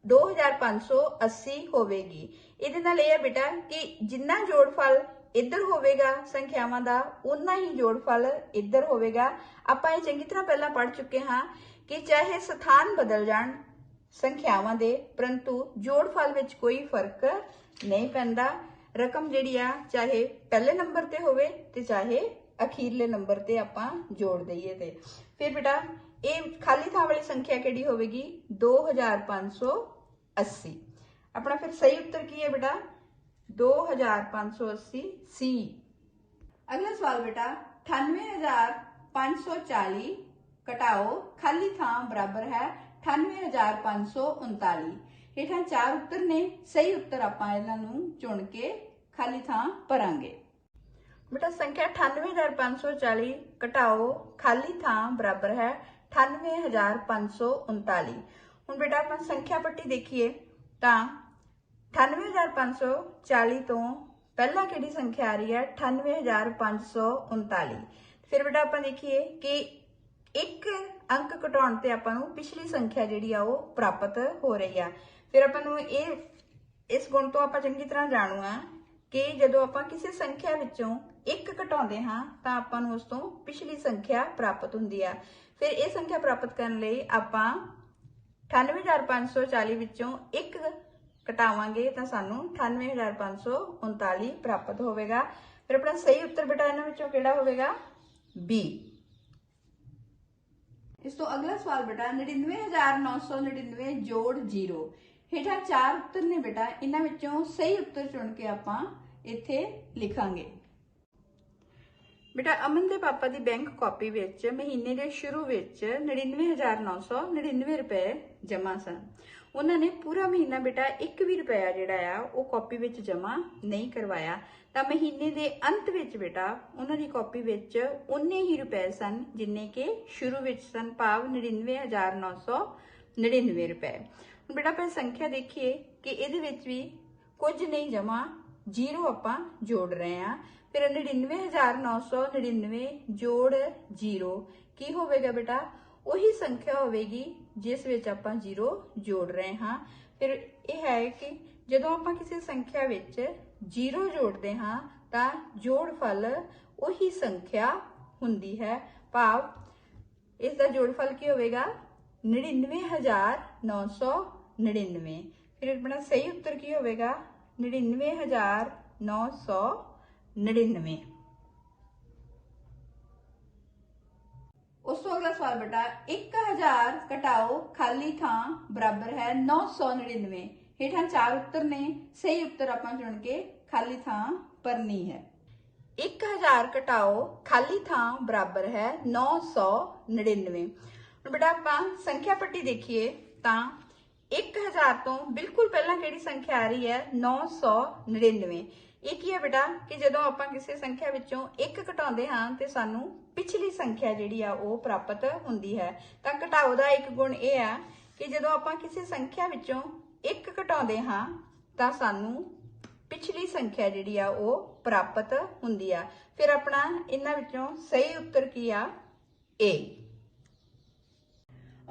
2580 ਹੋਵੇਗੀ। ਇਹਦੇ ਨਾਲ ਇਹ ਹੈ ਬੇਟਾ ਕਿ ਜਿੰਨਾ ਜੋੜਫਲ ਇੱਧਰ ਹੋਵੇਗਾ ਸੰਖਿਆਵਾਂ ਦਾ ਉਨਾ ਹੀ ਜੋੜਫਲ ਇੱਧਰ ਹੋਵੇਗਾ। ਆਪਾਂ ਇਹ ਚੰਗੀ ਤਰ੍ਹਾਂ ਪਹਿਲਾਂ ਪੜ੍ਹ ਚੁੱਕੇ ਹਾਂ ਕਿ ਚਾਹੇ ਸਥਾਨ ਬਦਲ ਜਾਣ ਸੰਖਿਆਵਾਂ ਦੇ, ਪਰੰਤੂ ਜੋੜਫਲ ਵਿੱਚ ਕੋਈ ਫਰਕ ਨਹੀਂ ਪੈਂਦਾ। ਰਕਮ ਜਿਹੜੀ ਆ ਚਾਹੇ ਪਹਿਲੇ ਨੰਬਰ ਤੇ ਹੋਵੇ ਤੇ ਚਾਹੇ ਅਖੀਰਲੇ ਨੰਬਰ ਤੇ ਆਪਾਂ ਜੋੜ ਦਈਏ ਤੇ ਫਿਰ ਬੇਟਾ ਇਹ ਖਾਲੀ ਥਾਂ ਵਾਲੀ ਸੰਖਿਆ ਕਿਹੜੀ ਹੋਵੇਗੀ 2580। ਆਪਣਾ ਫਿਰ ਸਹੀ ਉੱਤਰ ਕੀ ਹੈ ਬੇਟਾ 2580 ਸੀ। ਅਗਲਾ ਸਵਾਲ ਬੇਟਾ 98540 ਘਟਾਓ ਖਾਲੀ ਥਾਂ ਬਰਾਬਰ ਹੈ 98539। ਹੇਠਾਂ 4 ਉੱਤਰ ਨੇ, ਸਹੀ ਉੱਤਰ ਆਪਾਂ ਇਹਨਾਂ ਨੂੰ ਚੁਣ ਕੇ ਖਾਲੀ ਥਾਂ ਭਰਾਂਗੇ। ਬੇਟਾ ਸੰਖਿਆ 98540 ਘਟਾਓ ਖਾਲੀ ਥਾਂ ਬਰਾਬਰ ਹੈ 98539। ਹੁਣ ਬੇਟਾ ਆਪਾਂ ਸੰਖਿਆ ਪੱਟੀ ਦੇਖੀਏ ਤਾਂ 98540 ਤੋਂ ਪਹਿਲਾਂ ਕਿਹੜੀ ਸੰਖਿਆ ਆ ਰਹੀ ਹੈ 98539। ਫਿਰ ਬੇਟਾ ਆਪਾਂ ਦੇਖੀਏ ਕਿ ਇੱਕ ਅੰਕ ਘਟਾਉਣ ਤੇ ਆਪਾਂ ਨੂੰ ਪਿਛਲੀ ਸੰਖਿਆ ਜਿਹੜੀ ਆ ਉਹ ਪ੍ਰਾਪਤ ਹੋ ਰਹੀ ਆ। ਫਿਰ ਆਪਾਂ ਨੂੰ ਇਸ ਗੁਣ ਤੋਂ ਆਪਾਂ ਚੰਗੀ ਤਰ੍ਹਾਂ ਜਾਣੂ ਆ ਕਿ ਜਦੋਂ ਆਪਾਂ ਕਿਸੇ ਸੰਖਿਆ ਵਿੱਚੋਂ ਇੱਕ ਘਟਾਉਂਦੇ ਹਾਂ ਤਾਂ ਆਪਾਂ ਨੂੰ ਉਸ ਤੋਂ ਪਿਛਲੀ ਸੰਖਿਆ ਪ੍ਰਾਪਤ ਹੁੰਦੀ ਆ। ਫਿਰ ਇਹ ਸੰਖਿਆ ਪ੍ਰਾਪਤ ਕਰਨ ਲਈ ਆਪਾਂ 98540 ਵਿੱਚੋਂ ਇੱਕ ਘਟਾਵਾਂਗੇ ਤਾਂ ਸਾਨੂੰ 98539 ਪ੍ਰਾਪਤ ਹੋਵੇਗਾ। ਫਿਰ ਆਪਣਾ ਸਹੀ ਉੱਤਰ ਬੇਟਾ ਇਹਨਾਂ ਵਿੱਚੋਂ ਕਿਹੜਾ ਹੋਵੇਗਾ ਬੀ। ਇਸ ਤੋਂ ਅਗਲਾ ਸਵਾਲ ਬੇਟਾ 99999 ਜੋੜ 0। ਹੇਠਾਂ 4 ਉੱਤਰ ਨੇ ਬੇਟਾ, ਇਹਨਾਂ ਵਿੱਚੋਂ ਸਹੀ ਉੱਤਰ ਚੁਣ ਕੇ ਆਪਾਂ ਇੱਥੇ ਲਿਖਾਂਗੇ। ਬੇਟਾ ਅਮਨ ਦੇ ਪਾਪਾ ਦੀ ਬੈਂਕ ਕਾਪੀ ਵਿੱਚ ਮਹੀਨੇ ਦੇ ਸ਼ੁਰੂ ਵਿੱਚ 99999 ਰੁਪਏ ਜਮ੍ਹਾਂ ਸਨ। ਉਹਨਾਂ ਨੇ ਪੂਰਾ ਮਹੀਨਾ ਬੇਟਾ 1 ਵੀ ਰੁਪਇਆ ਜਿਹੜਾ ਆ ਉਹ ਕਾਪੀ ਵਿੱਚ ਜਮ੍ਹਾਂ ਨਹੀਂ ਕਰਵਾਇਆ ਤਾਂ ਮਹੀਨੇ ਦੇ ਅੰਤ ਵਿੱਚ ਬੇਟਾ ਉਹਨਾਂ ਦੀ ਕਾਪੀ ਵਿੱਚ ਉਨੇ ਹੀ ਰੁਪਏ ਸਨ ਜਿੰਨੇ ਕਿ ਸ਼ੁਰੂ ਵਿੱਚ ਸਨ, ਭਾਵ 99999 ਰੁਪਏ। ਹੁਣ ਬੇਟਾ ਆਪਾਂ ਸੰਖਿਆ ਦੇਖੀਏ ਕਿ ਇਹਦੇ ਵਿੱਚ ਵੀ ਕੁਝ ਨਹੀਂ ਜਮ੍ਹਾਂ, 0 ਆਪਾਂ ਜੋੜ ਰਹੇ ਆ। ਫਿਰ 99999 ਜੋੜ 0 ਕੀ ਹੋਵੇਗਾ ਬੇਟਾ ਉਹੀ ਸੰਖਿਆ ਹੋਵੇਗੀ ਜਿਸ ਵਿੱਚ ਆਪਾਂ 0 ਜੋੜ ਰਹੇ ਹਾਂ। ਫਿਰ ਇਹ ਹੈ ਕਿ ਜਦੋਂ ਆਪਾਂ ਕਿਸੇ ਸੰਖਿਆ ਵਿੱਚ 0 ਜੋੜਦੇ ਹਾਂ ਤਾਂ ਜੋੜਫਲ ਉਹੀ ਸੰਖਿਆ ਹੁੰਦੀ ਹੈ, ਭਾਵ ਇਸ ਦਾ ਜੋੜਫਲ ਕੀ ਹੋਵੇਗਾ 99999। ਫਿਰ ਆਪਣਾ ਸਹੀ ਉੱਤਰ ਕੀ ਹੋਵੇਗਾ 99999। ਉਸ ਤੋਂ ਅਗਲਾ ਸਵਾਲ ਬੇਟਾ 1000 ਘਟਾਓ ਖਾਲੀ ਥਾਂ ਬਰਾਬਰ ਹੈ 999। ਹੇਠਾਂ 4 ਉੱਤਰ ਨੇ, ਸਹੀ ਉੱਤਰ ਆਪਾਂ ਚੁਣ ਕੇ ਖਾਲੀ ਥਾਂ ਭਰਨੀ ਹੈ। 1000 ਘਟਾਓ ਖਾਲੀ ਥਾਂ ਬਰਾਬਰ ਹੈ 999। ਹੁਣ ਬੇਟਾ ਆਪਾਂ ਸੰਖਿਆ ਪੱਟੀ ਦੇਖੀਏ ਤਾਂ 1000 ਤੋਂ ਬਿਲਕੁਲ ਪਹਿਲਾਂ ਕਿਹੜੀ ਸੰਖਿਆ ਆ ਰਹੀ ਹੈ 999। ਇਹ ਕੀ ਹੈ ਬੇਟਾ ਕਿ ਜਦੋਂ ਆਪਾਂ ਕਿਸੇ ਸੰਖਿਆ ਵਿੱਚੋਂ 1 ਘਟਾਉਂਦੇ ਹਾਂ ਤੇ ਸਾਨੂੰ ਪਿਛਲੀ ਸੰਖਿਆ ਜਿਹੜੀ ਆ ਉਹ ਪ੍ਰਾਪਤ ਹੁੰਦੀ ਹੈ। ਤਾਂ ਘਟਾਓ ਦਾ ਇੱਕ ਗੁਣ ਇਹ ਆ ਕਿ ਜਦੋਂ ਆਪਾਂ ਕਿਸੇ ਸੰਖਿਆ ਵਿੱਚੋਂ 1 ਘਟਾਉਂਦੇ ਹਾਂ ਤਾਂ ਸਾਨੂੰ ਪਿਛਲੀ ਸੰਖਿਆ ਜਿਹੜੀ ਆ ਉਹ ਪ੍ਰਾਪਤ ਹੁੰਦੀ ਆ। ਫਿਰ ਆਪਣਾ ਇਹਨਾਂ ਵਿੱਚੋਂ ਸਹੀ ਉੱਤਰ ਕੀ ਆ ਏ।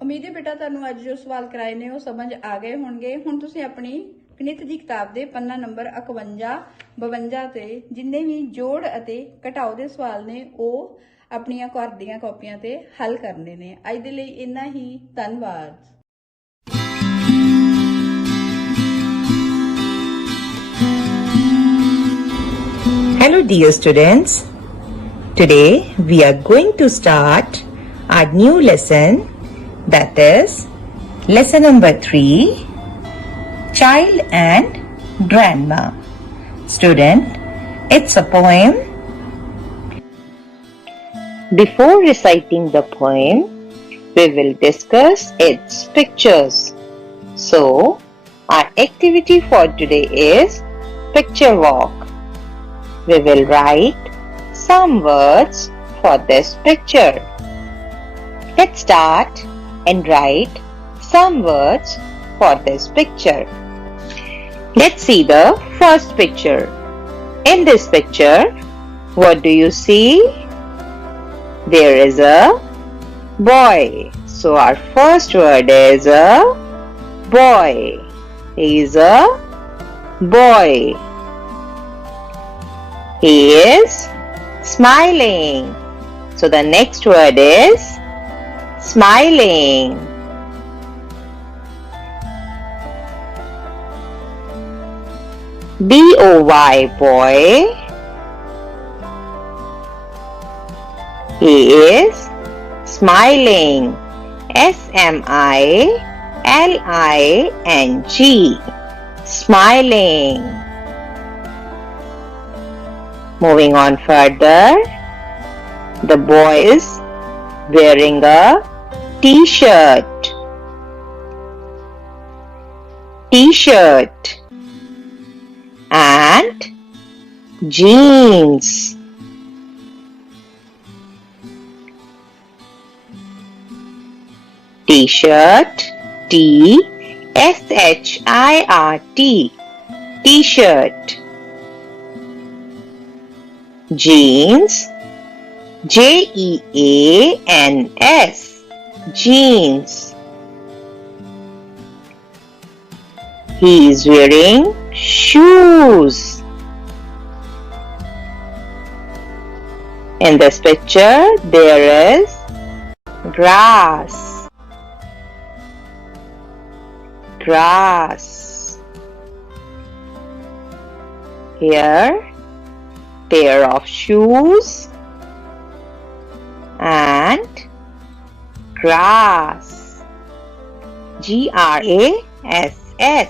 ਉਮੀਦ ਹੈ ਬੇਟਾ ਤੁਹਾਨੂੰ ਅੱਜ ਜੋ ਸਵਾਲ ਕਰਾਏ ਨੇ ਉਹ ਸਮਝ ਆ ਗਏ ਹੋਣਗੇ। ਹੁਣ ਤੁਸੀਂ ਆਪਣੀ ਗਣਿਤ ਦੀ ਕਿਤਾਬ ਦੇ ਪੰਨਾ ਨੰਬਰ 51 52 ਤੇ ਜਿੰਨੇ ਵੀ ਜੋੜ ਅਤੇ ਘਟਾਓ ਦੇ ਸਵਾਲ ਨੇ ਉਹ ਆਪਣੀਆਂ ਘਰ ਦੀਆਂ ਕਾਪੀਆਂ ਤੇ ਹੱਲ ਕਰਨੇ ਨੇ। ਅੱਜ ਦੇ ਲਈ ਇੰਨਾ ਹੀ, ਧੰਨਵਾਦ। Hello dear students, today we are going to start our new lesson, that is lesson number 3, Child and Grandma. Student, it's a poem. Before reciting the poem, we will discuss its pictures. So, our activity for today is picture walk. We will write some words for this picture. Let's start and write some words for this picture. Let's see the first picture. In this picture, what do you see? There is a boy. So our first word is a boy. He is a boy. He is smiling. So the next word is smiling. B-O-Y, boy. He is smiling. S-M-I-L-I-N-G, smiling. Moving on further, the boy is wearing a t-shirt. T-shirt and jeans. T-shirt, T-S-H-I-R-T, t-shirt. Jeans, J-E-A-N-S, jeans. He is wearing shoes. In this picture, there is grass. Grass. Here, pair of shoes and grass. G-R-A-S-S,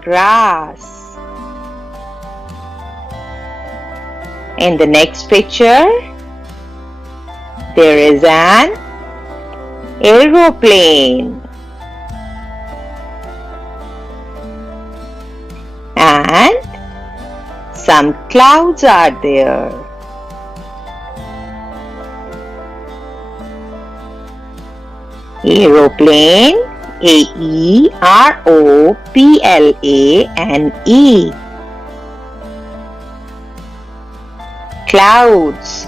grass. In the next picture, there is an aeroplane and some clouds are there. Aeroplane, A-E-R-O-P-L-A-N-E. Clouds,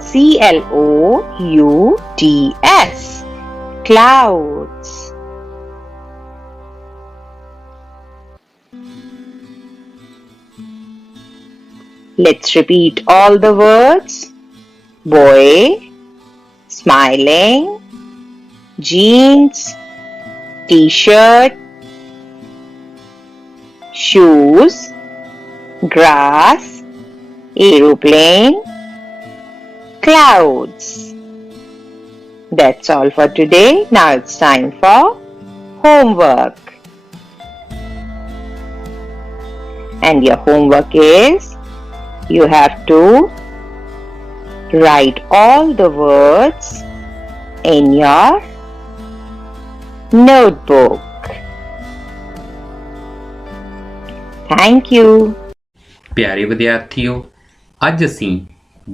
C-L-O-U-D-S, clouds. Let's repeat all the words. Boy, smiling, jeans, t-shirt, shoes, grass, aeroplane, clouds. That's all for today. Now it's time for homework. And your homework is, you have to write all the words in your notebook. Thank you. ਪਿਆਰੇ ਵਿਦਿਆਰਥੀਓ, ਅੱਜ ਅਸੀਂ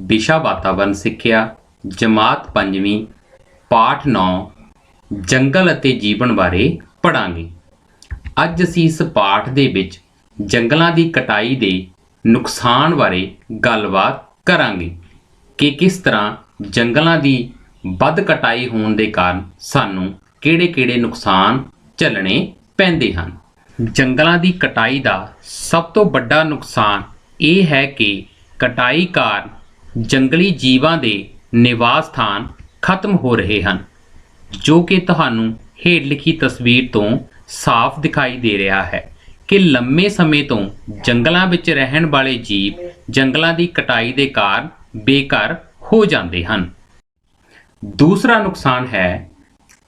ਵਿਸ਼ਾ ਵਾਤਾਵਰਣ ਸਿੱਖਿਆ ਜਮਾਤ 5ਵੀਂ ਪਾਠ 9 ਜੰਗਲ ਅਤੇ ਜੀਵਨ ਬਾਰੇ ਪੜਾਂਗੇ। ਅੱਜ ਅਸੀਂ ਇਸ ਪਾਠ ਦੇ ਵਿੱਚ ਜੰਗਲਾਂ ਦੀ ਕਟਾਈ ਦੇ ਨੁਕਸਾਨ ਬਾਰੇ ਗੱਲਬਾਤ ਕਰਾਂਗੇ ਕਿ ਕਿਸ ਤਰ੍ਹਾਂ ਜੰਗਲਾਂ ਦੀ ਵੱਧ ਕਟਾਈ ਹੋਣ ਦੇ ਕਾਰਨ ਸਾਨੂੰ ਕਿਹੜੇ-ਕਿਹੜੇ ਨੁਕਸਾਨ ਝੱਲਣੇ ਪੈਂਦੇ ਹਨ। ਜੰਗਲਾਂ ਦੀ ਕਟਾਈ ਦਾ ਸਭ ਤੋਂ ਵੱਡਾ ਨੁਕਸਾਨ ਇਹ ਹੈ ਕਿ ਕਟਾਈ ਕਾਰਨ ਜੰਗਲੀ ਜੀਵਾਂ ਦੇ ਨਿਵਾਸ ਸਥਾਨ ਖਤਮ ਹੋ ਰਹੇ ਹਨ, ਜੋ ਕਿ ਤੁਹਾਨੂੰ ਹੇਠ ਲਿਖੀ ਤਸਵੀਰ ਤੋਂ ਸਾਫ਼ ਦਿਖਾਈ ਦੇ ਰਿਹਾ ਹੈ ਕਿ ਲੰਮੇ ਸਮੇਂ ਤੋਂ ਜੰਗਲਾਂ ਵਿੱਚ ਰਹਿਣ ਵਾਲੇ ਜੀਵ ਜੰਗਲਾਂ ਦੀ ਕਟਾਈ ਦੇ ਕਾਰਨ ਬੇਘਰ ਹੋ ਜਾਂਦੇ ਹਨ। ਦੂਸਰਾ ਨੁਕਸਾਨ ਹੈ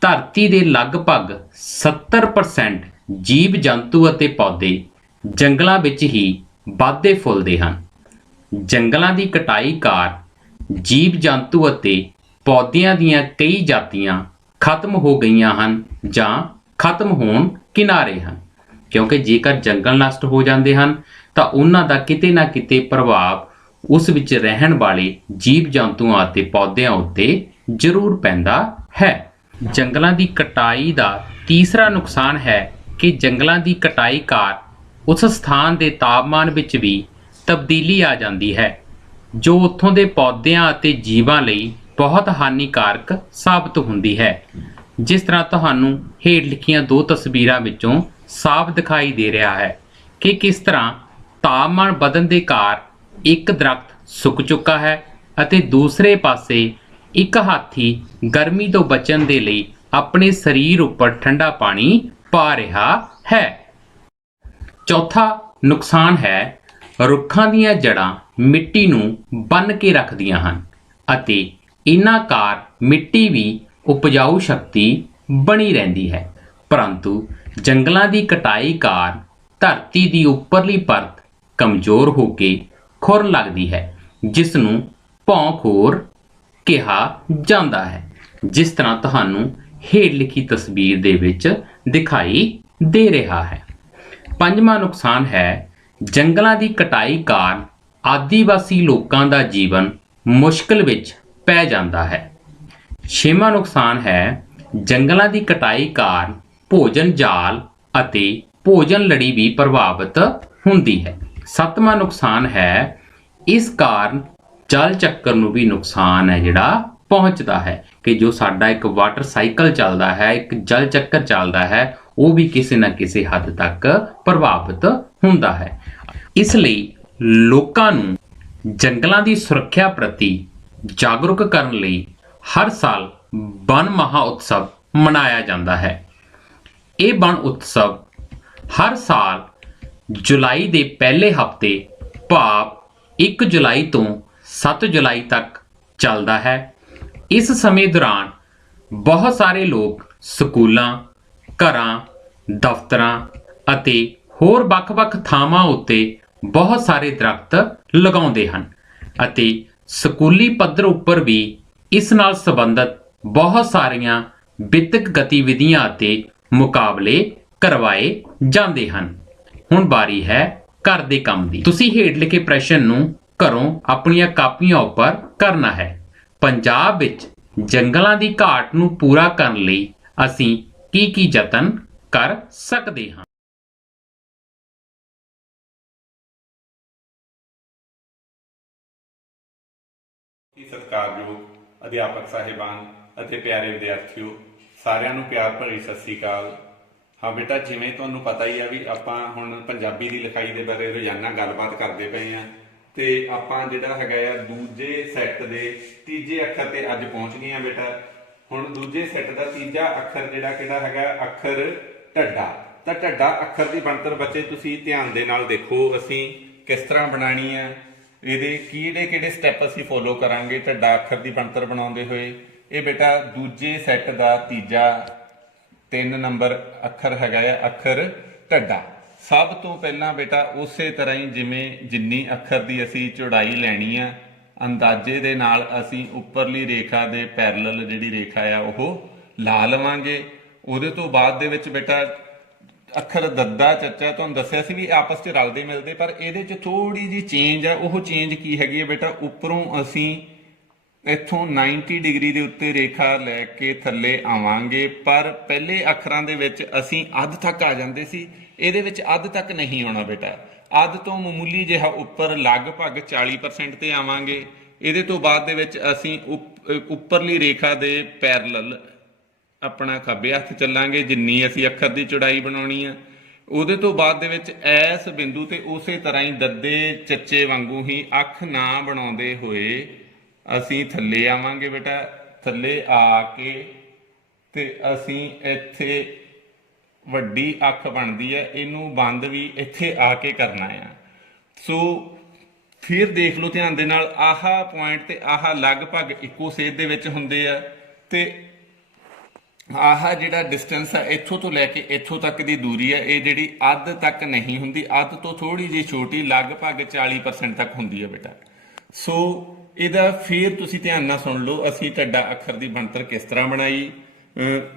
ਧਰਤੀ ਦੇ ਲਗਭਗ 70% ਜੀਵ ਜੰਤੂ ਅਤੇ ਪੌਦੇ ਜੰਗਲਾਂ ਵਿੱਚ ਹੀ ਵੱਧਦੇ ਫੁੱਲਦੇ ਹਨ। ਜੰਗਲਾਂ ਦੀ ਕਟਾਈ ਕਾਰਨ ਜੀਵ ਜੰਤੂ ਅਤੇ ਪੌਦਿਆਂ ਦੀਆਂ ਕਈ ਜਾਤੀਆਂ ਖਤਮ ਹੋ ਗਈਆਂ ਹਨ ਜਾਂ ਖਤਮ ਹੋਣ ਕਿਨਾਰੇ ਹਨ, ਕਿਉਂਕਿ ਜੇਕਰ ਜੰਗਲ ਨਸ਼ਟ ਹੋ ਜਾਂਦੇ ਹਨ ਤਾਂ ਉਹਨਾਂ ਦਾ ਕਿਤੇ ਨਾ ਕਿਤੇ ਪ੍ਰਭਾਵ ਉਸ ਵਿੱਚ ਰਹਿਣ ਵਾਲੇ ਜੀਵ ਜੰਤੂਆਂ ਅਤੇ ਪੌਦਿਆਂ ਉੱਤੇ ਜ਼ਰੂਰ ਪੈਂਦਾ ਹੈ। ਜੰਗਲਾਂ ਦੀ ਕਟਾਈ ਦਾ ਤੀਸਰਾ ਨੁਕਸਾਨ ਹੈ ਕਿ ਜੰਗਲਾਂ ਦੀ ਕਟਾਈ ਕਾਰਨ ਉਸ ਸਥਾਨ ਦੇ ਤਾਪਮਾਨ ਵਿੱਚ ਵੀ ਤਬਦੀਲੀ ਆ ਜਾਂਦੀ ਹੈ, ਜੋ ਉੱਥੋਂ ਦੇ ਪੌਦਿਆਂ ਅਤੇ ਜੀਵਾਂ ਲਈ ਬਹੁਤ ਹਾਨੀਕਾਰਕ ਸਾਬਤ ਹੁੰਦੀ ਹੈ। ਜਿਸ ਤਰ੍ਹਾਂ ਤੁਹਾਨੂੰ ਹੇਠ ਲਿਖੀਆਂ ਦੋ ਤਸਵੀਰਾਂ ਵਿੱਚੋਂ ਸਾਫ਼ ਦਿਖਾਈ ਦੇ ਰਿਹਾ ਹੈ ਕਿ ਕਿਸ ਤਰ੍ਹਾਂ ਤਾਪਮਾਨ ਵਧਣ ਦੇ ਕਾਰਨ ਇੱਕ ਦਰਖਤ ਸੁੱਕ ਚੁੱਕਾ ਹੈ ਅਤੇ ਦੂਸਰੇ ਪਾਸੇ ਇੱਕ ਹਾਥੀ ਗਰਮੀ ਤੋਂ ਬਚਣ ਦੇ ਲਈ ਆਪਣੇ ਸਰੀਰ ਉੱਪਰ ਠੰਡਾ ਪਾਣੀ ਪਾ ਰਿਹਾ ਹੈ। ਚੌਥਾ ਨੁਕਸਾਨ ਹੈ ਰੁੱਖਾਂ ਦੀਆਂ ਜੜ੍ਹਾਂ ਮਿੱਟੀ ਨੂੰ ਬੰਨ੍ਹ ਕੇ ਰੱਖਦੀਆਂ ਹਨ ਅਤੇ ਇਹਨਾਂ ਕਾਰਨ ਮਿੱਟੀ ਵੀ ਉਪਜਾਊ ਸ਼ਕਤੀ ਬਣੀ ਰਹਿੰਦੀ ਹੈ, ਪਰੰਤੂ ਜੰਗਲਾਂ ਦੀ ਕਟਾਈ ਕਾਰਨ ਧਰਤੀ ਦੀ ਉੱਪਰਲੀ ਪਰਤ ਕਮਜ਼ੋਰ ਹੋ ਕੇ ਖੁਰਨ ਲੱਗਦੀ ਹੈ, ਜਿਸ ਨੂੰ ਭੌਂ-ਖੋਰ ਕਿਹਾ ਜਾਂਦਾ ਹੈ, ਜਿਸ ਤਰ੍ਹਾਂ ਤੁਹਾਨੂੰ ਹੇਠ ਲਿਖੀ ਤਸਵੀਰ ਦੇ ਵਿੱਚ ਦਿਖਾਈ ਦੇ ਰਿਹਾ ਹੈ। ਪੰਜਵਾਂ ਨੁਕਸਾਨ ਹੈ ਜੰਗਲਾਂ ਦੀ ਕਟਾਈ ਕਾਰਨ ਆਦੀਵਾਸੀ ਲੋਕਾਂ ਦਾ ਜੀਵਨ ਮੁਸ਼ਕਲ ਵਿੱਚ ਪੈ ਜਾਂਦਾ ਹੈ। ਛੇਵਾਂ ਨੁਕਸਾਨ ਹੈ ਜੰਗਲਾਂ ਦੀ ਕਟਾਈ ਕਾਰਨ ਭੋਜਨ ਜਾਲ ਅਤੇ ਭੋਜਨ ਲੜੀ ਵੀ ਪ੍ਰਭਾਵਿਤ ਹੁੰਦੀ ਹੈ। ਸੱਤਵਾਂ ਨੁਕਸਾਨ ਹੈ ਇਸ ਕਾਰਨ ਜਲ ਚੱਕਰ ਨੂੰ ਵੀ ਨੁਕਸਾਨ ਹੈ ਜਿਹੜਾ ਪਹੁੰਚਦਾ ਹੈ ਕਿ ਜੋ ਸਾਡਾ ਇੱਕ ਵਾਟਰ ਸਾਈਕਲ ਚੱਲਦਾ ਹੈ, ਇੱਕ ਜਲ ਚੱਕਰ ਚੱਲਦਾ ਹੈ, ਉਹ ਵੀ ਕਿਸੇ ਨਾ ਕਿਸੇ ਹੱਦ ਤੱਕ ਪ੍ਰਭਾਵਿਤ ਹੁੰਦਾ ਹੈ। ਇਸ ਲਈ ਲੋਕਾਂ ਨੂੰ ਜੰਗਲਾਂ ਦੀ ਸੁਰੱਖਿਆ ਪ੍ਰਤੀ ਜਾਗਰੂਕ ਕਰਨ ਲਈ ਹਰ ਸਾਲ ਵਣ ਮਹਾ ਉਤਸਵ ਮਨਾਇਆ ਜਾਂਦਾ ਹੈ। ਇਹ ਵਣ ਉਤਸਵ ਹਰ ਸਾਲ ਜੁਲਾਈ ਦੇ ਪਹਿਲੇ ਹਫ਼ਤੇ ਭਾਵ 1 ਜੁਲਾਈ ਤੋਂ 7 ਜੁਲਾਈ ਤੱਕ ਚੱਲਦਾ ਹੈ। ਇਸ ਸਮੇਂ ਦੌਰਾਨ ਬਹੁਤ ਸਾਰੇ ਲੋਕ ਸਕੂਲਾਂ, ਘਰਾਂ, ਦਫ਼ਤਰਾਂ ਅਤੇ ਹੋਰ ਵੱਖ-ਵੱਖ ਥਾਵਾਂ ਉੱਤੇ ਬਹੁਤ ਸਾਰੇ ਦਰਖਤ ਲਗਾਉਂਦੇ ਹਨ ਅਤੇ ਸਕੂਲੀ ਪੱਧਰ ਉੱਪਰ ਵੀ ਇਸ ਨਾਲ ਸੰਬੰਧਿਤ ਬਹੁਤ ਸਾਰੀਆਂ ਵਿੱਦਿਅਕ ਗਤੀਵਿਧੀਆਂ ਅਤੇ ਮੁਕਾਬਲੇ ਕਰਵਾਏ ਜਾਂਦੇ ਹਨ। ਹੁਣ ਵਾਰੀ ਹੈ ਘਰ ਦੇ ਕੰਮ ਦੀ। ਤੁਸੀਂ ਹੇਠ ਲਿਖੇ ਪ੍ਰਸ਼ਨ ਨੂੰ ਘਰੋਂ ਆਪਣੀਆਂ ਕਾਪੀਆਂ ਉੱਪਰ ਕਰਨਾ ਹੈ। ਪੰਜਾਬ ਵਿੱਚ ਜੰਗਲਾਂ ਦੀ ਘਾਟ ਨੂੰ ਪੂਰਾ ਕਰਨ ਲਈ ਅਸੀਂ ਕੀ ਯਤਨ ਕਰ ਸਕਦੇ ਹਾਂ? ਸਤਿਕਾਰਯੋਗ ਅਧਿਆਪਕ ਸਾਹਿਬਾਨ ਅਤੇ ਪਿਆਰੇ ਵਿਦਿਆਰਥੀਓ, ਸਾਰਿਆਂ ਨੂੰ ਪਿਆਰ ਭਰੀ ਸਤਿ ਸ੍ਰੀ ਅਕਾਲ। ਹਾਂ ਬੇਟਾ, ਜਿਵੇਂ ਤੁਹਾਨੂੰ ਪਤਾ ਹੀ ਆ ਵੀ ਆਪਾਂ ਹੁਣ ਪੰਜਾਬੀ ਦੀ ਲਿਖਾਈ ਦੇ ਬਾਰੇ ਰੋਜ਼ਾਨਾ ਗੱਲਬਾਤ ਕਰਦੇ ਪਏ ਆ ਤੇ ਆਪਾਂ ਜਿਹੜਾ ਹੈਗਾ ਆ ਦੂਜੇ ਸੈੱਟ ਦੇ ਤੀਜੇ ਅੱਖਰ ਤੇ ਅੱਜ ਪਹੁੰਚ ਗਏ ਆ ਬੇਟਾ। ਹੁਣ ਦੂਜੇ ਸੈੱਟ ਦਾ ਤੀਜਾ ਅੱਖਰ ਜਿਹੜਾ ਕਿਹੜਾ ਹੈਗਾ ਅੱਖਰ ਢੱਡਾ। ਤਾਂ ਢੱਡਾ ਅੱਖਰ ਦੀ ਬਣਤਰ ਬੱਚੇ ਤੁਸੀਂ ਧਿਆਨ ਦੇ ਨਾਲ ਦੇਖੋ, ਅਸੀਂ ਕਿਸ ਤਰ੍ਹਾਂ ਬਣਾਣੀ ਆ, ਇਹਦੇ ਕਿਹੜੇ ਸਟੈਪ ਅਸੀਂ ਫੋਲੋ ਕਰਾਂਗੇ ਢੱਡਾ ਅੱਖਰ ਦੀ ਬਣਤਰ ਬਣਾਉਂਦੇ ਹੋਏ। ਇਹ ਬੇਟਾ ਦੂਜੇ ਸੈੱਟ ਦਾ ਤੀਜਾ 3 ਨੰਬਰ ਅੱਖਰ ਹੈਗਾ ਆ ਅੱਖਰ ਢੱਡਾ। ਸਭ ਤੋਂ ਪਹਿਲਾਂ ਬੇਟਾ ਉਸੇ ਤਰ੍ਹਾਂ ਹੀ ਜਿਵੇਂ ਜਿੰਨੀ ਅੱਖਰ ਦੀ ਅਸੀਂ ਚੌੜਾਈ ਲੈਣੀ ਆ ਅੰਦਾਜ਼ੇ ਦੇ ਨਾਲ ਅਸੀਂ ਉੱਪਰਲੀ ਰੇਖਾ ਦੇ ਪੈਰਲਲ ਜਿਹੜੀ ਰੇਖਾ ਆ ਉਹ ਲਾ ਲਵਾਂਗੇ। ਉਹਦੇ ਤੋਂ ਬਾਅਦ ਦੇ ਵਿੱਚ ਬੇਟਾ ਅੱਖਰ ਦੱਦਾ ਚੱਚਾ ਤੁਹਾਨੂੰ ਦੱਸਿਆ ਸੀ ਵੀ ਆਪਸ 'ਚ ਰਲਦੇ ਮਿਲਦੇ, ਪਰ ਇਹਦੇ 'ਚ ਥੋੜੀ ਜਿਹੀ ਚੇਂਜ ਆ। ਉਹ ਚੇਂਜ ਕੀ ਹੈਗੀ ਹੈ ਬੇਟਾ, ਉੱਪਰੋਂ ਅਸੀਂ ਇੱਥੋਂ 90 ਡਿਗਰੀ ਦੇ ਉੱਤੇ ਰੇਖਾ ਲੈ ਕੇ ਥੱਲੇ ਆਵਾਂਗੇ, ਪਰ ਪਹਿਲੇ ਅੱਖਰਾਂ ਦੇ ਵਿੱਚ ਅਸੀਂ ਅੱਧ ਤੱਕ ਆ ਜਾਂਦੇ ਸੀ, ਇਹਦੇ ਵਿੱਚ ਅੱਧ ਤੱਕ ਨਹੀਂ ਆਉਣਾ ਬੇਟਾ। ਅੱਧ ਤੋਂ ਮਾਮੂਲੀ ਜਿਹਾ ਉੱਪਰ ਲਗਭਗ 40% ਤੇ ਆਵਾਂਗੇ। ਇਹਦੇ ਤੋਂ ਬਾਅਦ ਦੇ ਵਿੱਚ ਅਸੀਂ ਉੱਪਰਲੀ ਰੇਖਾ ਦੇ ਪੈਰਲਲ ਆਪਣਾ ਖੱਬੇ ਹੱਥ ਚੱਲਾਂਗੇ ਜਿੰਨੀ ਅਸੀਂ ਅੱਖਰ ਦੀ ਚੌੜਾਈ ਬਣਾਉਣੀ ਆ। ਉਹਦੇ ਤੋਂ ਬਾਅਦ ਦੇ ਵਿੱਚ ਇਸ ਬਿੰਦੂ ਤੇ ਉਸੇ ਤਰ੍ਹਾਂ ਹੀ ਦੱਦੇ ਚੱਚੇ ਵਾਂਗੂ ਹੀ ਅੱਖ ਨਾ ਬਣਾਉਂਦੇ ਹੋਏ ਅਸੀਂ ਥੱਲੇ ਆਵਾਂਗੇ ਬੇਟਾ। ਥੱਲੇ ਆ ਕੇ ਤੇ ਅਸੀਂ ਇੱਥੇ ਵੱਡੀ ਅੱਖ ਬਣਦੀ ਹੈ, ਇਹਨੂੰ ਬੰਦ ਵੀ ਇੱਥੇ ਆ ਕੇ ਕਰਨਾ ਆ। ਸੋ ਫਿਰ ਦੇਖ ਲਓ ਧਿਆਨ ਦੇ ਨਾਲ, ਆਹ ਪੁਆਇੰਟ ਤੇ ਆਹ ਲਗਭਗ ਇੱਕੋ ਸੇਧ ਦੇ ਵਿੱਚ ਹੁੰਦੇ ਆ ਤੇ ਆਹ ਜਿਹੜਾ ਡਿਸਟੈਂਸ ਆ ਇੱਥੋਂ ਤੋਂ ਲੈ ਕੇ ਇੱਥੋਂ ਤੱਕ ਦੀ ਦੂਰੀ ਆ, ਇਹ ਜਿਹੜੀ ਅੱਧ ਤੱਕ ਨਹੀਂ ਹੁੰਦੀ, ਅੱਧ ਤੋਂ ਥੋੜੀ ਜਿਹੀ ਛੋਟੀ ਲਗਭਗ 40% ਤੱਕ ਹੁੰਦੀ ਹੈ ਬੇਟਾ। ਸੋ ਇਹਦਾ ਫਿਰ ਤੁਸੀਂ ਧਿਆਨ ਨਾਲ ਸੁਣ ਲਓ, ਅਸੀਂ ਢੱਡਾ ਅੱਖਰ ਦੀ ਬਣਤਰ ਕਿਸ ਤਰ੍ਹਾਂ ਬਣਾਈ।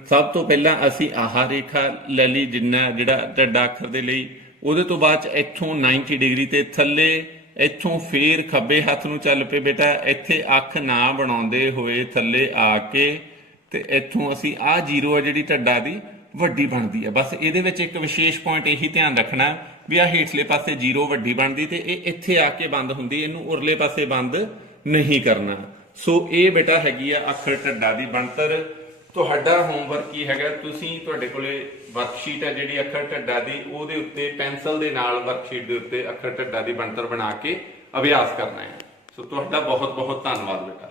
ਸਭ ਤੋਂ ਪਹਿਲਾਂ ਅਸੀਂ ਆਹ ਰੇਖਾ ਲੈ ਲਈ ਜਿੰਨਾ ਜਿਹੜਾ ਢੱਡਾ ਅੱਖਰ ਦੇ ਲਈ। ਉਹਦੇ ਤੋਂ ਬਾਅਦ ਚ ਇੱਥੋਂ 90 ਡਿਗਰੀ ਤੇ ਥੱਲੇ, ਇੱਥੋਂ ਫੇਰ ਖੱਬੇ ਹੱਥ ਨੂੰ ਚੱਲ ਪਏ ਬੇਟਾ। ਇੱਥੇ ਅੱਖ ਨਾ ਬਣਾਉਂਦੇ ਹੋਏ ਥੱਲੇ ਆ ਕੇ ਤੇ ਇੱਥੋਂ ਅਸੀਂ ਆਹ ਜ਼ੀਰੋ ਆ ਜਿਹੜੀ ਢੱਡਾ ਦੀ ਵੱਡੀ ਬਣਦੀ ਹੈ। ਬਸ ਇਹਦੇ ਵਿੱਚ ਇੱਕ ਵਿਸ਼ੇਸ਼ ਪੁਆਇੰਟ ਇਹੀ ਧਿਆਨ ਰੱਖਣਾ ਵੀ ਆਹ ਹੇਠਲੇ ਪਾਸੇ ਜ਼ੀਰੋ ਵੱਡੀ ਬਣਦੀ ਤੇ ਇਹ ਇੱਥੇ ਆ ਕੇ ਬੰਦ ਹੁੰਦੀ, ਇਹਨੂੰ ਉਰਲੇ ਪਾਸੇ ਬੰਦ ਨਹੀਂ ਕਰਨਾ। ਸੋ ਇਹ ਬੇਟਾ ਹੈਗੀ ਆ ਅੱਖਰ ਢੱਡਾ ਦੀ ਬਣਤਰ। ਤੁਹਾਡਾ ਹੋਮਵਰਕ ਕੀ ਹੈਗਾ, ਤੁਸੀਂ ਤੁਹਾਡੇ ਕੋਲੇ ਵਰਕਸ਼ੀਟ ਹੈ ਜਿਹੜੀ ਅੱਖਰ ਢੱਡਾ ਦੀ, ਉਹਦੇ ਉੱਤੇ ਪੈਨਸਲ ਦੇ ਨਾਲ ਵਰਕਸ਼ੀਟ ਦੇ ਉੱਤੇ ਅੱਖਰ ਢੱਡਾ ਦੀ ਬਣਤਰ ਬਣਾ ਕੇ ਅਭਿਆਸ ਕਰਨਾ ਹੈ। ਸੋ ਤੁਹਾਡਾ ਬਹੁਤ ਬਹੁਤ ਧੰਨਵਾਦ ਬੇਟਾ।